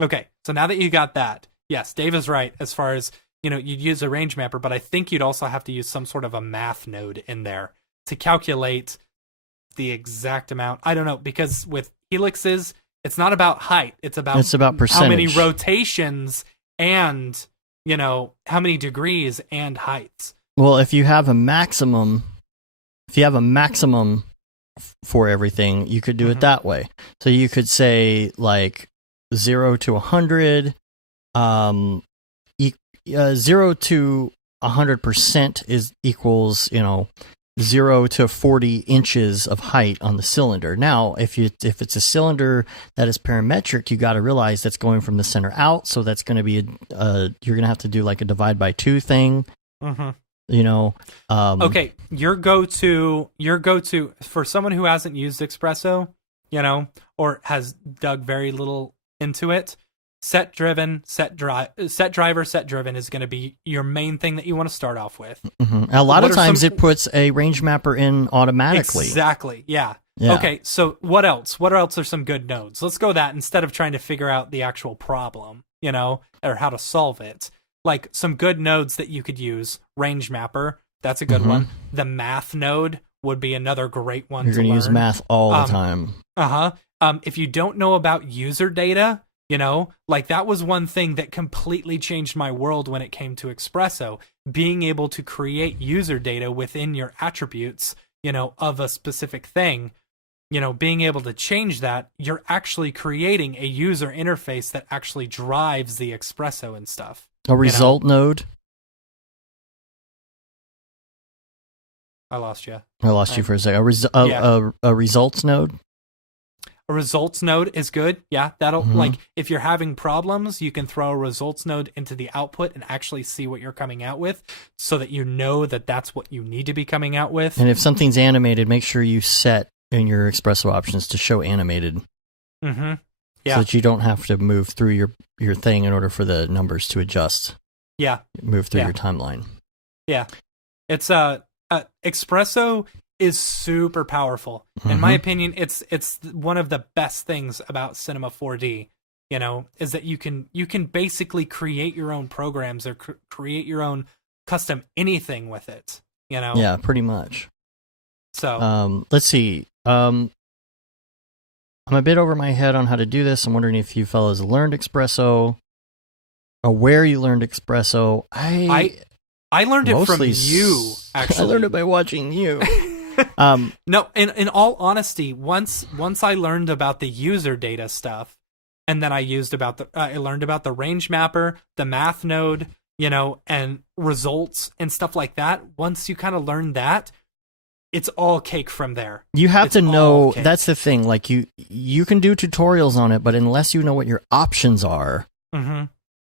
Okay, so now that you got that, yes, Dave is right as far as, you'd use a range mapper, but I think you'd also have to use some sort of a math node in there to calculate the exact amount. I don't know, because with helixes, it's not about height. It's about percentage. How many rotations and, how many degrees and heights. Well, if you have a maximum for everything, you could do it that way. So you could say 0 to 100, 0 to 100% equals 0 to 40 inches of height on the cylinder. Now, if it's a cylinder that is parametric, you got to realize that's going from the center out. So that's going to be you're going to have to do a divide by 2 thing. Okay, your go-to for someone who hasn't used Espresso, or has dug very little into it, set driver, set driven is going to be your main thing that you want to start off with. A lot of times it puts a range mapper in automatically. Exactly. Yeah. Okay. So what else? What else are some good nodes? Let's go that instead of trying to figure out the actual problem, or how to solve it. Some good nodes that you could use. Range mapper. That's a good one. The math node would be another great one. You're going to learn. Use math all the time. If you don't know about user data, like that was one thing that completely changed my world when it came to Espresso. Being able to create user data within your attributes, of a specific thing, being able to change that, you're actually creating a user interface that actually drives the Espresso and stuff. A result node? I lost you. I lost you for a second. A results node? A results node is good. Yeah, that'll like if you're having problems, you can throw a results node into the output and actually see what you're coming out with, so that you know that that's what you need to be coming out with. And if something's animated, make sure you set in your Espresso options to show animated. Yeah. So that you don't have to move through your thing in order for the numbers to adjust. Yeah. Move through your timeline. Yeah. It's Espresso is super powerful. In my opinion, it's one of the best things about Cinema 4D, is that you can basically create your own programs or create your own custom anything with it, Yeah, pretty much. So, let's see. I'm a bit over my head on how to do this. I'm wondering if you fellas learned Espresso, or where you learned Espresso. I learned it from you, actually. I learned it by watching you. No, in all honesty, once I learned about the user data stuff, and then I learned about the range mapper, the math node, and results and stuff like that. Once you kind of learn that, it's all cake from there. You have to know, that's the thing. Like you can do tutorials on it, but unless you know what your options are,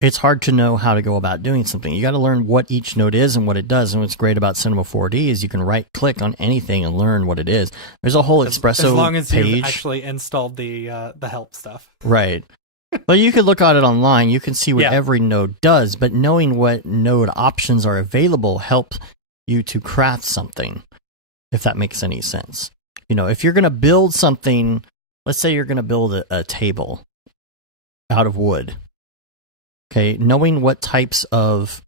it's hard to know how to go about doing something. You got to learn what each node is and what it does. And what's great about Cinema 4D is you can right-click on anything and learn what it is. There's a whole Espresso page. As long as you've actually installed the help stuff. Right. But you could look at it online. You can see what every node does. But knowing what node options are available helps you to craft something, if that makes any sense. If you're going to build something, let's say you're going to build a table out of wood. Okay, knowing what types of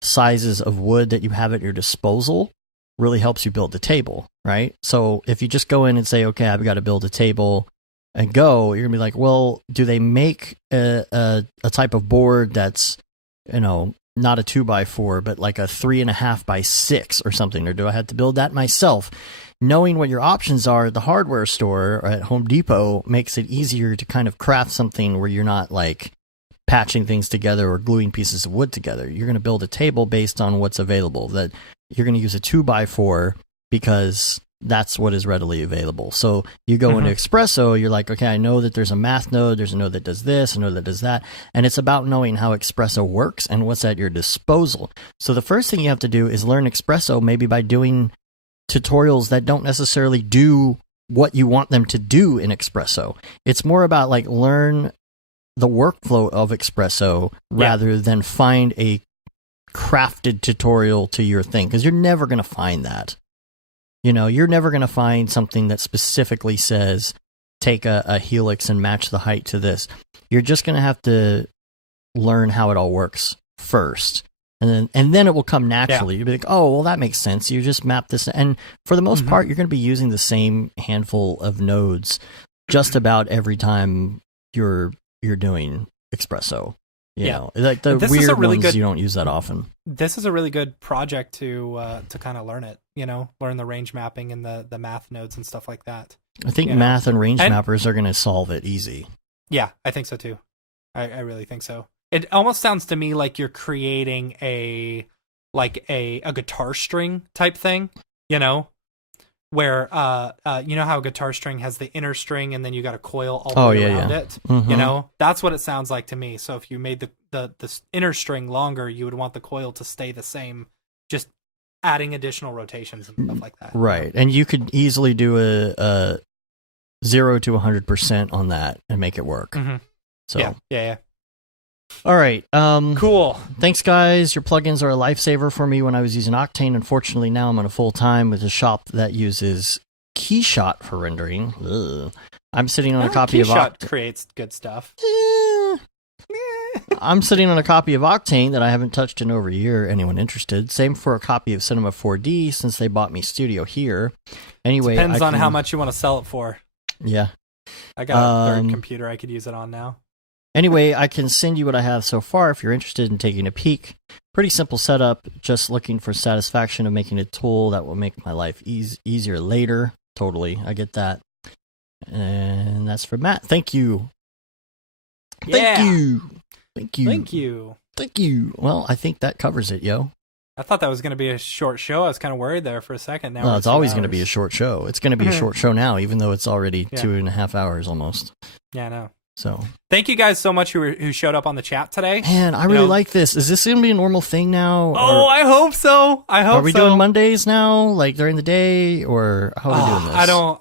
sizes of wood that you have at your disposal really helps you build the table, right? So if you just go in and say, okay, I've got to build a table and go, you're going to be like, well, do they make a type of board that's, not a 2x4, but like a 3.5x6 or something, or do I have to build that myself? Knowing what your options are at the hardware store or at Home Depot makes it easier to kind of craft something where you're not like patching things together or gluing pieces of wood together. You're going to build a table based on what's available. That you're going to use a 2x4 because that's what is readily available. So you go into Espresso, you're like, okay, I know that there's a math node, there's a node that does this, a node that does that, and it's about knowing how Espresso works and what's at your disposal. So the first thing you have to do is learn Espresso, maybe by doing tutorials that don't necessarily do what you want them to do in Espresso. It's more about like learn the workflow of Espresso rather than find a crafted tutorial to your thing, because you're never going to find that. You're never going to find something that specifically says take a helix and match the height to this. You're just going to have to learn how it all works first, and then it will come naturally. You'll be like, oh, well, that makes sense. You just map this, and for the most part, you're going to be using the same handful of nodes just about every time you're doing Espresso. Like the weird ones you don't use that often. This is a really good project to kind of learn it. Learn the range mapping and the math nodes and stuff like that. I think math and range mappers are going to solve it easy. Yeah, I think so too. I really think so. It almost sounds to me like you're creating a guitar string type thing. Where you know how a guitar string has the inner string and then you got a coil all the way around it. That's what it sounds like to me. So if you made the inner string longer, you would want the coil to stay the same, just adding additional rotations and stuff like that. Right, and you could easily do a 0 to 100% on that and make it work. So yeah. All right. Cool. Thanks, guys. Your plugins are a lifesaver for me when I was using Octane. Unfortunately, now I'm on a full-time with a shop that uses Keyshot for rendering. Ugh. I'm sitting on a copy of Keyshot creates good stuff. I'm sitting on a copy of Octane that I haven't touched in over a year. Anyone interested? Same for a copy of Cinema 4D since they bought me Studio here. Anyway, depends on how much you want to sell it for. Yeah. I got a third computer I could use it on now. Anyway, I can send you what I have so far if you're interested in taking a peek. Pretty simple setup, just looking for satisfaction of making a tool that will make my life easier later. Totally, I get that. And that's for Matt. Thank you. Yeah. Thank you. Thank you. Thank you. Thank you. Well, I think that covers it, yo. I thought that was going to be a short show. I was kind of worried there for a second. Now it's always going to be a short show. It's going to be a short show now, even though it's already 2.5 hours almost. Yeah, I know. So thank you guys so much who showed up on the chat today. Man, I really like this. Is this going to be a normal thing now? Oh, I hope so. Are we doing Mondays now, like during the day, or how are we doing this?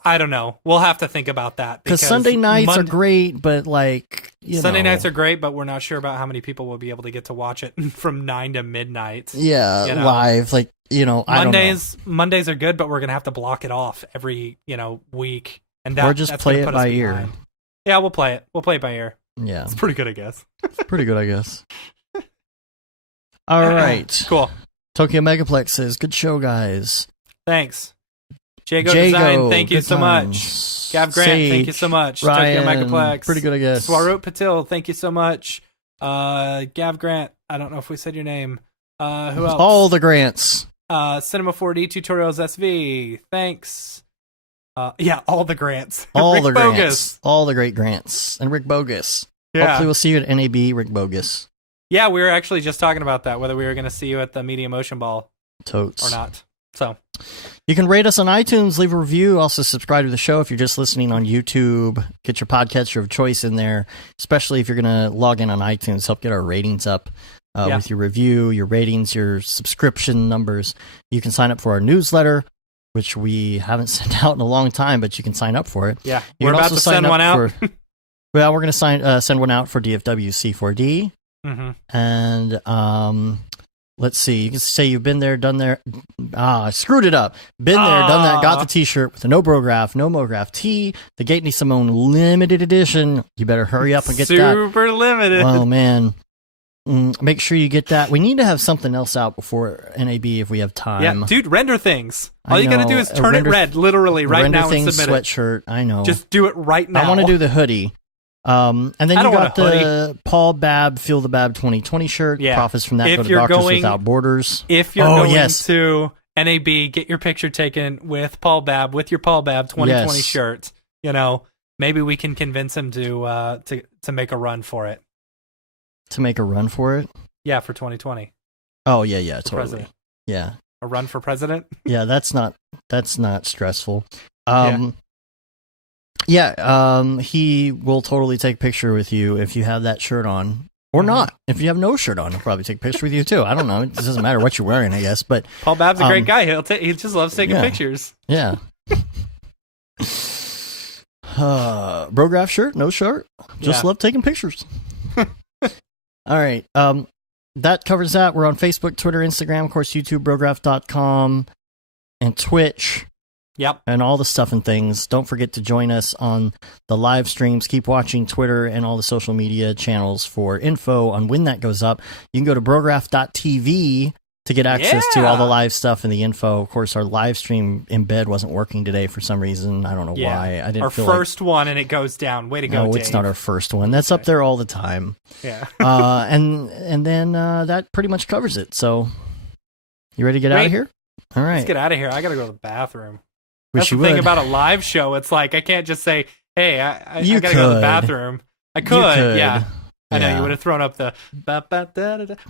I don't know. We'll have to think about that because Sunday nights are great, but like Sunday nights are great, but we're not sure about how many people will be able to get to watch it from 9 to midnight. Yeah, live. Like Mondays are good, but we're gonna have to block it off every week, and or just play it by ear. Behind. Yeah, we'll play it. We'll play it by ear. Yeah. It's pretty good, I guess. Pretty good, I guess. All right. Cool. Tokyo Megaplex says, good show, guys. Thanks. Jago Design, thank you so much. Gav Grant, thank you so much. Ryan, Tokyo Megaplex. Pretty good, I guess. Swarut Patil, thank you so much. Gav Grant, I don't know if we said your name. Who else? All the Grants. Cinema 4D Tutorials SV, thanks. All the Grants. All Rick the Bogus. Grants. All the great Grants. And Rick Bogus. Yeah. Hopefully we'll see you at NAB, Rick Bogus. Yeah, we were actually just talking about that, whether we were going to see you at the Media Motion Ball. Totes. Or not. So you can rate us on iTunes, leave a review. Also subscribe to the show if you're just listening on YouTube. Get your podcatcher of choice in there, especially if you're going to log in on iTunes. Help get our ratings up with your review, your ratings, your subscription numbers. You can sign up for our newsletter, which we haven't sent out in a long time, but you can sign up for it. Yeah, we're about to send one out. Well, we're going to send one out for DFW C4D. Mm-hmm. And let's see. You can say you've been there, done there. I screwed it up. Been there, done that. Got the T-shirt with the no Brograph, no Mograph tee. The Gatney Simone limited edition. You better hurry up and get that. Super limited. Oh man. Make sure you get that. We need to have something else out before NAB if we have time. Yeah, dude, render things. All you got to do is turn it red, literally, right now, and submit it. Sweatshirt, I know. Just do it right now. I want to do the hoodie. And then you got the Paul Babb Feel the Bab 2020 shirt. Yeah. Profits from that go to Doctors Without Borders. If you're going to NAB, get your picture taken with Paul Babb, with your Paul Babb 2020 shirt. Maybe we can convince him to make a run for it. To make a run for it? Yeah, for 2020. Oh, yeah, totally. President. Yeah. A run for president? Yeah, that's not stressful. He will totally take a picture with you if you have that shirt on. Or not. If you have no shirt on, he'll probably take a picture with you too. I don't know. It doesn't matter what you're wearing, I guess. But Paul Babb's a great guy. He just loves taking pictures. Yeah. Brograph shirt, no shirt. Just love taking pictures. All right. That covers that. We're on Facebook, Twitter, Instagram, of course, YouTube, Brograph.com, and Twitch. Yep. And all the stuff and things. Don't forget to join us on the live streams. Keep watching Twitter and all the social media channels for info on when that goes up. You can go to Brograph.tv to get access to all the live stuff and the info. Of course, our live stream embed wasn't working today for some reason. I don't know why. I didn't our feel first one, and it goes down. Way to go, No, Dave. It's not our first one. That's up there all the time. Yeah. And then that pretty much covers it. So, you ready to get out of here? All right. Let's get out of here. I got to go to the bathroom. That's the thing about a live show. It's like I can't just say, hey, I got to go to the bathroom. I could, yeah. I know, you would have thrown up the...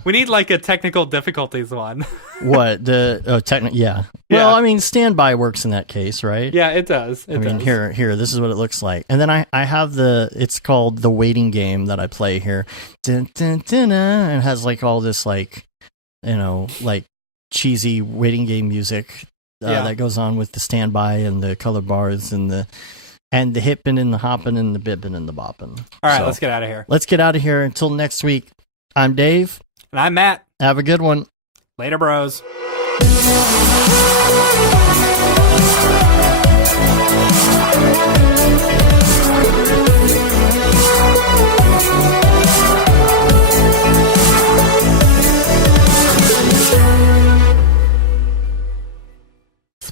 We need like a technical difficulties one. What? Yeah. Well, I mean, standby works in that case, right? Yeah, it does. I mean, here, this is what it looks like. And then I have it's called the waiting game that I play here. Dun, dun, dun, and it has like all this like, like cheesy waiting game music that goes on with the standby and the color bars and the hipping and the hopping and the bipping and the bopping. All right, let's get out of here. Let's get out of here. Until next week, I'm Dave. And I'm Matt. Have a good one. Later, bros.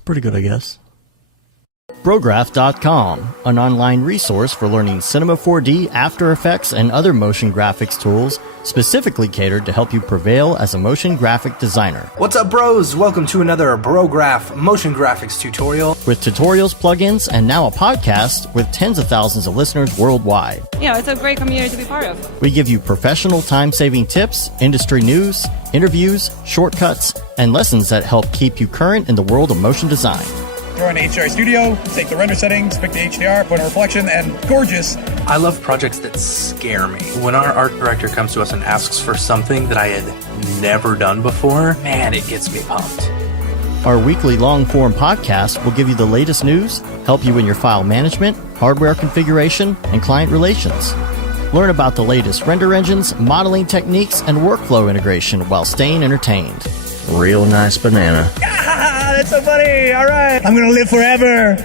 pretty good, I guess. Brograph.com, an online resource for learning Cinema 4D, After Effects, and other motion graphics tools specifically catered to help you prevail as a motion graphic designer. What's up, bros? Welcome to another Brograph motion graphics tutorial. With tutorials, plugins, and now a podcast with tens of thousands of listeners worldwide. Yeah, it's a great community to be part of. We give you professional time-saving tips, industry news, interviews, shortcuts, and lessons that help keep you current in the world of motion design. Go into HDR Studio, take the render settings, pick the HDR, put in reflection, and gorgeous. I love projects that scare me. When our art director comes to us and asks for something that I had never done before, man, it gets me pumped. Our weekly long-form podcast will give you the latest news, help you in your file management, hardware configuration, and client relations. Learn about the latest render engines, modeling techniques, and workflow integration while staying entertained. Real nice banana. Ah, that's so funny. All right. I'm going to live forever.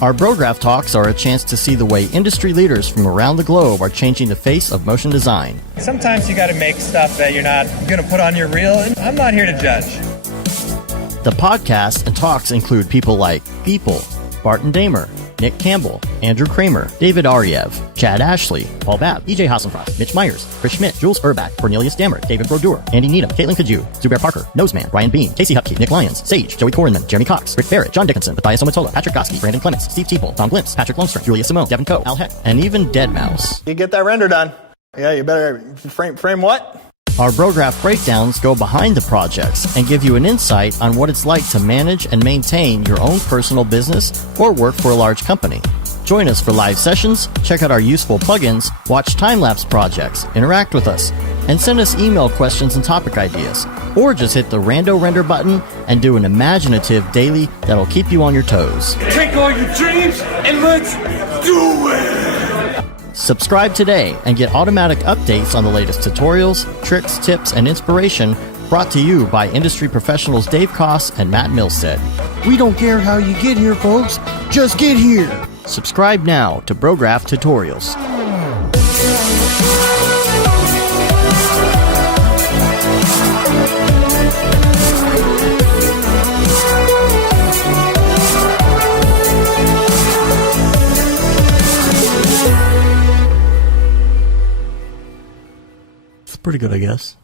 Our Brograph Talks are a chance to see the way industry leaders from around the globe are changing the face of motion design. Sometimes you got to make stuff that you're not going to put on your reel, and I'm not here to judge. The podcasts and talks include people like Beeple, Barton Damer, Nick Campbell, Andrew Kramer, David Ariev, Chad Ashley, Paul Babb, EJ Hassenfrost, Mitch Myers, Chris Schmidt, Jules Urbach, Cornelius Dammert, David Brodeur, Andy Needham, Caitlin Kaju, Zubair Parker, Noseman, Ryan Bean, Casey Hupke, Nick Lyons, Sage, Joey Korenman, Jeremy Cox, Rick Barrett, John Dickinson, Matthias Omatola, Patrick Goski, Brandon Clements, Steve Teeple, Tom Glimpse, Patrick Lundstrom, Julia Simone, Devin Coe, Al Heck, and even Deadmau5. You get that render done. Yeah, you better frame what? Our Brograph breakdowns go behind the projects and give you an insight on what it's like to manage and maintain your own personal business or work for a large company. Join us for live sessions, check out our useful plugins, watch time-lapse projects, interact with us, and send us email questions and topic ideas. Or just hit the Rando Render button and do an imaginative daily that'll keep you on your toes. Take all your dreams and let's do it! Subscribe today and get automatic updates on the latest tutorials, tricks, tips, and inspiration brought to you by industry professionals Dave Koss and Matt Milstead. We don't care how you get here, folks. Just get here. Subscribe now to Brograph Tutorials. It's pretty good, I guess.